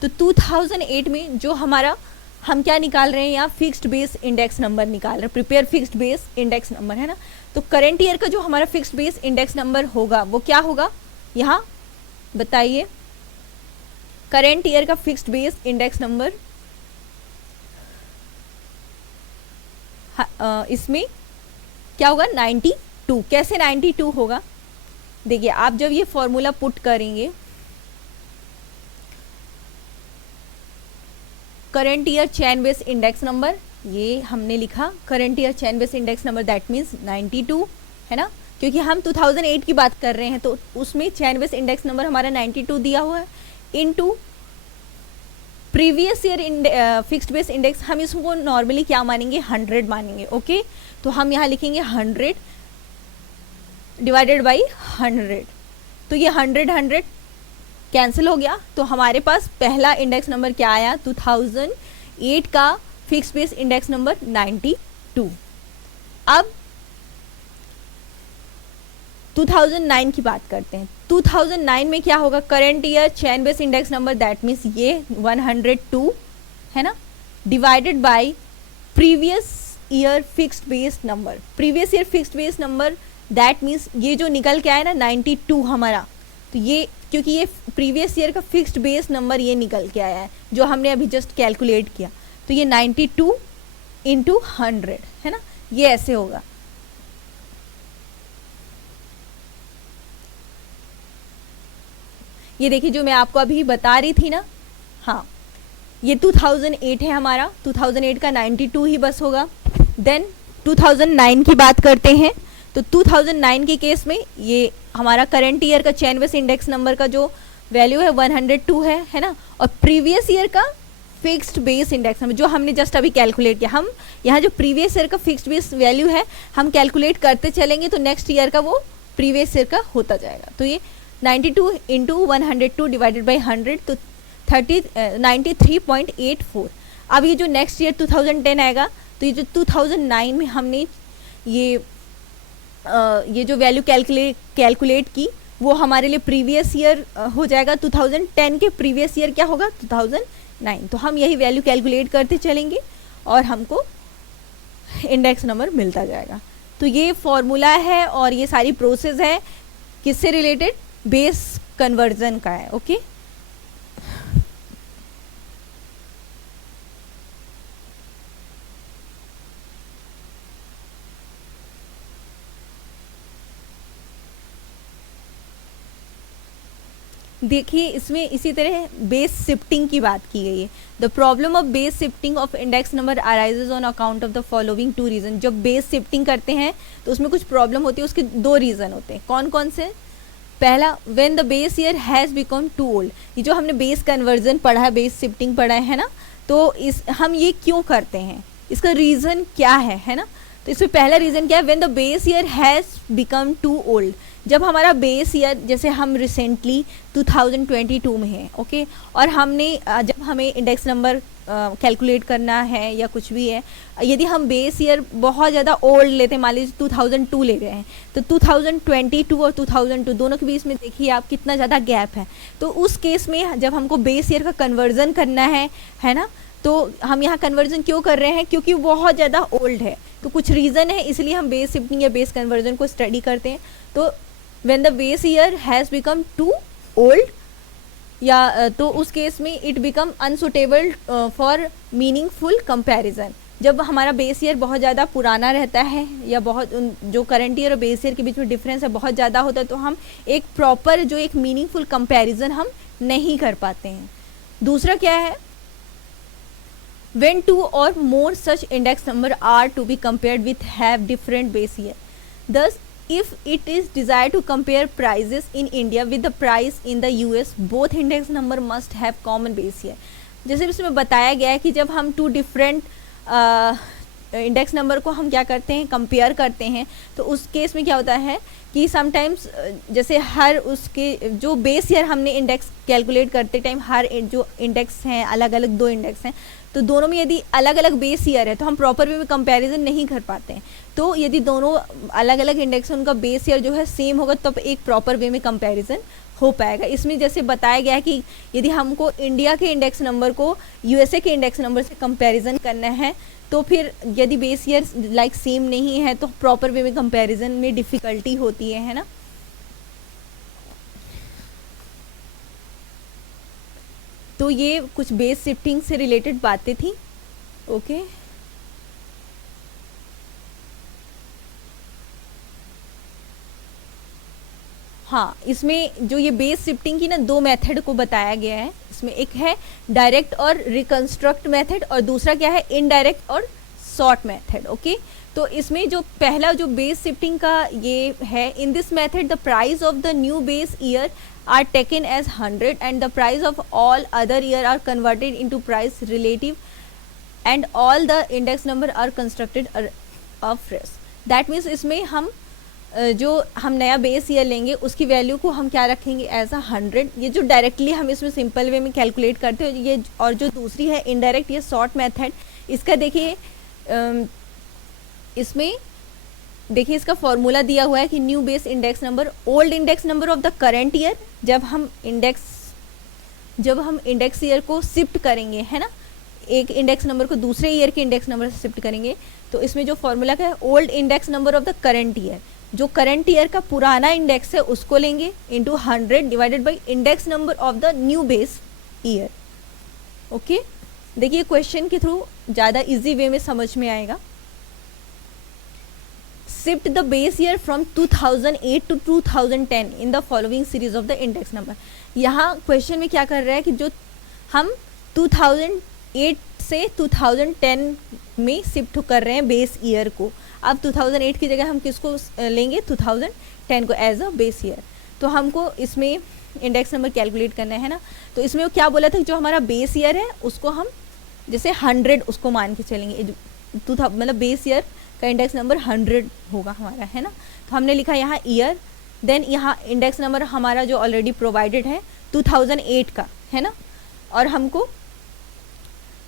तो 2008 में जो हमारा हम क्या निकाल रहे हैं, यहाँ फिक्स्ड बेस इंडेक्स नंबर निकाल रहे हैं, prepare fixed base index number, है ना। तो करेंट ईयर का जो हमारा फिक्स्ड बेस इंडेक्स नंबर होगा वो क्या होगा, यहाँ बताइए, करेंट ईयर का फिक्स्ड बेस इंडेक्स नंबर इसमें क्या होगा, 92। कैसे 92 होगा, देखिए आप जब ये फॉर्मूला पुट करेंगे, current year chain base index number, ये हमने लिखा current year chain base index number, that means 92, है ना, क्योंकि हम 2008 की बात कर रहे हैं तो उसमें चेन बेस इंडेक्स नंबर हमारा 92 दिया हुआ है, into previous year fixed base index, हम इसको नॉर्मली क्या मानेंगे, 100 मानेंगे, ओके। तो हम यहाँ लिखेंगे 100 डिवाइडेड बाई 100, तो ये 100 कैंसिल हो गया, तो हमारे पास पहला इंडेक्स नंबर क्या आया, 2008 का फिक्स्ड बेस इंडेक्स नंबर 92। अब 2009 की बात करते हैं। 2009 में क्या होगा, current year chain base index number, that means ये 102, है ना, divided by previous year fixed base number, previous year fixed base number, that means ये जो निकल के आया ना 92 हमारा, तो ये क्योंकि ये प्रीवियस ईयर का फिक्स्ड बेस नंबर ये निकल के आया है जो हमने अभी जस्ट कैलकुलेट किया, तो ये 92 इंटू 100, है ना, ये ऐसे होगा। ये देखिए जो मैं आपको अभी बता रही थी ना, हाँ, ये 2008 है हमारा, 2008 का 92 ही बस होगा। देन 2009 की बात करते हैं, तो 2009 के केस में ये हमारा करंट ईयर का चेन बेस इंडेक्स नंबर का जो वैल्यू है 102 है ना, और प्रीवियस ईयर का फिक्स्ड बेस इंडेक्स नंबर जो हमने जस्ट अभी कैलकुलेट किया, हम यहाँ जो प्रीवियस ईयर का फिक्स्ड बेस वैल्यू है हम कैलकुलेट करते चलेंगे तो नेक्स्ट ईयर का वो प्रीवियस ईयर का होता जाएगा। तो ये 92 इंटू 102 डिवाइडेड बाई 100 तो 93.84। अब ये जो नेक्स्ट ईयर 2010 आएगा तो ये जो 2009 में हमने ये जो वैल्यू कैलकुलेट की वो हमारे लिए प्रीवियस ईयर हो जाएगा। 2010 के प्रीवियस ईयर क्या होगा 2009। तो हम यही वैल्यू कैलकुलेट करते चलेंगे और हमको इंडेक्स नंबर मिलता जाएगा। तो ये फॉर्मूला है और ये सारी प्रोसेस है किससे रिलेटेड, बेस कन्वर्जन का है। ओके देखिए इसमें इसी तरह बेस शिफ्टिंग की बात की गई है। The problem of base shifting of index number arises on account of the following two reason. जब बेस शिफ्टिंग करते हैं तो उसमें कुछ प्रॉब्लम होती है, उसके दो रीज़न होते हैं। कौन कौन से? पहला, when the base year has become too old. ये जो हमने बेस कन्वर्जन पढ़ा है, बेस शिफ्टिंग पढ़ा है ना, तो हम ये क्यों करते हैं, इसका रीज़न क्या है ना। तो इसमें पहला रीज़न क्या है, when the base year has become too old. जब हमारा बेस ईयर, जैसे हम रिसेंटली 2022 में है, ओके, और हमने जब हमें इंडेक्स नंबर कैलकुलेट करना है या कुछ भी है, यदि हम बेस ईयर बहुत ज़्यादा ओल्ड लेते हैं, मान लीजिए 2002 ले रहे हैं, तो 2022 और 2002 दोनों के बीच में देखिए आप कितना ज़्यादा गैप है। तो उस केस में जब हमको बेस ईयर का कन्वर्जन करना है ना, तो हम यहाँ कन्वर्जन क्यों कर रहे हैं, क्योंकि वो बहुत ज़्यादा ओल्ड है। तो कुछ रीज़न है, इसलिए हम बेस शिफ्टिंग या बेस कन्वर्जन को स्टडी करते हैं। तो when the base year has become too old, या तो उस केस में it become unsuitable for meaningful comparison। जब हमारा बेस ईयर बहुत ज़्यादा पुराना रहता है या बहुत जो करंट ईयर और बेस ईयर के बीच में डिफरेंस है बहुत ज़्यादा होता है, तो हम एक प्रॉपर जो एक मीनिंगफुल कंपैरिजन हम नहीं कर पाते हैं। दूसरा क्या है, when two or more such index number are to be compared with have different base year, thus if it is desired to compare prices in India with the price in the US, both index number must have common base year। जैसे इसमें बताया गया है कि जब हम to different index number को हम क्या करते हैं, कंपेयर करते हैं, तो उस केस में क्या होता है कि समटाइम्स जैसे हर उसके जो बेस ईयर हमने इंडेक्स कैलकुलेट करते टाइम हर जो इंडेक्स हैं अलग अलग दो इंडेक्स हैं, तो दोनों में यदि अलग अलग बेस ईयर है तो हम प्रॉपर वे में कंपैरिजन नहीं कर पाते हैं। तो यदि दोनों अलग अलग इंडेक्स उनका बेस ईयर जो है सेम होगा तब एक प्रॉपर वे में कंपैरिजन हो पाएगा। इसमें जैसे बताया गया है कि यदि हमको इंडिया के इंडेक्स नंबर को यूएसए के इंडेक्स नंबर से कंपैरिजन करना है, तो फिर यदि बेस ईयर लाइक सेम नहीं है तो प्रॉपर वे में कंपैरिजन में डिफ़िकल्टी होती है ना। तो ये कुछ बेस शिफ्टिंग से रिलेटेड बातें थी। ओके हाँ, इसमें जो ये बेस शिफ्टिंग की ना दो मेथड को बताया गया है। इसमें एक है डायरेक्ट और रिकंस्ट्रक्ट मेथड और दूसरा क्या है इनडायरेक्ट और सॉर्ट मेथड। ओके, तो इसमें जो पहला जो बेस शिफ्टिंग का ये है, in this method the price of the new base year are taken as 100 and the price of all other year are converted into price relative and all the index number are constructed afresh। that means इसमें हम जो हम नया base year लेंगे उसकी value को हम क्या रखेंगे एज अ 100। ये जो डायरेक्टली हम इसमें सिंपल वे में कैलकुलेट करते हैं ये, और जो दूसरी है इनडायरेक्ट ये शॉर्ट मेथड, इसका देखिए इसमें देखिए इसका फॉर्मूला दिया हुआ है कि new base index number old index number of the current year. जब हम इंडेक्स ईयर को शिफ्ट करेंगे है ना, एक इंडेक्स नंबर को दूसरे ईयर के इंडेक्स नंबर से शिफ्ट करेंगे, तो इसमें जो फॉर्मूला का है old index number of the current year, जो करंट ईयर का पुराना इंडेक्स है उसको लेंगे into 100 divided by index number of the new base year. Okay, देखिए क्वेश्चन के थ्रू ज़्यादा इजी वे में समझ में आएगा। Shift the base year from 2008 to 2010 in the following series of the index number। यहाँ क्वेश्चन में क्या कर रहा है कि जो हम 2008 से 2010 में शिफ्ट कर रहे हैं बेस ईयर को, अब 2008 की जगह हम किसको लेंगे 2010 को एज अ बेस ईयर। तो हमको इसमें इंडेक्स नंबर कैलकुलेट करना है ना, तो इसमें वो क्या बोला था, जो हमारा बेस ईयर है उसको हम जैसे 100 उसको मान के चलेंगे, मतलब बेस ईयर का इंडेक्स नंबर 100 होगा हमारा, है ना। तो हमने लिखा यहाँ ईयर, देन यहाँ इंडेक्स नंबर हमारा जो ऑलरेडी प्रोवाइडेड है 2008 का, है ना, और हमको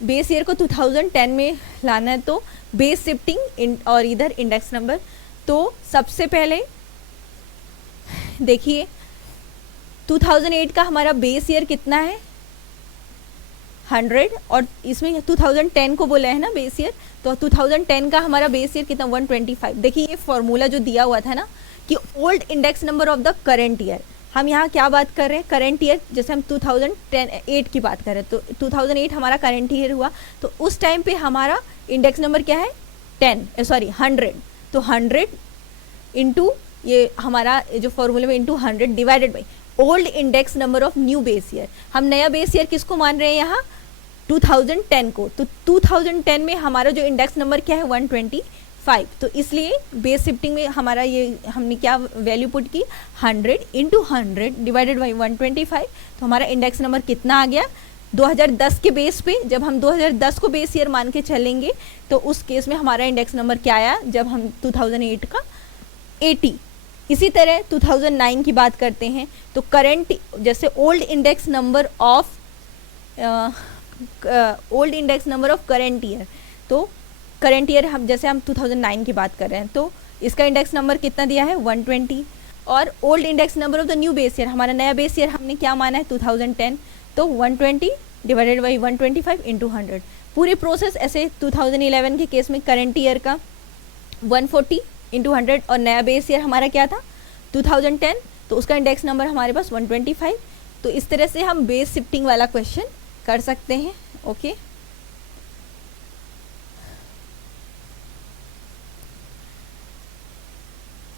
बेस ईयर को 2010 में लाना है, तो बेस शिफ्टिंग और इधर इंडेक्स नंबर। तो सबसे पहले देखिए 2008 का हमारा बेस ईयर कितना है 100, और इसमें 2010 को बोला है ना बेस ईयर, तो 2010 का हमारा बेस ईयर कितना 125। देखिए ये फॉर्मूला जो दिया हुआ था ना कि old index number of the current year, हम यहाँ क्या बात कर रहे हैं, करंट ईयर, जैसे हम 2008 की बात कर रहे हैं, तो 2008 हमारा करंट ईयर हुआ, तो उस टाइम पे हमारा इंडेक्स नंबर क्या है 100, तो 100 इंटू ये हमारा जो फॉर्मूले में into 100 divided by old index number of new base year. हम नया बेस ईयर किसको मान रहे हैं यहाँ 2010 को, तो 2010 में हमारा जो इंडेक्स नंबर क्या है 125, तो इसलिए बेस शिफ्टिंग में हमारा ये हमने क्या वैल्यू पुट की 100 इंटू 100 डिवाइडेड बाई 125, तो हमारा इंडेक्स नंबर कितना आ गया 2010 के बेस पे। जब हम 2010 को बेस ईयर मान के चलेंगे तो उस केस में हमारा इंडेक्स नंबर क्या आया, जब हम 2008 का 80। इसी तरह 2009 की बात करते हैं, तो करंट जैसे old index number of current year, तो करंट ईयर हम जैसे हम 2009 की बात कर रहे हैं, तो इसका इंडेक्स नंबर कितना दिया है 120, और old index number of the new base year, हमारा नया बेस ईयर हमने क्या माना है 2010, तो 120 डिवाइडेड बाई 125 इंटू 100। पूरी प्रोसेस ऐसे 2011 के केस में करंट ईयर का 140 इंटू 100, और नया बेस ईयर हमारा क्या था 2010, तो उसका इंडेक्स नंबर हमारे पास 125। तो इस तरह से हम बेस शिफ्टिंग वाला क्वेश्चन कर सकते हैं। ओके,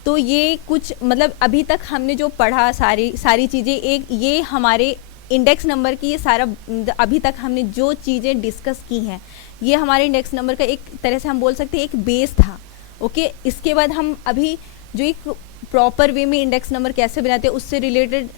तो ये कुछ मतलब अभी तक हमने जो पढ़ा सारी चीज़ें, एक ये हमारे इंडेक्स नंबर की, ये सारा अभी तक हमने जो चीज़ें डिस्कस की हैं ये हमारे इंडेक्स नंबर का एक तरह से हम बोल सकते हैं एक बेस था। ओके, इसके बाद हम अभी जो एक प्रॉपर वे में इंडेक्स नंबर कैसे बनाते हैं उससे रिलेटेड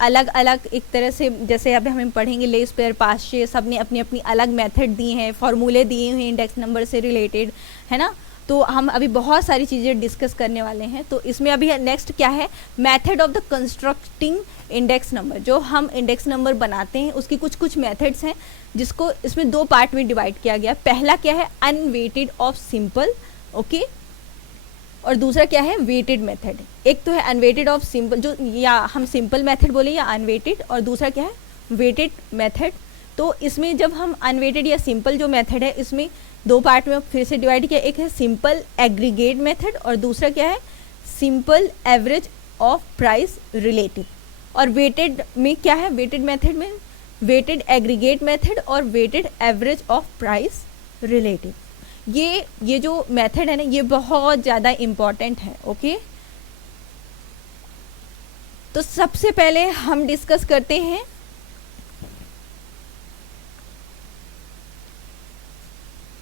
अलग अलग एक तरह से, जैसे अभी हम पढ़ेंगे लेस पेयर पास्चे, सब ने अपनी अपनी अलग मेथड दिए हैं, फॉर्मूले दिए हुए हैं इंडेक्स नंबर से रिलेटेड, है ना। तो हम अभी बहुत सारी चीज़ें डिस्कस करने वाले हैं। तो इसमें अभी नेक्स्ट क्या है, method of the constructing index number. जो हम इंडेक्स नंबर बनाते हैं उसकी कुछ मेथड्स हैं जिसको इसमें दो पार्ट में डिवाइड किया गया। पहला क्या है अनवेटेड ऑफ सिंपल, ओके, और दूसरा क्या है वेटेड मेथड। एक तो है अनवेटेड ऑफ सिंपल, जो या हम सिंपल मेथड बोले या अनवेटेड, और दूसरा क्या है वेटेड मेथड। तो इसमें जब हम अनवेटेड या सिंपल जो मेथड है इसमें दो पार्ट में फिर से डिवाइड किया, एक है सिंपल एग्रीगेट मेथड और दूसरा क्या है simple average of price relative. और वेटेड में क्या है, वेटेड मेथड में वेटेड एग्रीगेट मेथड और weighted average of price relative. ये जो मेथड है ना ये बहुत ज़्यादा इम्पॉर्टेंट है। ओके, तो सबसे पहले हम डिस्कस करते हैं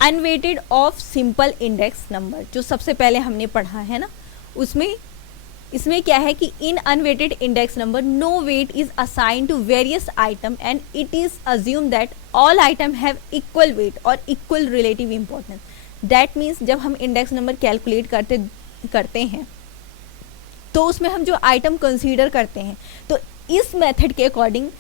unweighted of simple index number, जो सबसे पहले हमने पढ़ा है ना। इसमें क्या है कि in unweighted index number no weight is assigned to various item and it is assume that all item have equal weight और equal relative importance. That means जब हम इंडेक्स नंबर कैलकुलेट करते हैं तो उसमें हम जो आइटम कंसीडर करते हैं, तो इस मेथड के अकॉर्डिंग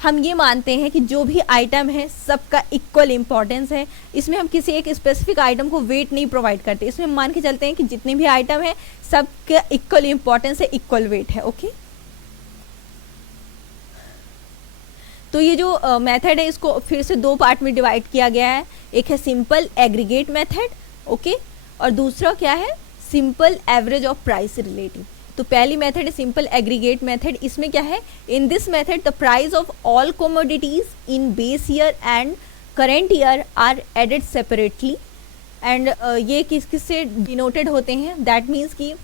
हम ये मानते हैं कि जो भी आइटम है सबका इक्वल इंपॉर्टेंस है। इसमें हम किसी एक स्पेसिफिक आइटम को वेट नहीं प्रोवाइड करते, इसमें हम मान के चलते हैं कि जितने भी आइटम है सबका इक्वल इंपॉर्टेंस है, इक्वल वेट है। ओके, तो ये जो मेथड है इसको फिर से दो पार्ट में डिवाइड किया गया है। एक है सिंपल एग्रीगेट मेथड, ओके, और दूसरा क्या है simple average of price relative. तो पहली मेथड है सिंपल एग्रीगेट मेथड। इसमें क्या है, in this method the price of all commodities in base year and current year are added separately and ये किस से डिनोटेड होते हैं, दैट मीन्स कि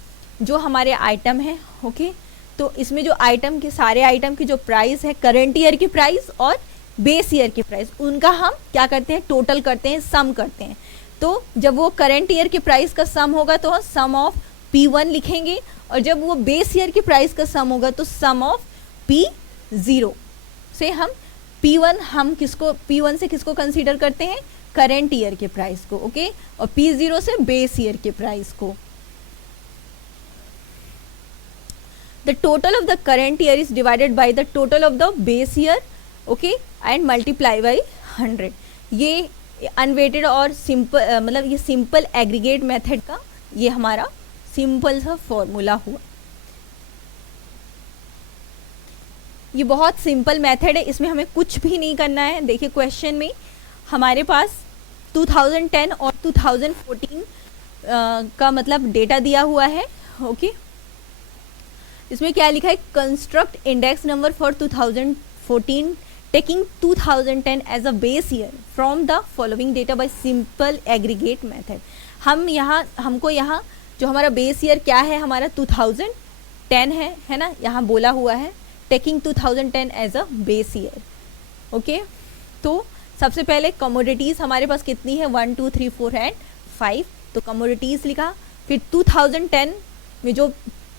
जो हमारे आइटम है, ओके, तो इसमें जो आइटम के सारे आइटम की जो प्राइस है करेंट ईयर की प्राइस और बेस ईयर की प्राइस, उनका हम क्या करते हैं टोटल करते हैं, सम करते हैं। तो जब वो करेंट ईयर की प्राइस का सम होगा तो सम ऑफ P1 लिखेंगे, और जब वो बेस ईयर की प्राइस का सम होगा तो सम ऑफ P2 ज़ीरो से हम P1 हम किसको P1 से किसको कंसीडर करते हैं, करेंट ईयर के प्राइस को, ओके, और P0 से बेस ईयर के प्राइस को. The total of the current year is divided by the total of the base year, okay, and multiply by 100. ये अनवेटेड और सिंपल मतलब ये सिंपल एग्रीगेट मेथड का ये हमारा सिंपल सा फॉर्मूला हुआ. ये बहुत सिंपल मेथड है, इसमें हमें कुछ भी नहीं करना है. देखिए क्वेश्चन में हमारे पास 2010 और 2014 का मतलब डेटा दिया हुआ है, ओके. इसमें क्या लिखा है, construct index number for 2014 taking 2010 as a base year from the following data by simple aggregate method. हमको यहाँ जो हमारा बेस ईयर क्या है, हमारा 2010 है ना, यहाँ बोला हुआ है taking 2010 as a base year, okay. तो सबसे पहले कमोडिटीज़ हमारे पास कितनी है, 1 2 3 4 एंड 5. तो कमोडिटीज़ लिखा, फिर 2010 में जो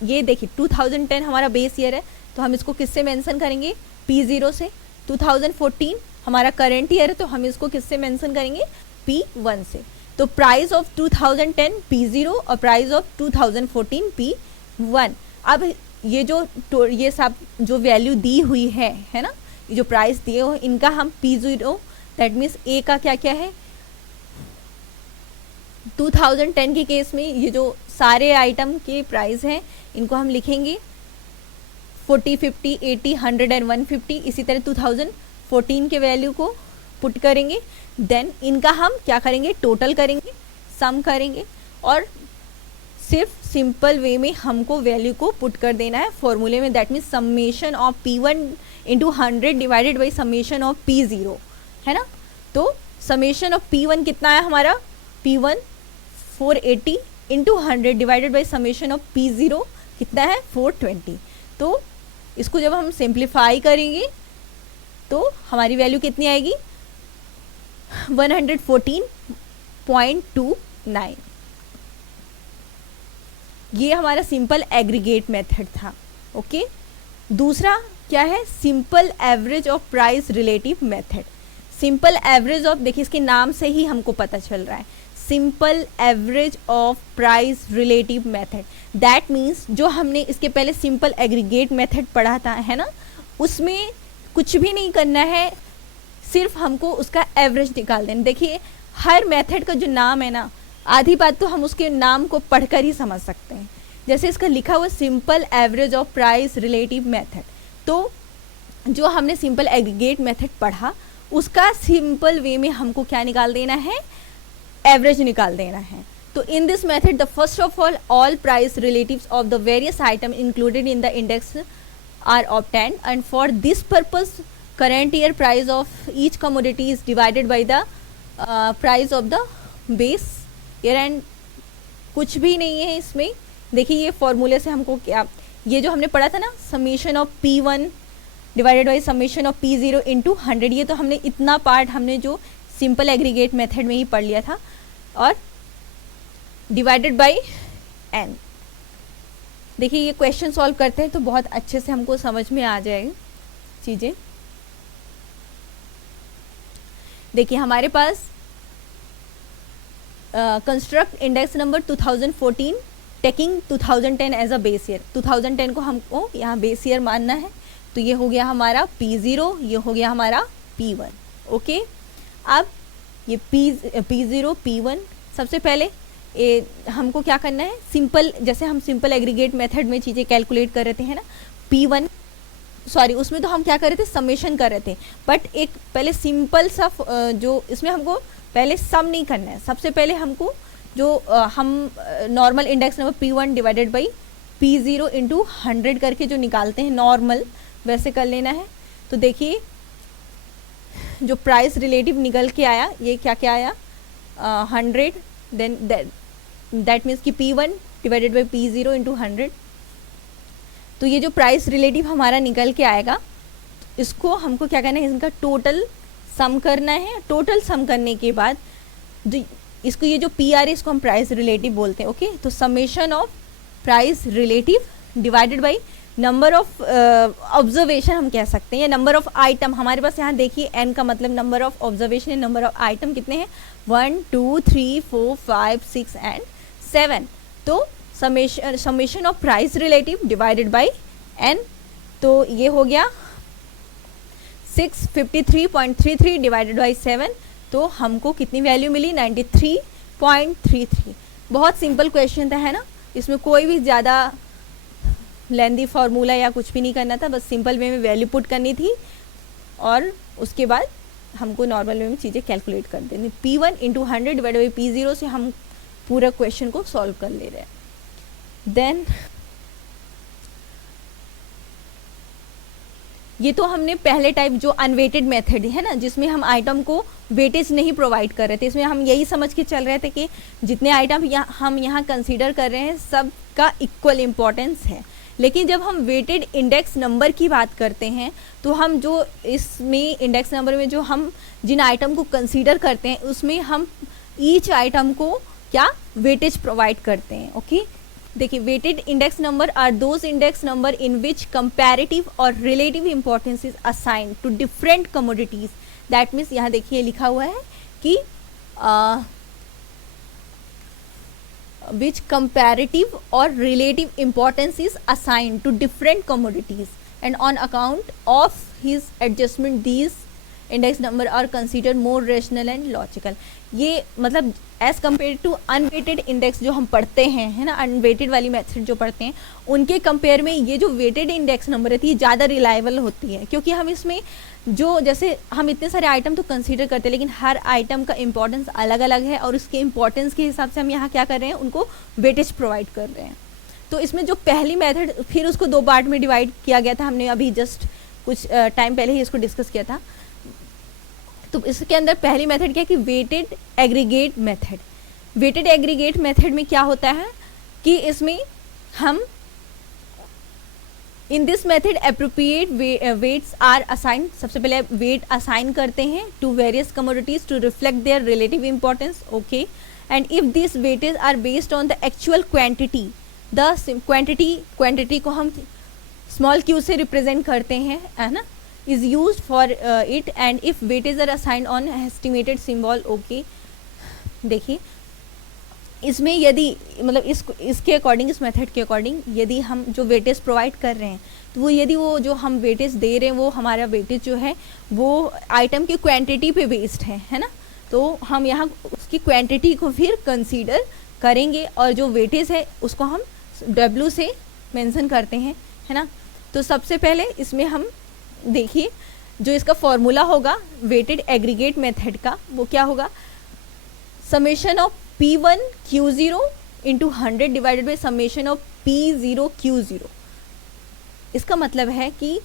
ये देखिए 2010 हमारा बेस ईयर है, तो हम इसको किससे मेंशन करेंगे, P0 से. 2014 हमारा करेंट ईयर है, तो हम इसको किससे मेंशन करेंगे, P1 से. तो प्राइस ऑफ 2010 P0 और प्राइस ऑफ 2014 P1. अब ये सब जो वैल्यू दी हुई है ना, ये जो प्राइस दिए हो इनका हम P0 दैट मीन्स ए का क्या क्या है, 2010 के केस में ये जो सारे आइटम के प्राइस हैं इनको हम लिखेंगे 40 50 80 100 एंड 150. इसी तरह 2014 के वैल्यू को पुट करेंगे, देन इनका हम क्या करेंगे, टोटल करेंगे, सम करेंगे, और सिर्फ सिंपल वे में हमको वैल्यू को पुट कर देना है फॉर्मूले में. That means summation of P1 into 100 divided by summation of P0, है ना. तो समेशन ऑफ P1 कितना है हमारा, P1 480 into 100 divided by summation of P0 कितना है, 420. तो इसको जब हम सिंप्लीफाई करेंगे तो हमारी वैल्यू कितनी आएगी, 114.29. ये हमारा सिंपल एग्रीगेट मेथड था, ओके. दूसरा क्या है, simple average of price relative method. Simple average of, देखिए इसके नाम से ही हमको पता चल रहा है, simple average of price relative method. That means जो हमने इसके पहले सिंपल एग्रीगेट मेथड पढ़ा था, है ना, उसमें कुछ भी नहीं करना है, सिर्फ हमको उसका एवरेज निकाल देना. देखिए हर मेथड का जो नाम है ना, आधी बात तो हम उसके नाम को पढ़कर ही समझ सकते हैं. जैसे इसका लिखा हुआ simple average of price relative method, तो जो हमने सिंपल एग्रीगेट मेथड पढ़ा उसका सिंपल वे में हमको क्या निकाल देना है, एवरेज निकाल देना है. तो in this method the first of all price relatives of the various item included in the index are obtained, and for this purpose current year price of each commodity is divided by the price of the base year. And कुछ भी नहीं है इसमें. देखिए ये फॉर्मूले से हमको क्या, ये जो हमने पढ़ा था ना, summation of P1 divided by summation of P0 into 100, ये तो हमने इतना पार्ट हमने जो सिंपल एग्रीगेट मेथड में ही पढ़ लिया था, और डिवाइडेड बाई n. देखिए ये क्वेश्चन सॉल्व करते हैं तो बहुत अच्छे से हमको समझ में आ जाएगी चीज़ें. देखिए हमारे पास construct index number 2014 taking 2010 as a base year. 2010 को हमको यहाँ बेस ईयर मानना है, तो ये हो गया हमारा P0, ये हो गया हमारा P1, ओके. अब ये P0 P1, सबसे पहले हमको क्या करना है, सिंपल, जैसे हम सिंपल एग्रीगेट मेथड में चीज़ें कैलकुलेट कर रहे थे, है ना, P1 सॉरी उसमें तो हम क्या कर रहे थे, समेशन कर रहे थे, बट एक पहले सिंपल सा जो इसमें हमको पहले सम नहीं करना है. सबसे पहले हमको जो हम normal index number P1 divided by P0 into 100 करके जो निकालते हैं नॉर्मल, वैसे कर लेना है. तो देखिए जो प्राइस रिलेटिव निकल के आया, ये क्या क्या आया, 100, देन दैट मीन्स कि P1 divided by P0 into 100. तो ये जो प्राइस रिलेटिव हमारा निकल के आएगा, इसको हमको क्या करना है, इनका टोटल सम करना है. टोटल सम करने के बाद इसको, ये जो PR है इसको हम प्राइस रिलेटिव बोलते हैं, ओके. तो summation of price relative divided by number of observation हम कह सकते हैं, या नंबर ऑफ आइटम। हमारे पास यहाँ देखिए n का मतलब number of observation, number of item कितने हैं 1 2 3 4 5 6 एंड 7। तो summation of price relative divided by n, तो ये हो गया 653.33 डिवाइडेड बाई 7, तो हमको कितनी वैल्यू मिली 93.33। बहुत सिंपल क्वेश्चन था, है ना, इसमें कोई भी ज़्यादा लेंदी फार्मूला या कुछ भी नहीं करना था, बस सिंपल वे में वैल्यू पुट करनी थी और उसके बाद हमको नॉर्मल वे में चीज़ें कैलकुलेट कर देनी। P1 into 100 divide by P0 से हम पूरा क्वेश्चन को सॉल्व कर ले रहे हैं। देन ये तो हमने पहले टाइप जो अनवेटेड मेथड है ना, जिसमें हम आइटम को वेटेज नहीं प्रोवाइड कर रहे थे, इसमें हम यही समझ के चल रहे थे कि जितने आइटम हम यहाँ कंसीडर कर रहे हैं सब का इक्वल इम्पोर्टेंस है। लेकिन जब हम वेटेड इंडेक्स नंबर की बात करते हैं तो हम जो इसमें इंडेक्स नंबर में जो हम जिन आइटम को कंसीडर करते हैं उसमें हम ईच आइटम को क्या वेटेज प्रोवाइड करते हैं। ओके, देखिए weighted index number are those index number in which comparative और relative importance is assigned to different commodities. That means यहाँ देखिए लिखा हुआ है कि which comparative or relative importance is assigned to different commodities and on account of his adjustment these index number are considered more rational and logical। ये मतलब as compare to unweighted index जो हम पढ़ते हैं, है ना, अनवेटेड वाली method जो पढ़ते हैं उनके कंपेयर में ये जो वेटेड इंडेक्स नंबर रहती है ज़्यादा रिलायबल होती है, क्योंकि हम इसमें जो जैसे हम इतने सारे आइटम तो कंसीडर करते हैं लेकिन हर आइटम का इंपॉर्टेंस अलग अलग है और उसके इंपॉर्टेंस के हिसाब से हम यहाँ क्या कर रहे हैं, उनको वेटेज प्रोवाइड कर रहे हैं। तो इसमें जो पहली मेथड, फिर उसको दो पार्ट में डिवाइड किया गया था, हमने अभी जस्ट कुछ टाइम पहले ही इसको डिस्कस किया था। तो इसके अंदर पहली मेथड क्या है कि weighted aggregate method. Weighted aggregate method में क्या होता है कि इसमें हम in this method appropriate weights are assign, सबसे पहले वेट असाइन करते हैं to various commodities to reflect their relative importance. Okay, and if this weightage are based on the actual quantity, the quantity को हम स्मॉल क्यू से represent करते हैं, है ना, is used for it and if weightage are assigned on estimated symbol। okay, देखिए इसमें यदि मतलब इसके अकॉर्डिंग, इस मेथड के अकॉर्डिंग यदि हम जो वेटेज प्रोवाइड कर रहे हैं तो वो यदि वो जो हम वेटेज दे रहे हैं वो हमारा वेटेज जो है वो आइटम की क्वांटिटी पे बेस्ड है ना, तो हम यहाँ उसकी क्वांटिटी को फिर कंसीडर करेंगे और जो वेटेज है उसको हम W से मेंशन करते हैं, है ना। तो सबसे पहले इसमें हम देखिए जो इसका फॉर्मूला होगा वेटेड एग्रीगेट मेथड का, वो क्या होगा, summation of P1 Q0 into 100 divided by summation of P0 Q0। इसका मतलब है कि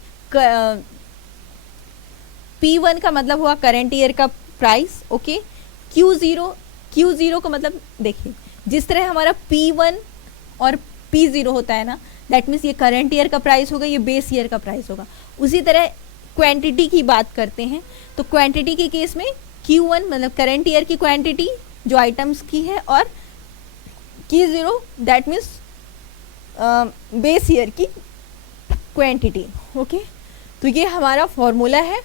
P1 का मतलब हुआ करेंट ईयर का प्राइस। ओके, Q0 का मतलब देखिए जिस तरह हमारा P1 और P0 होता है ना, दैट मीन्स ये करंट ईयर का प्राइस होगा, ये बेस ईयर का प्राइस होगा। उसी तरह क्वांटिटी की बात करते हैं तो क्वांटिटी के केस में Q1 मतलब करंट ईयर की क्वांटिटी जो आइटम्स की है और Q0 that means base year की क्वांटिटी। ओके, तो ये हमारा फॉर्मूला है,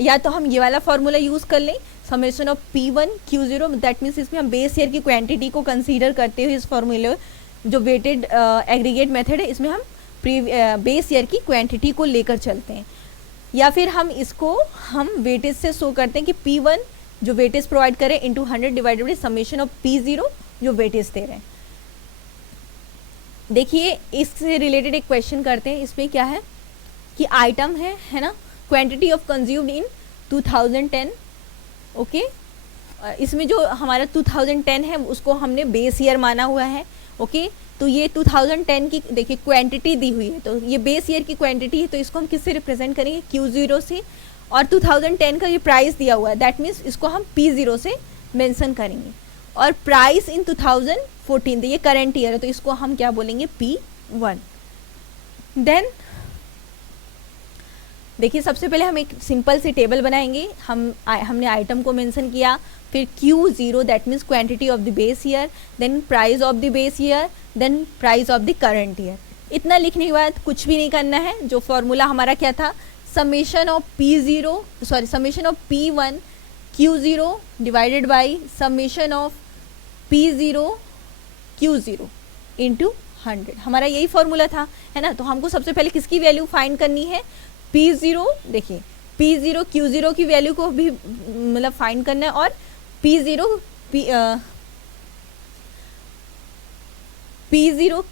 या तो हम ये वाला फॉर्मूला यूज़ कर लें summation of P1 Q0, that means इसमें हम बेस ईयर की क्वांटिटी को कंसीडर करते हुए इस फॉर्मूले जो वेटेड एग्रीगेट मेथड है इसमें हम बेस ईयर की क्वांटिटी को लेकर चलते हैं, या फिर हम इसको हम वेटेज से शो करते हैं कि P1 जो वेटेज प्रोवाइड करें into 100 divided by summation of P0 जो वेटेज दे रहे हैं। देखिए इससे रिलेटेड एक क्वेश्चन करते हैं। इसमें क्या है कि आइटम है ना, quantity of consumed in 2010। Okay, इसमें जो हमारा 2010 है उसको हमने बेस ईयर माना हुआ है। ओके, तो ये 2010 की देखिए क्वांटिटी दी हुई है, तो ये बेस ईयर की क्वांटिटी है, तो इसको हम किससे रिप्रेजेंट करेंगे, Q0 से, और 2010 का ये प्राइस दिया हुआ है दैट मीन्स इसको हम P0 से मेंशन करेंगे, और प्राइस इन 2014 ये करंट ईयर है तो इसको हम क्या बोलेंगे, P1। देन देखिए सबसे पहले हम एक सिंपल सी टेबल बनाएंगे, हमने आइटम को मेंशन किया, फिर Q0 that means quantity of the base year, then price of the base year, then price of the current year. इतना लिखने के बाद कुछ भी नहीं करना है। जो फॉर्मूला हमारा क्या था, summation of P1 Q0 divided by summation of P0 Q0 into 100, हमारा यही फॉर्मूला था, है ना। तो हमको सबसे पहले किसकी वैल्यू फाइंड करनी है, P0, देखिए P0 Q0 की वैल्यू को भी मतलब फाइंड करना है, और P0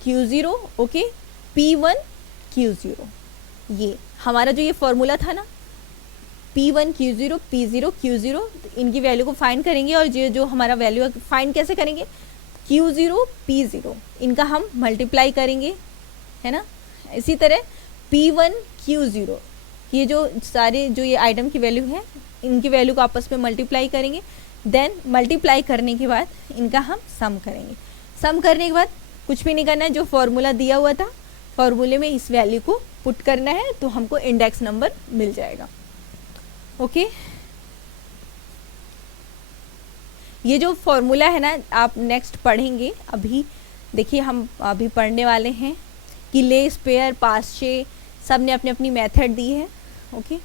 Q0, okay, P1 Q0, ये हमारा जो ये फॉर्मूला था ना, P1 Q0 P0 Q0, इनकी वैल्यू को फाइंड करेंगे, और ये जो हमारा वैल्यू फाइंड कैसे करेंगे, Q0 P0, इनका हम मल्टीप्लाई करेंगे, है ना। इसी तरह P1 Q0, ये जो सारे जो ये आइटम की वैल्यू है, इनकी वैल्यू को आपस में मल्टीप्लाई करेंगे, देन मल्टीप्लाई करने के बाद इनका हम सम करेंगे। सम करने के बाद कुछ भी नहीं करना है, जो फॉर्मूला दिया हुआ था फॉर्मूले में इस वैल्यू को पुट करना है, तो हमको इंडेक्स नंबर मिल जाएगा, ओके। ये जो फॉर्मूला है ना, आप नेक्स्ट पढ़ेंगे। अभी देखिए हम अभी पढ़ने वाले हैं कि ले, स्पेयर, पास्चे, सब ने अपनी अपनी मेथड दी है, ओके।